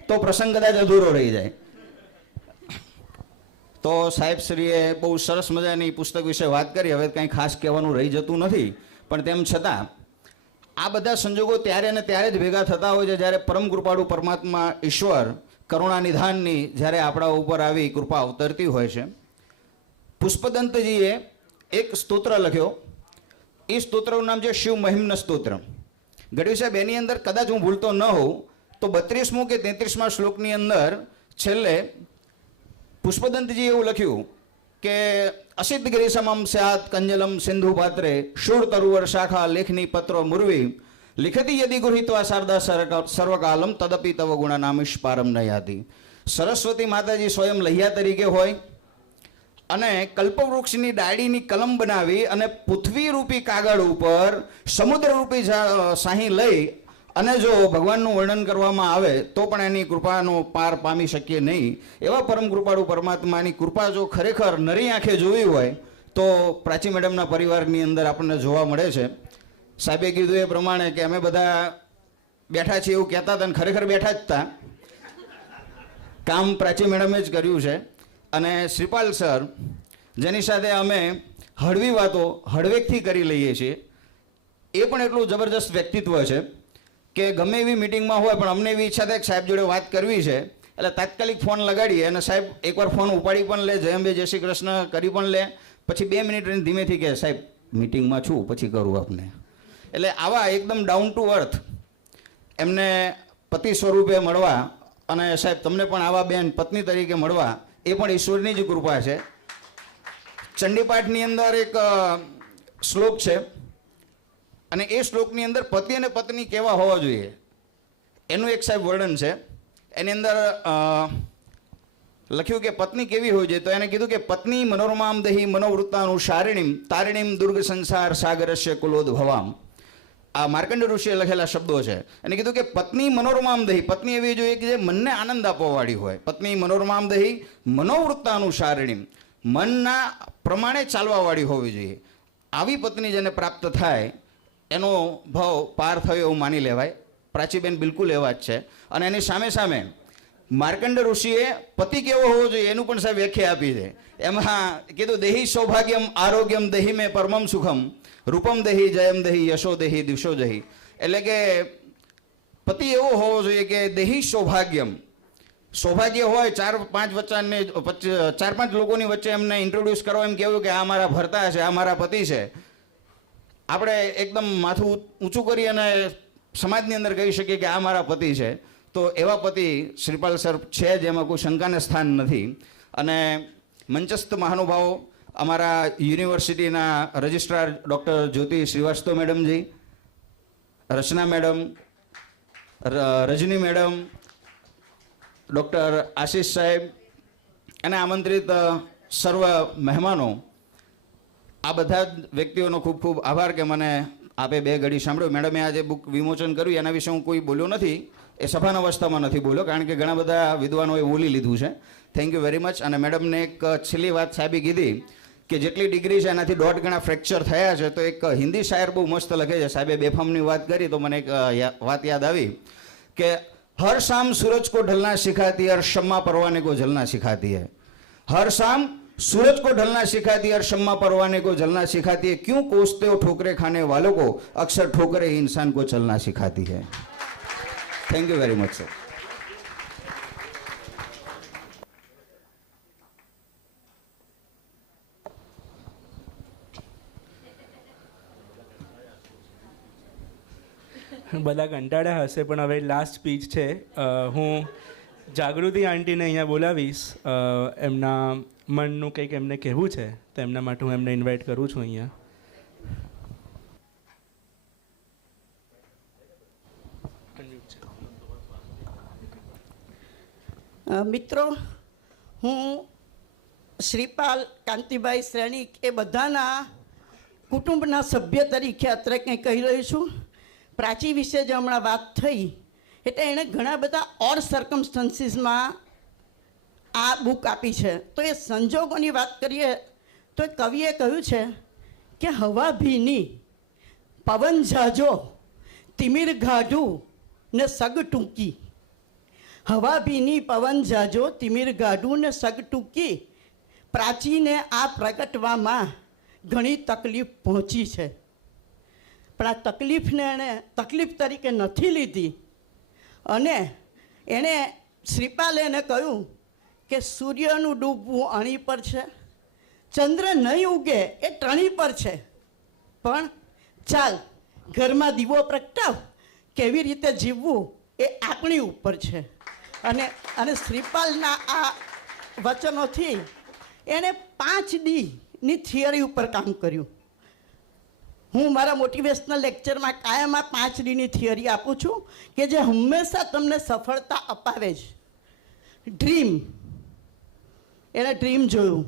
તો પ્રસંગ કદાચ અધૂરો રહી જાય. તો સાહેબશ્રીએ બહુ સરસ મજાની પુસ્તક વિશે વાત કરી. હવે કંઈ ખાસ કહેવાનું રહી જતું નથી, પણ તેમ છતાં આ બધા સંજોગો ત્યારે ને ત્યારે જ ભેગા થતા હોય છે જ્યારે પરમ કૃપાળુ પરમાત્મા ઈશ્વર કરુણા નિધાનની જ્યારે આપણા ઉપર આવી કૃપા અવતરતી હોય છે. પુષ્પદંતજીએ એક સ્તોત્ર લખ્યો. એ સ્તોત્રનું નામ છે શિવ મહિમ્ન સ્તોત્ર. ગઢવી સાહેબ, એની અંદર કદાચ હું ભૂલતો ન હોઉં તો 32મો કે 33મા શ્લોકની અંદર છેલ્લે પુષ્પદંતજી એવું લખ્યું કે અસિદ્ધ ગિરી સમમ સ્યાત કંજલમ સિંધુ પાત્રે શૂર તરુવર શાખા લેખની પત્ર મુરવી લિખતી યદિ ગૃહિત્વા શારદા સર્વકાલમ તદપી તવ ગુણા નામિશ પારમ ન યાતિ. સરસ્વતી માતાજી સ્વયં લૈયા તરીકે હોય અને કલ્પવૃક્ષની ડાળીની કલમ બનાવી અને પૃથ્વીરૂપી કાગળ ઉપર સમુદ્રરૂપી શાહી લઈ અને જો ભગવાનનું વર્ણન કરવામાં આવે તો પણ એની કૃપાનો પાર પામી શકીએ નહીં. એવા પરમ કૃપાળુ પરમાત્માની કૃપા જો ખરેખર નરી આંખે જોવી હોય તો પ્રાચી મેડમના પરિવારની અંદર આપણને જોવા મળે છે. સાહેબે કીધું એ પ્રમાણે કે અમે બધા બેઠા છીએ એવું કહેતા હતા, અને ખરેખર બેઠા જ હતા. કામ પ્રાચી મેડમે જ કર્યું છે. અને શ્રીપાલ સર, જેની સાથે અમે હળવી વાતો હળવેકથી કરી લઈએ છીએ, એ પણ એટલું જબરજસ્ત વ્યક્તિત્વ છે કે ગમે એવી મિટિંગમાં હોય પણ અમને એવી ઈચ્છા થાય કે સાહેબ જોડે વાત કરવી છે એટલે તાત્કાલિક ફોન લગાડીએ અને સાહેબ એકવાર ફોન ઉપાડી પણ લે, જય અંબે જય શ્રી કૃષ્ણ કરી પણ લે, પછી 2 મિનિટ રહીને ધીમેથી કહે સાહેબ મિટિંગમાં છું પછી કરું આપને. એટલે આવા એકદમ ડાઉન ટુ અર્થ એમને પતિ સ્વરૂપે મળવા અને સાહેબ તમને પણ આવા બેન પત્ની તરીકે મળવા એ પણ ઈશ્વરની જ કૃપા છે. ચંડીપાઠની અંદર એક શ્લોક છે અને એ શ્લોકની અંદર પતિ અને પત્ની કેવા હોવા જોઈએ એનું એક સાહેબ વર્ણન છે. એની અંદર લખ્યું કે પત્ની કેવી હોવી જોઈએ, તો એને કીધું કે પત્ની મનોરમામ દહી મનોવૃત્તાનુસારિણીમ તારિણીમ દુર્ગ સંસાર સાગરસ્ય કુલોદ્ભવામ. આ માર્કંડ ઋષિએ લખેલા શબ્દો છે. એને કીધું કે પત્ની મનોરમામ દહી, પત્ની એવી જોઈએ કે જે મનને આનંદ આપવાવાળી હોય. પત્ની મનોરમામ દહી મનોવૃત્તાનુસારિણીમ, મનના પ્રમાણે ચાલવાવાળી હોવી જોઈએ. આવી પત્ની જેને પ્રાપ્ત થાય એનો ભાવ પાર થયો એવું માની લેવાય. પ્રાચીબેન બિલકુલ એવા જ છે. અને એની સામે સામે માર્કંડ ઋષિએ પતિ કેવો હોવો જોઈએ એનું પણ સાહેબ વ્યાખ્યા આપી છે. એમાં કીધું દેહી સૌભાગ્યમ આરોગ્યમ દેહી મેં પરમમ સુખમ રૂપમ દેહી જયમ દેહી યશો દેહી દિશો દેહી. એટલે કે પતિ એવો હોવો જોઈએ કે દેહી સૌભાગ્યમ, સૌભાગ્ય હોય 4-5 લોકોની વચ્ચે એમને ઇન્ટ્રોડ્યુસ કરવા એમ કહેવું કે આ મારા ભરતા છે, આ મારા પતિ છે. આપણે એકદમ માથું ઊંચું કરી અને સમાજની અંદર કહી શકીએ કે આ મારા પતિ છે, તો એવા પતિ શ્રીપાલ સર છે જ, એમાં કોઈ શંકાને સ્થાન નથી. અને મંચસ્થ મહાનુભાવો અમારા યુનિવર્સિટીના રજિસ્ટ્રાર ડૉક્ટર જ્યોતિ શ્રીવાસ્તવ મેડમજી, રચના મેડમ, રજની મેડમ, ડૉક્ટર આશીષ સાહેબ અને આમંત્રિત સર્વ મહેમાનો, આ બધા જ વ્યક્તિઓનો ખૂબ ખૂબ આભાર કે મને આપે 2 ઘડી સાંભળ્યો. મેડમે આજે બુક વિમોચન કર્યું એના વિશે હું કોઈ બોલ્યો નથી, એ સભાના અવસ્થામાં નથી બોલ્યો, કારણ કે ઘણા બધા વિદ્વાનોએ બોલી લીધું છે. Thank you very much. અને મેડમને એક છેલ્લી વાત સાહેબે કીધી કે જેટલી ડિગ્રી છે એનાથી 1.5 ગણા ફ્રેક્ચર થયા છે. તો એક હિન્દી શાયર બહુ મસ્ત લખે છે, સાહેબે બેફામની વાત કરી તો મને એક વાત યાદ આવી કે હર શામ सूरज को ढलना सिखाती है और शम्मा परवाने को जलना सिखाती है. हर शाम सूरज को ढलना सिखाती है और शम्मा परवाने को जलना सिखाती है. क्यों कोसते हो ठोकरे खाने वालों को, अक्सर ठोकरे ही इंसान को चलना सिखाती है. Thank you very much sir. બધા કંટાળ્યા હશે પણ હવે લાસ્ટ સ્પીચ છે. હું જાગૃતિ આંટીને અહીંયા બોલાવીશ. એમના મનનું કંઈક એમને કહેવું છે તો એમના માટે હું એમને ઇન્વાઇટ કરું છું અહીંયા. મિત્રો, હું શ્રીપાલ કાંતિભાઈ શ્રેણીક એ બધાના કુટુંબના સભ્ય તરીકે અત્યારે કંઈ કહી રહી છું. પ્રાચી વિશે જે હમણાં વાત થઈ, એટલે એણે ઘણા બધા ઓડ સર્કમસ્ટન્સીસમાં આ બુક આપી છે. તો એ સંજોગોની વાત કરીએ તો એ કવિએ કહ્યું છે કે હવા ભીની, પવન ઝાઝો, તિમિર ગાઢું ને સગ ટૂંકી. હવા ભીની, પવન ઝાઝો, તિમિર ગાઢું ને સગ ટૂંકી. પ્રાચીને આ પ્રગટવામાં ઘણી તકલીફ પહોંચી છે, પણ આ તકલીફને એણે તકલીફ તરીકે નથી લીધી. અને એણે શ્રીપાલે એને કહ્યું કે સૂર્યનું ડૂબવું અણી પર છે, ચંદ્ર નહીં ઉગે એ ટણી પર છે, પણ ચાલ ઘરમાં દીવો પ્રગટાવ, કેવી રીતે જીવવું એ આપણી ઉપર છે. અને શ્રીપાલના આ વચનોથી એણે 5Dની થિયરી ઉપર કામ કર્યું. હું મારા મોટિવેશનલ લેક્ચરમાં કાયમ આ 5Dની થિયરી આપું છું કે જે હંમેશા તમને સફળતા અપાવે છે. ડ્રીમ, એણે ડ્રીમ જોયું,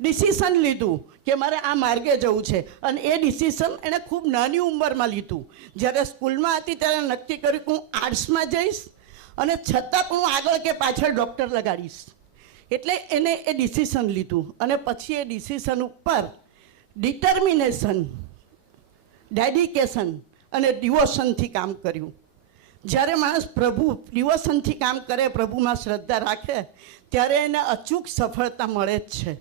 ડિસિઝન લીધું કે મારે આ માર્ગે જવું છે, અને એ ડિસિઝન એણે ખૂબ નાની ઉંમરમાં લીધું. જ્યારે સ્કૂલમાં હતી ત્યારે નક્કી કર્યું કે હું આર્ટ્સમાં જઈશ અને છતાં પણ હું આગળ કે પાછળ ડૉક્ટર લગાડીશ. એટલે એને એ ડિસિઝન લીધું અને પછી એ ડિસિઝન ઉપર ડિટર્મિનેશન, ડેડિકેશન અને ડિવોશનથી કામ કર્યું. જ્યારે માણસ પ્રભુ ડિવોશનથી કામ કરે, પ્રભુમાં શ્રદ્ધા રાખે, ત્યારે એને અચૂક સફળતા મળે જ છે.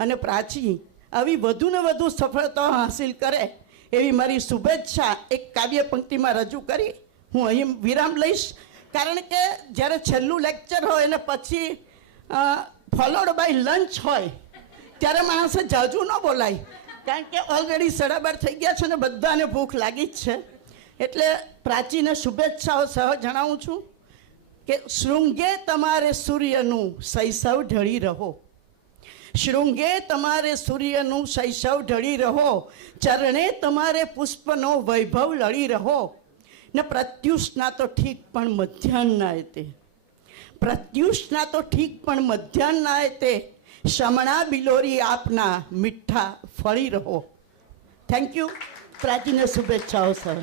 અને પ્રાચી આવી વધુ ને વધુ સફળતાઓ હાંસિલ કરે એવી મારી શુભેચ્છા એક કાવ્ય પંક્તિમાં રજૂ કરી હું અહીં વિરામ લઈશ. કારણ કે જ્યારે છેલ્લું લેક્ચર હોય અને પછી ફોલોડ બાય લંચ હોય ત્યારે માણસે જાજુ ન બોલાય, કારણ કે ઓલરેડી 12:30 થઈ ગયા છે ને બધાને ભૂખ લાગી જ છે. એટલે પ્રાચીને શુભેચ્છાઓ સહ જણાવું છું કે શૃંગે તમારે સૂર્યનું શૈશવ ઢળી રહો, શૃંગે તમારે સૂર્યનું શૈશવ ઢળી રહો, ચરણે તમારે પુષ્પનો વૈભવ લળી રહો. ને પ્રત્યુષ્ણા તો ઠીક પણ મધ્યાહ્નાય તે, પ્રત્યુષ્ણા તો ઠીક પણ મધ્યાહ્નાય તે, શમણા બિલોરી આપના મીઠા ફળી રહો. Thank you. પ્રાચીને શુભેચ્છાઓ સર.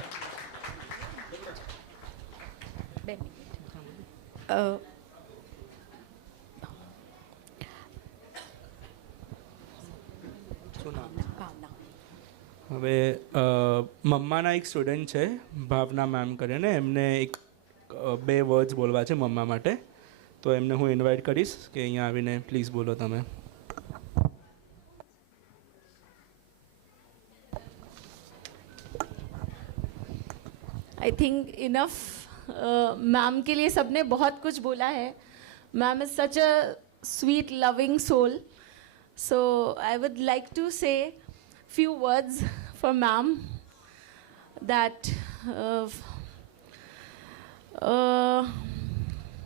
હવે મમ્માના એક સ્ટુડન્ટ છે ભાવના મેમ કરીને, એમને એક 2 વર્ડ્સ બોલવા છે મમ્મા માટે, તો એમને હું ઇન્વાઇટ કરીશ કે અહીંયા આવીને પ્લીઝ બોલો તમે. I think enough. मैम के लिए सबने बहुत कुछ बोला है. Ma'am is such a sweet loving soul. So I would like to say few words for ma'am that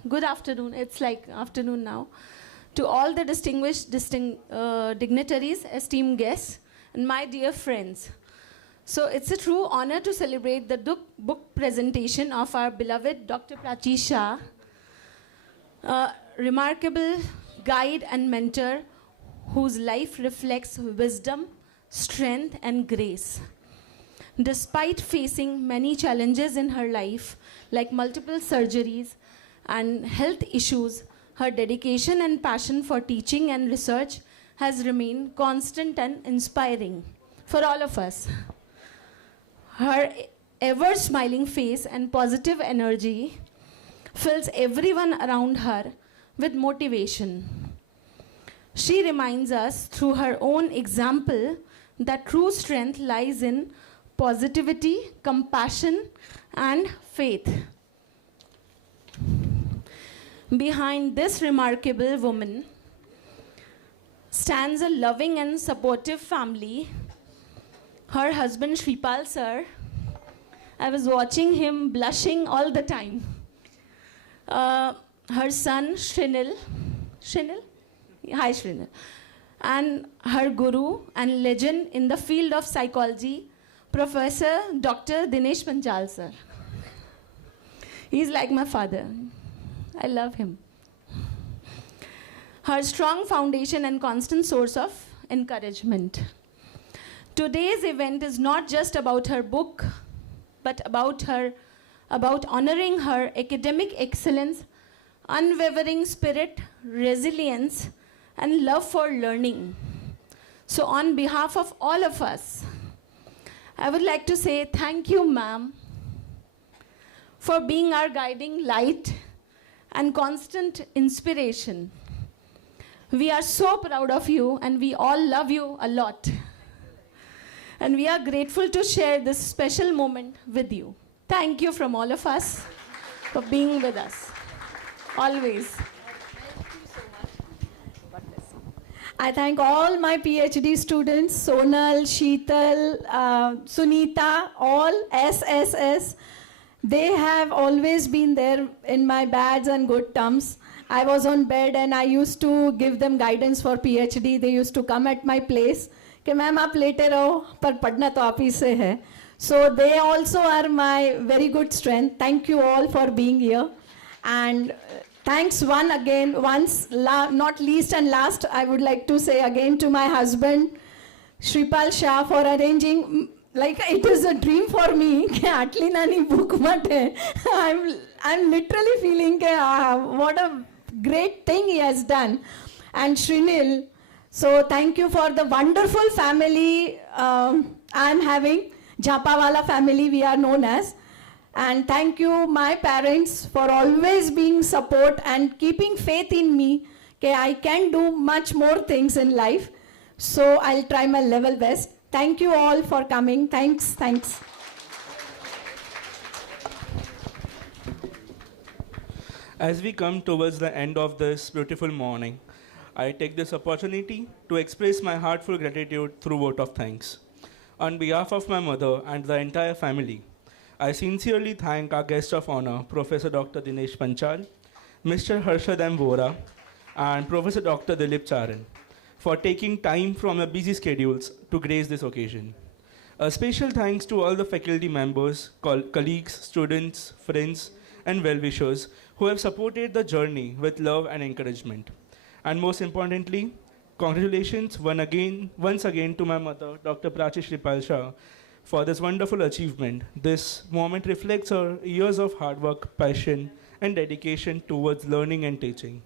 good afternoon, it's like afternoon now, to all the distinguished dignitaries, esteemed guests, and my dear friends. So it's a true honor to celebrate the book presentation of our beloved Dr. Prachi Shah, a remarkable guide and mentor whose life reflects wisdom, strength, and grace. Despite facing many challenges in her life, like multiple surgeries and health issues, her dedication and passion for teaching and research has remained constant and inspiring for all of us. Her ever smiling face and positive energy fills everyone around her with motivation. She reminds us through her own example that true strength lies in positivity, compassion, and faith. Behind this remarkable woman stands a loving and supportive family. Her husband Shripal sir, I was watching him blushing all the time. Her son Shrinil, hi Shrinil, and her guru and legend in the field of psychology, Professor Dr. Dinesh Panchal sir. He's like my father. I love him. Her strong foundation and constant source of encouragement. Today's event is not just about her book, but about honoring her academic excellence, unwavering spirit, resilience, and love for learning. So on behalf of all of us, I would like to say thank you, ma'am, for being our guiding light and constant inspiration. We are so proud of you and we all love you a lot. And we are grateful to share this special moment with you. Thank you from all of us for being with us, always. I thank all my PhD students, Sonal, Sheetal, Sunita, all SSS. They have always been there in my bads and good terms. I was on bed and I used to give them guidance for PhD. They used to come at my place. कि ma'am आप लेटे रहो पर पढ़ना तो आप ही से है. So they also are my very good strength. Thank you all for being here. And thanks once, not least and last, I would like to say again to my husband, Shripal Shah, for arranging, like it is a dream for me, कि आटली नानी book मटे. I'm literally feeling कि what a great thing he has done. And Shrinil, so thank you for the wonderful family I'm having. Japawala family we are known as. And thank you my parents for always being support and keeping faith in me that I can do much more things in life. So I'll try my level best. Thank you all for coming. Thanks. As we come towards the end of this beautiful morning, I take this opportunity to express my heartfelt gratitude through vote of thanks. On behalf of my mother and the entire family, I sincerely thank our guest of honor, Professor Dr. Dinesh Panchal, Mr. Harshad M. Vora, and Professor Dr. Dilip Charan for taking time from your busy schedules to grace this occasion. A special thanks to all the faculty members, colleagues, students, friends, and well-wishers who have supported the journey with love and encouragement. And most importantly, congratulations once again to my mother, Dr. Prachi Shripal Shah, for this wonderful achievement. This moment reflects her years of hard work, passion, and dedication towards learning and teaching.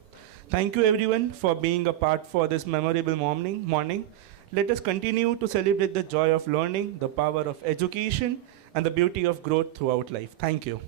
Thank you everyone for being a part for this memorable morning. Let us continue to celebrate the joy of learning, the power of education, and the beauty of growth throughout life. Thank you.